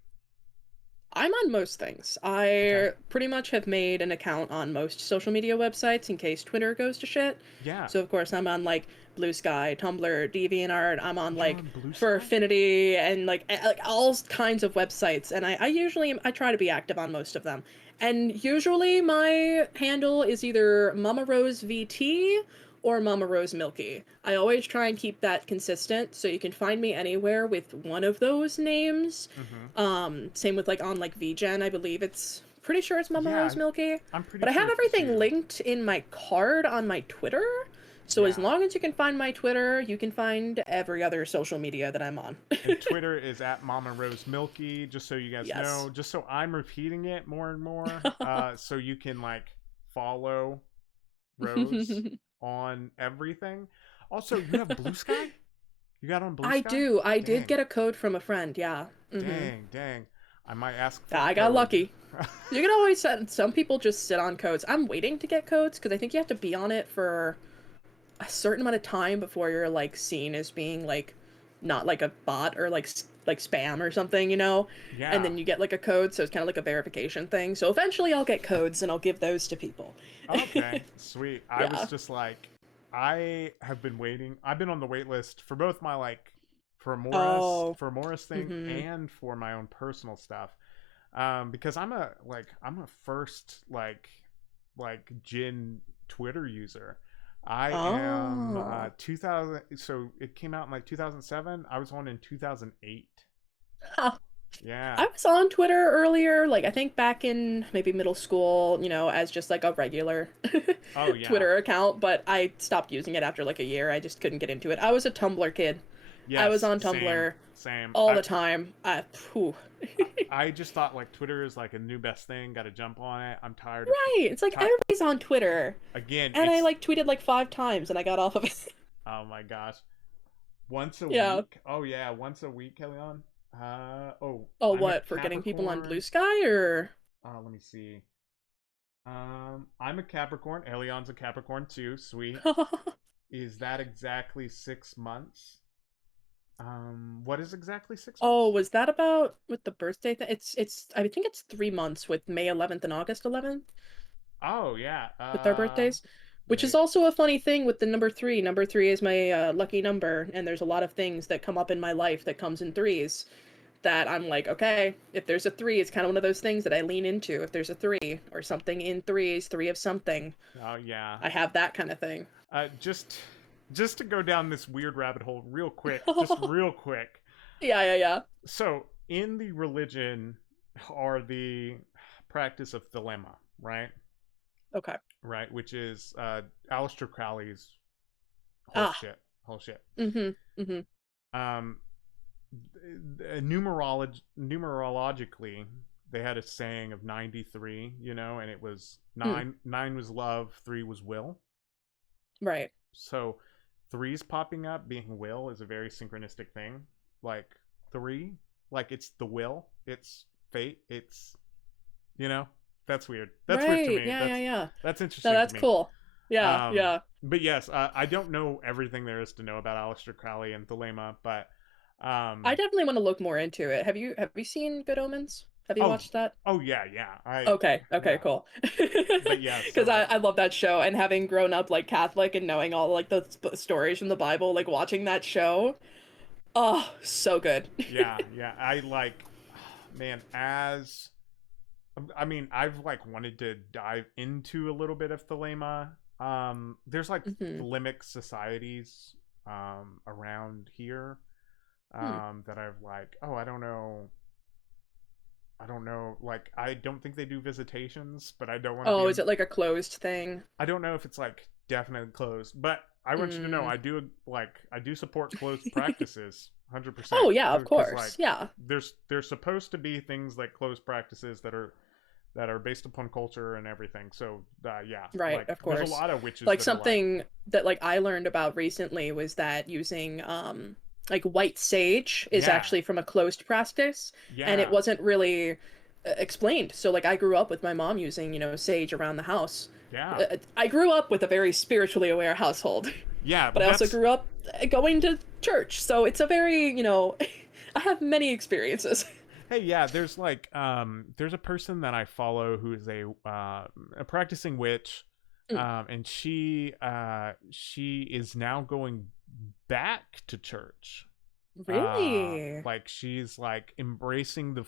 I'm on most things. Okay. I pretty much have made an account on most social media websites in case Twitter goes to shit. Yeah, So of course I'm on like Blue Sky, Tumblr, DeviantArt. I'm on you're like on Blue for Sky. Affinity and like all kinds of websites. And I usually I try to be active on most of them. And usually my handle is either Mama Rose VT or Mama Rose Milky. I always try and keep that consistent, so you can find me anywhere with one of those names. Mm-hmm. Same with like on like VGen, I believe it's pretty sure it's Mama Yeah, Rose Milky. I'm pretty But I sure have it's everything too. linked in my card on my Twitter. So as Yeah. long as you can find my Twitter, you can find every other social media that I'm on. And Twitter is at MamaRoseMilky, just so you guys Yes. know. Just so I'm repeating it more and more. So you can like follow Rose on everything. Also, you have Blue Sky? You got on Blue I Sky? do. I did Dang. get a code from a friend. Yeah. Dang, dang. I might ask for Yeah, a I got code. lucky. You can always set, some people just sit on codes. I'm waiting to get codes because I think you have to be on it for a certain amount of time before you're like seen as being like not like a bot or like spam or something, you know? And Yeah. then you get like a code, so it's kind of like a verification thing. So eventually I'll get codes and I'll give those to people. Okay, sweet. I was Yeah. just like, I have been waiting. I've been on the wait list for both my like Oh. for Morris thing Mhm. and for my own personal stuff. Because I'm a first like Jin Twitter user. I am Oh. 2000. So it came out in like 2007. I was on in 2008. Huh. Yeah. I was on Twitter earlier, like I think back in maybe middle school, you know, as just like a regular Oh yeah. Twitter account, but I stopped using it after like a year. I just couldn't get into it. I was a Tumblr kid. I was Yes, on same, Tumblr same. all the time. Phew. I just thought like Twitter is like a new best thing. Got to jump on it. I'm tired of Right. It's like ti everybody's on Twitter. again. And I It's like tweeted like 5 times and I got off of it. oh my gosh, once a Yeah. week. Oh yeah, once a week, Kellyanne. Oh, Oh, I'm a what? For getting people on Blue Capricorn. Sky or Let me see. I'm a Capricorn. Elion's a Capricorn too. Sweet. Is that exactly 6 months? What is exactly 6 months? Oh, was that about with the birthday thing? It's I think it's 3 months with May 11th and August 11th Oh yeah. with our birthdays. Which is May. also a funny thing with the number three. Number three is my lucky number, and there's a lot of things that come up in my life that comes in threes. That I'm like, okay, if there's a three, it's kind of one of those things that I lean into. If there's a three or something in threes, three of something, Oh yeah. I have that kind of thing. Just to go down this weird rabbit hole real quick, just real quick. Yeah, yeah, yeah. So in the religion are the practice of thelema, right? Okay. Right, which is Aleister Crowley's whole Ah. shit, whole shit. Mm-hmm. Mm-hmm. Um, numerologically, they had a saying of 93, and it was Hmm. nine was love, three was will. Right. So threes popping up being will is a very synchronistic thing. Like three, like it's the will, it's fate, it's you know, that's weird. That's weird to Right. me. Yeah, yeah, yeah. That's No, interesting to that's me. cool. Yeah, yeah. But yes, I don't know everything there is to know about Aleister Crowley and Thelema, but I um, definitely want to look more into it. Have you seen Good Omens? Have you oh, watched that? oh yeah, yeah, Okay, okay, yeah, cool. but yeah, Because so I love that show, and having grown up like Catholic and knowing all like the stories from the Bible, like watching that show, oh, so good. yeah, yeah, I like, man, I mean, I've like wanted to dive into a little bit of Thelema. There's like Hmm. Thelemic societies around here Hmm. that I've like, oh, I don't know. Like, I don't think they do visitations, but I don't want to be Oh, a. is it like a closed thing? I don't know if it's like definitely closed, but I want you to know Mm. I do support closed practices, 100%. Oh yeah, of Because like course. Yeah. there's supposed to be things like closed practices that are based upon culture and everything. So yeah, Right, like of there's a course. lot of witches Like that are like, something that like I learned about recently was that using like white sage is yeah, actually from a closed practice and it yeah, wasn't really explained. So like I grew up with my mom using, sage around the house. yeah, I grew up with a very spiritually aware household, yeah. but But I also that's grew up going to church. So it's a very, I have many experiences. hey, yeah. There's a person that I follow who is a practicing witch, Mm, and she is now going back to church. really? Like she's like embracing the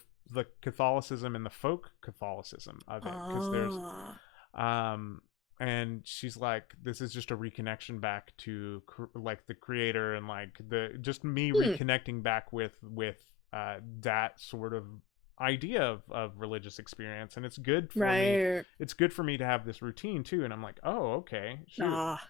Catholicism and the folk Catholicism of it because there's Ah. um and she's like, this is just a reconnection back to like the creator, and like the just me Hmm, reconnecting back with that sort of idea of religious experience, and right. it's good for me to have this routine too, and I'm like, oh, okay, shoot. Ah.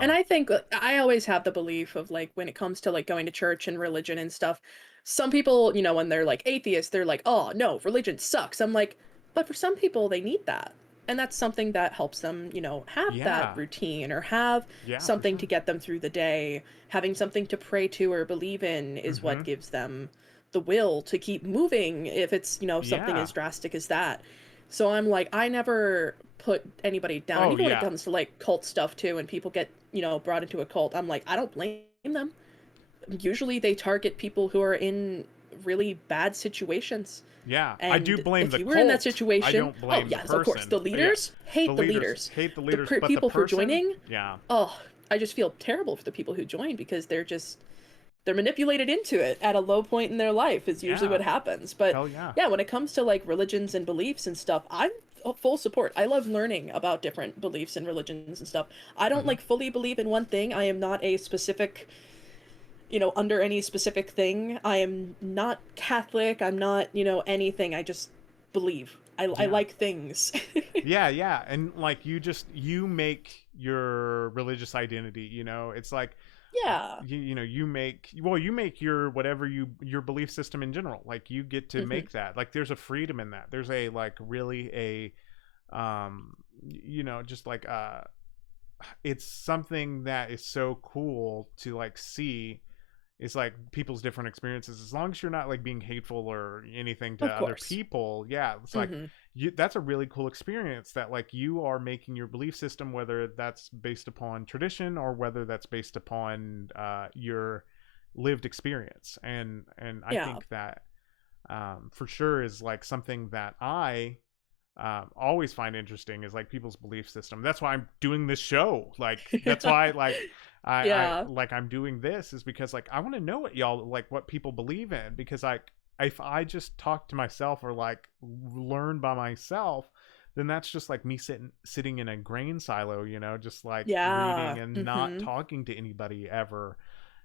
And um I think I always have the belief of like when it comes to like going to church and religion and stuff, some people, when they're like atheists, they're like, "Oh, no, religion sucks." I'm like, "But for some people they need that." And that's something that helps them, have that yeah, routine or have yeah, for something to sure. get them through the day. Having something to pray to or believe in is what Mm-hmm. gives them the will to keep moving if it's, something Yeah. as drastic as that. So I'm like, I never put anybody down. And Oh even when it yeah. comes to like cult stuff too, and people get, brought into a cult, I'm like, I don't blame them. Usually they target people who are in really bad situations. Yeah, I do And blame if the you were in that cult. I situation, don't oh blame the yes, of course, person. the Yeah, leaders the hate the leaders leaders. hate the The leaders, but the people for person, joining, yeah, oh, I just feel terrible for the people who join because they're manipulated into it at a low point in their life is usually yeah, what happens. But hell yeah, yeah, when it comes to like religions and beliefs and stuff, I'm full support. I love learning about different beliefs and religions and stuff. I don't hmm like fully believe in one thing. I am not a specific, under any specific thing. I am not Catholic. I'm not, anything. I just believe. I yeah, like things. yeah, yeah, and like you make your religious identity. It's like Yeah. You make your whatever your belief system in general, like you get to Mhm. make that. Like there's a freedom in that. There's a like really a just like it's something that is so cool to like see. Is like people's different experiences, as long as you're not like being hateful or anything to Of other course. people. Yeah, it's like Mhm. that's a really cool experience, that like you are making your belief system, whether that's based upon tradition or whether that's based upon your lived experience. And I Yeah. think that for sure is like something that I always find interesting, is like people's belief system. That's why I'm doing this show. Like that's why like I Yeah. like I'm doing this, is because like I want to know what y'all like, what people believe in, because like if I just talk to myself or like learn by myself, then that's just like me sitting in a grain silo, just like reading Yeah. and not Mhm. talking to anybody ever,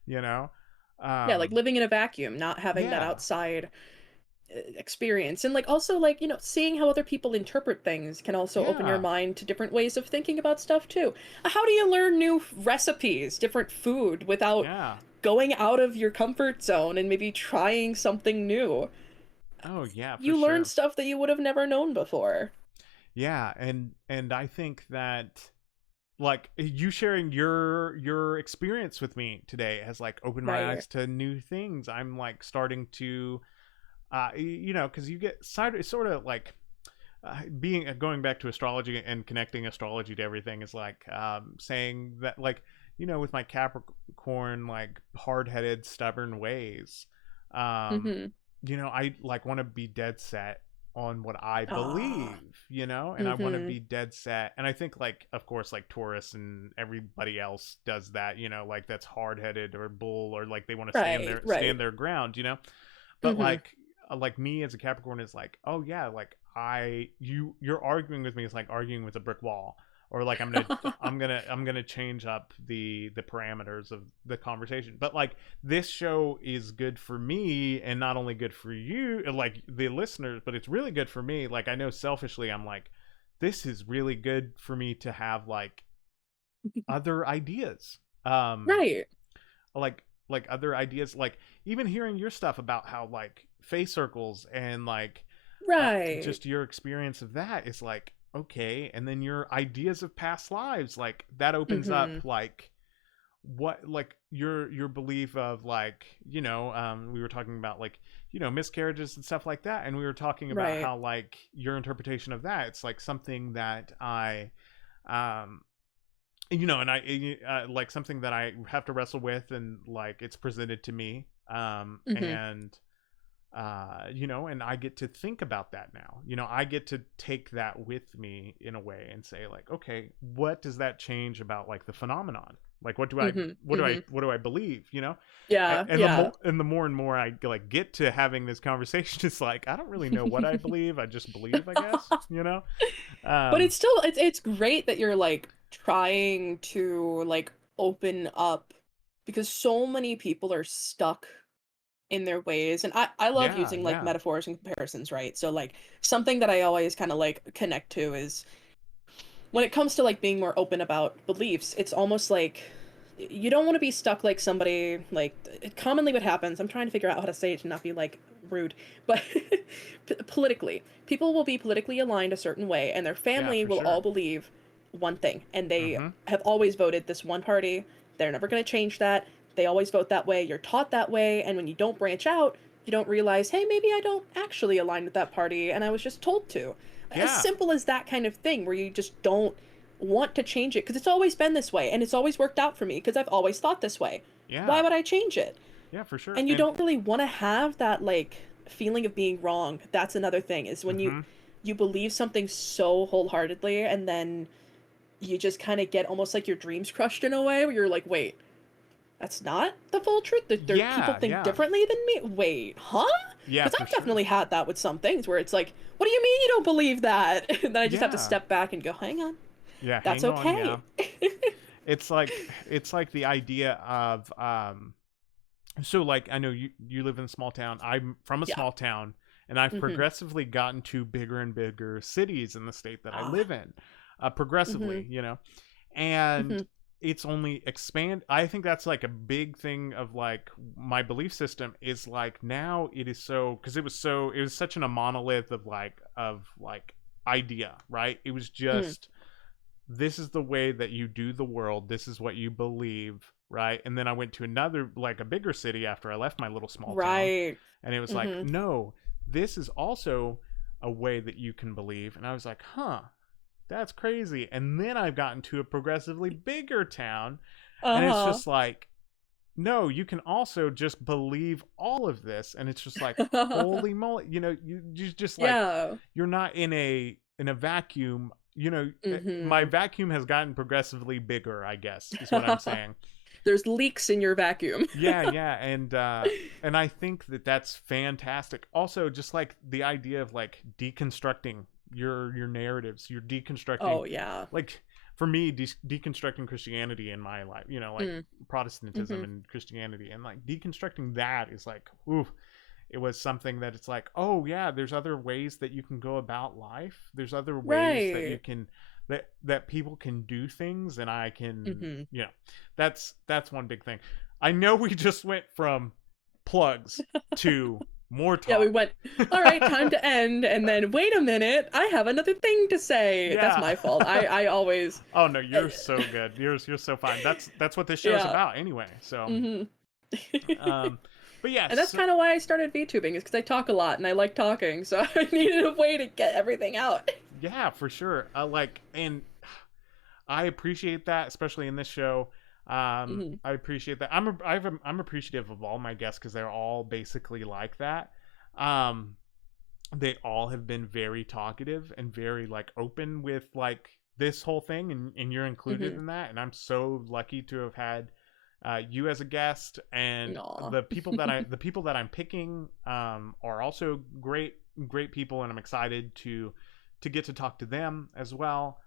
you know. Yeah, like Um living in a vacuum, not having that yeah. outside experience. And like also like, seeing how other people interpret things can also open your Yeah. mind to different ways of thinking about stuff too. How do you learn new recipes, different food without Yeah. going out of your comfort zone and maybe trying something new? Oh yeah, for You learn sure. stuff that you would have never known before. Yeah, and I think that like you sharing your experience with me today has like opened my Right. eyes to new things. I'm like starting to because you get sort of like being going back to astrology and connecting astrology to everything is like saying that like with my Capricorn like hard-headed stubborn ways, um Mhm. I like want to be dead set on what I Ah. believe, and I want to Mhm. be dead set. And I think like of course like Taurus and everybody else does that, like that's hard-headed or bull, or like they want to Right, stand right. their ground, but Mhm. like me as a Capricorn is like, oh yeah, like you're arguing with me is like arguing with a brick wall, or like I'm gonna change up the parameters of the conversation. But like this show is good for me, and not only good for you, like the listeners, but it's really good for me. Like I know selfishly, I'm like, this is really good for me to have like other ideas. Um, Right. like other ideas, like even hearing your stuff about how like face circles and like Right. just your experience of that is like okay, and then your ideas of past lives, like that opens up Mhm. like what like your belief of like we were talking about like miscarriages and stuff like that, and we were talking about Right. how like your interpretation of that, it's like something that I um and I like something that I have to wrestle with, and like it's presented to me, Mhm. and and I get to think about that now. I get to take that with me in a way and say like, okay, what does that change about like the phenomenon? Like what do I Mhm. what do I Mhm. what do I believe, Yeah, and yeah. the more and more I like get to having this conversation, it's like I don't really know what I believe, I just believe, I guess, But um it's still it's great that you're like trying to like open up because so many people are stuck in their ways. And I love yeah, using like yeah, metaphors and comparisons, right? So like something that I always kind of like connect to is when it comes to like being more open about beliefs, it's almost like you don't want to be stuck like somebody like commonly what happens. I'm trying to figure out how to say it to not be like rude, but politically, people will be politically aligned a certain way, and their yeah, family for will all sure. believe one thing, and they Mm-hmm. have always voted this one party. They're never going to change that. They always vote that way. You're taught that way, and when you don't branch out, you don't realize, hey, maybe I don't actually align with that party, and I was just told to. As Yeah, simple as that kind of thing, where you just don't want to change it because it's always been this way and it's always worked out for me because I've always thought this way. Why yeah, would I change it? yeah, for sure. And you And don't really want to have that like feeling of being wrong. That's another thing is when you mm-hmm. you believe something so wholeheartedly and then you just kind of get almost like your dreams crushed in a way where you're like, "Wait, that's not the full truth. That there people Yeah, think yeah, differently than me. Wait, huh?" yeah, Because for I've sure. definitely had that with some things where it's like, "What do you mean you don't believe that?" And then I just have to Yeah, step back and go, "Hang on, yeah, that's hang on. Yeah, okay." it's like the idea of so like I know you live in a small town, I'm from a Yeah. small town, and I've Mhm. progressively gotten to bigger and bigger cities in the state that I Ah. live in, Mhm. progressively, and Mhm. it's only expand. I think that's like a big thing of like my belief system is like now it is so, because it was such a monolith of like idea, right? It was Mm. just, this is the way that you do the world, this is what you believe, right? And then I went to another, like a bigger city after I left my little small town, Right. and it was like, Mhm. no, this is also a way that you can believe. And I was like, huh, that's crazy. And then I've gotten to a progressively bigger town, and it's Uh-huh. just like, no, you can also just believe all of this. And it's just like, holy moly, you just like, Yeah. you're not in a vacuum. My Mhm. vacuum has gotten progressively bigger, I guess, is what I'm saying. There's leaks in your vacuum. Yeah, yeah, and I think that that's fantastic. Also, just like the idea of like deconstructing your narratives, you're deconstructing, Oh, yeah. like for me, deconstructing Christianity in my life, like Mm. Protestantism Mhm. and Christianity, and like deconstructing that is like, ooh, it was something that it's like, oh yeah, there's other ways that you can go about life. There's other ways that you Right. can that people can do things, and I can, Mhm. that's one big thing. I know we just went from plugs to more Yeah, we talk. went, "All right, time to end," and then, "Wait a minute, I have another thing to say." That's Yeah. my fault. I always Oh no, eh, you're so good. You're so fine. That's what this show's yeah. about anyway. So, Mhm. um, but And that's yes, kinda why I started VTubing, is because I talk a lot and I like talking, so I needed a way to get everything out. yeah, for sure. And I appreciate that, especially in this show. Mhm. I appreciate that. I'm appreciative of all my guests because they're all basically like that. Um, they all have been very talkative and very like open with like this whole thing, and you're included Mhm. in that. And I'm so lucky to have had you as a guest, and Aw. the people that I'm picking are also great people, and I'm excited to get to talk to them as well.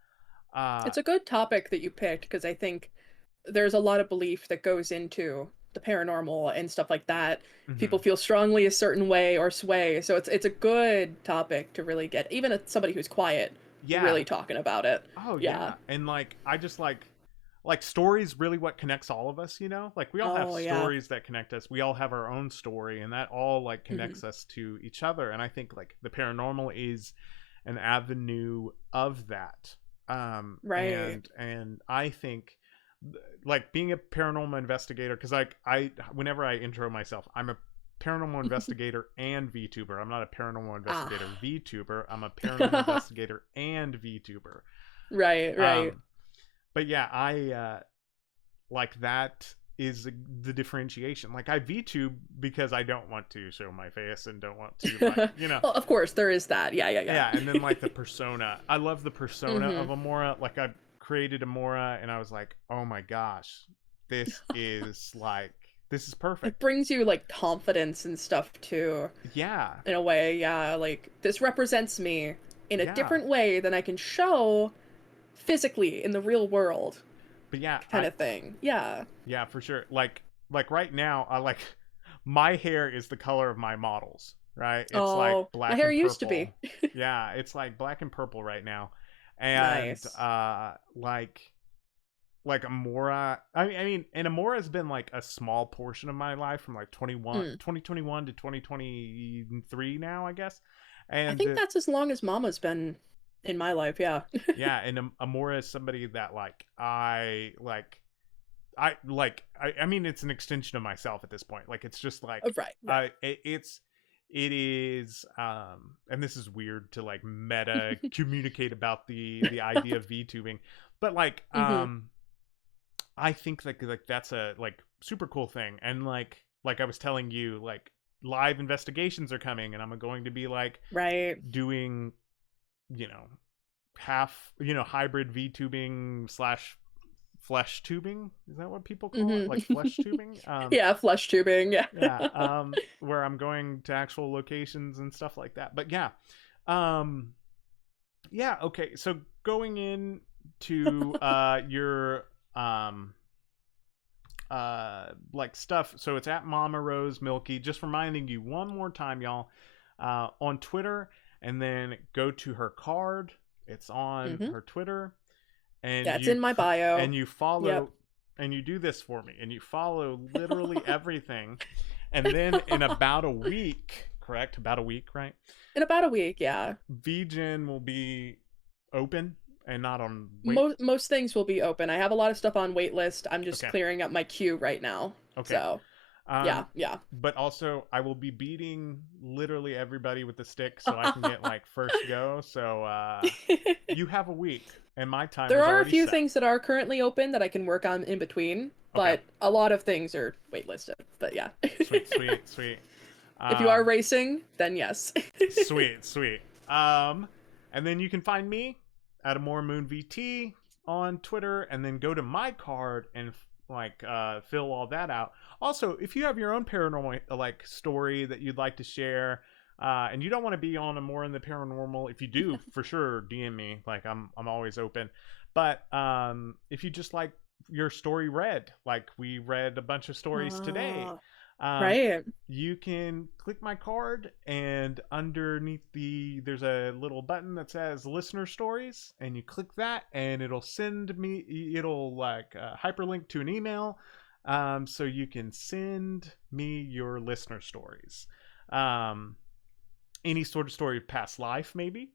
Uh, It's a good topic that you picked because I think there's a lot of belief that goes into the paranormal and stuff like that. People mhm. feel strongly a certain way or sway, so it's a good topic to really get even somebody who's quiet Yeah. really talking about it. Oh Yeah. yeah. And like I just like stories really what connects all of us, Like we all have Oh yeah. stories that connect us. We all have our own story, and that all like Mhm. connects us to each other. And I think like the paranormal is an avenue of that. Right. And I think like being a paranormal investigator, because like I whenever I intro myself, I'm a paranormal investigator and VTuber. I'm not a paranormal Ah. investigator VTuber. I'm a paranormal investigator and VTuber. Right, right. Um, but yeah, I like that is the differentiation. Like I VTube because I don't want to show my face and don't want to like Well, of course there is that. Yeah, yeah, yeah. And then yeah. like the persona, I love the persona of Mhm. Amora. Like I created Amora, and I was like, oh my gosh, this is like this is It perfect. brings you like confidence and stuff too. Yeah, In a way, yeah, like this represents me in a yeah. different way than I can show physically in the real world, But yeah, kind of thing. Yeah. yeah, for sure. Like right now, I like my hair is the color of my models, right? It's like Oh, my black hair and used to be. purple. Yeah, it's like black and purple right now. And Nice. like Amora, I mean and Amora has been like a small portion of my life from like Mm. 2021 to 2023 now, I guess. I And think that's as long as Mama's been in my life, yeah. yeah, and Amora is somebody that like I mean it's an extension of myself at this point. Like it's just like Right, right. it is and this is weird to like meta communicate about the idea of VTubing, but like Mhm. I think like that's a like super cool thing. And like I was telling you, like live investigations are coming, and I'm going to be like Right. doing, you know, half, hybrid VTubing slash flesh tubing. Is that what people call it? Like flesh Mhm. tubing? Yeah, flesh tubing, yeah. Yeah. Where I'm going to actual locations and stuff like that. But yeah. Um, yeah. Okay. So going in to your um like stuff. So it's at MamaRoseMilky. Just reminding you one more time, y'all, on Twitter, and then go to her card. It's on Mhm. her Twitter, Yeah, it's in my bio. and you Yep. follow and you do this for me, and you follow literally everything, and then in about a week, correct? About a week, right? In about a week, yeah. VGen will be open and not on wait. Most things will be open. I have a lot of stuff on wait list. I'm just Okay. clearing up my queue right now. Okay. So, yeah, yeah. But also I will be beating literally everybody with the stick so I can get like first go. So you have a week and my time There is are a already few set. things that are currently open that I can work on in between, Okay. but a lot of things are waitlisted. But yeah. Sweet, sweet, sweet. If you are Um racing, then yes. Sweet, sweet. And then you can find me at AmoreMoonVT on Twitter, and then go to my card and like fill all that out. Also, if you have your own paranormal like story that you'd like to share, and you don't want to be on a more in the paranormal, if you do, for sure DM me. Like I'm always open. But if you just like your story read, like we read a bunch of stories today, Ah, um, right. you can click my card, and underneath there's a little button that says listener stories, and you click that and it'll like hyperlink to an email, so you can send me your listener stories, um, any sort of story of past life maybe,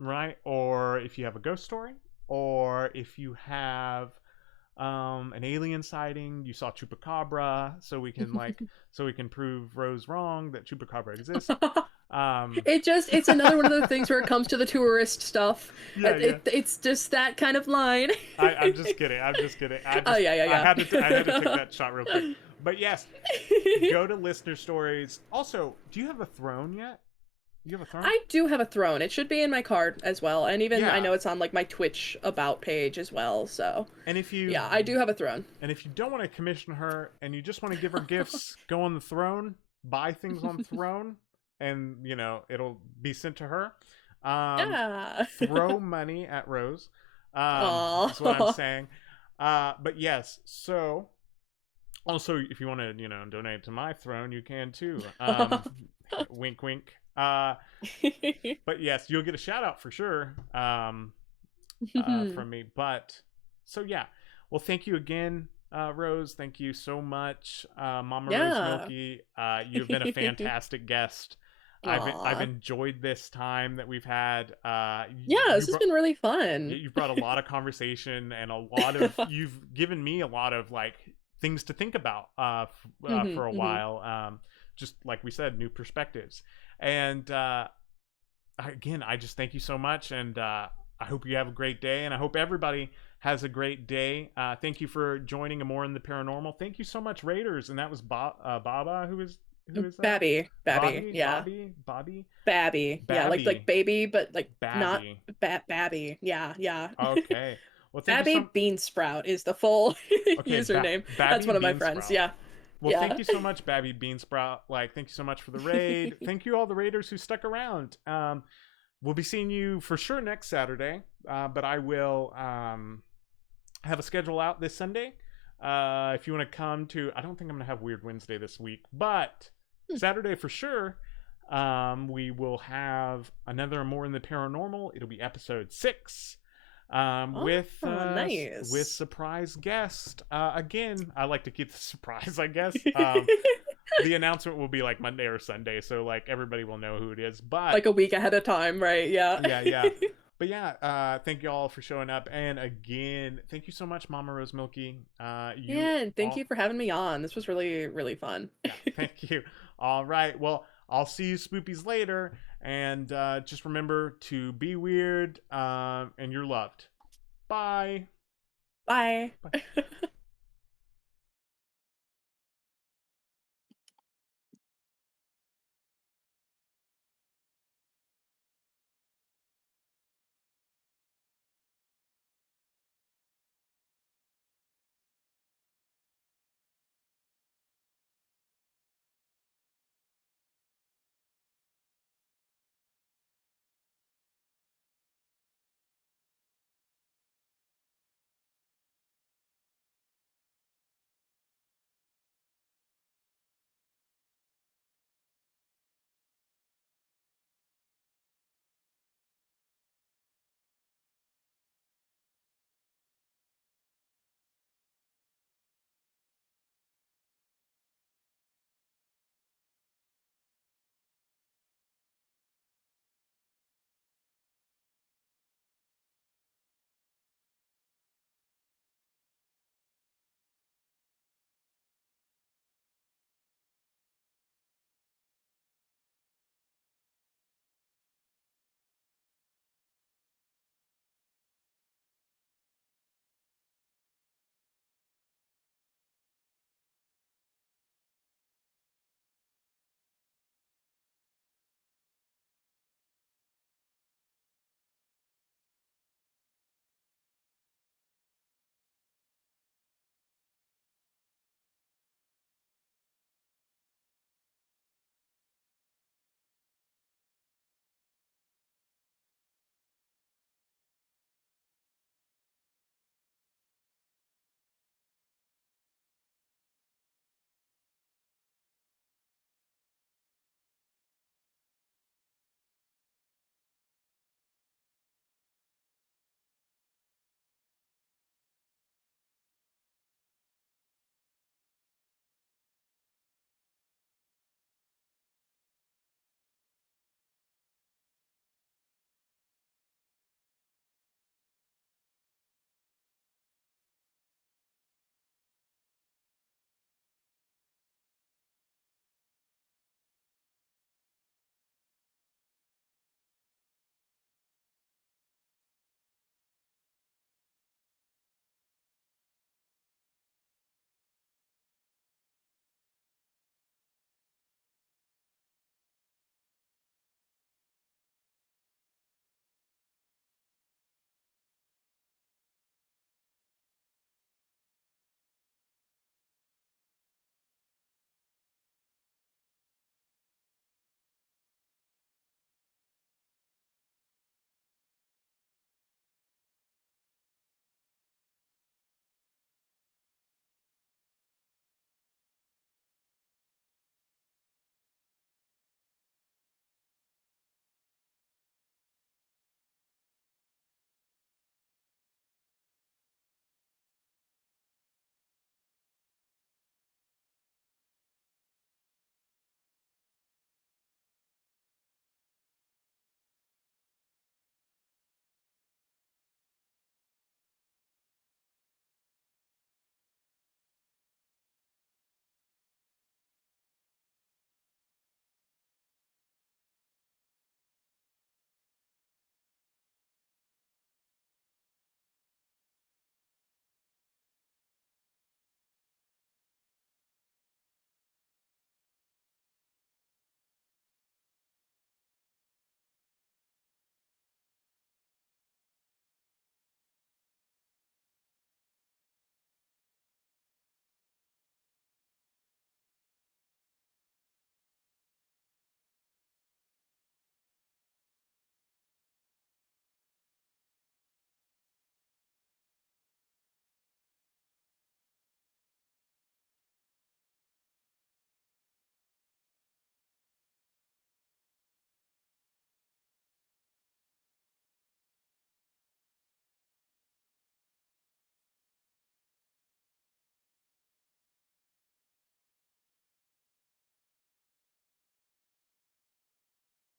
right? Or if you have a ghost story, or if you have an alien sighting, you saw chupacabra, so we can prove Rose wrong that chupacabra exists. um It's another one of those things where it comes to the tourist stuff. yeah, yeah. It's just that kind of line. I'm just kidding, Oh yeah, yeah, I had to take that shot real quick. yeah. But yes, go to listener stories. Also, do you have a throne yet? You have a throne? I do have a throne. It should be in my card as well. And even I Yeah. know it's on like my Twitch about page as well. So And if you yeah, I do have a throne. don't want to commission her and you just want to give her gifts, go on the throne, buy things on throne, and it'll be sent to her. Yeah. Throw money at Rose. Is what I'm Aww. saying. But yes, so also if you want to, donate to my throne, you can too. Wink wink. But yes, you'll get a shout out for sure. From me. But so yeah. Well, thank you again, Rose. Thank you so much, Mama Rose Yeah. Milky. You've been a fantastic guest. I've Aw. enjoyed this time that we've had. Yeah, You this has been really fun. you've brought a lot of conversation and a lot of you've given me a lot of like things to think about Hmm, for a hmm. while. Just like we said, new perspectives. And again, I just thank you so much, and I hope you have a great day, and I hope everybody has a great day. Thank you for joining More in the Paranormal. Thank you so much, Raiders, and that was Baba. Who is that? Babby, Babby, Bobby, yeah. Bobby, Bobby, Babby. Yeah, like Babby, baby, but like not Babby. Babby. Yeah, yeah. Okay. Well, thank you so. Babby Beansprout is the full Okay, username. That's Babby one of my friends. Beansprout. Yeah. Well, thank Yeah. you so much, Babby Beansprout. Like, thank you so much for the raid. Thank you all the raiders who stuck around. We'll be seeing you for sure next Saturday, but I will have a schedule out this Sunday. If you want to come to, I don't think I'm going to have Weird Wednesday this week, but Saturday for sure, we will have another More in the Paranormal. It'll be episode 6. Oh, With nice. surprise guest. Again, I like to keep the surprise, I guess. The announcement will be like Monday or Sunday, so like everybody will know who it is. But Like a week ahead of time, right? Yeah. yeah, yeah. But yeah, thank you all for showing up, and again, thank you so much, Mama Rose Milky. You Yeah, and thank all, you for having me on. This was really, really fun. yeah, thank you. All right, well, I'll see you spoopies later, and just remember to be weird, and you're loved. Bye. Bye. Bye.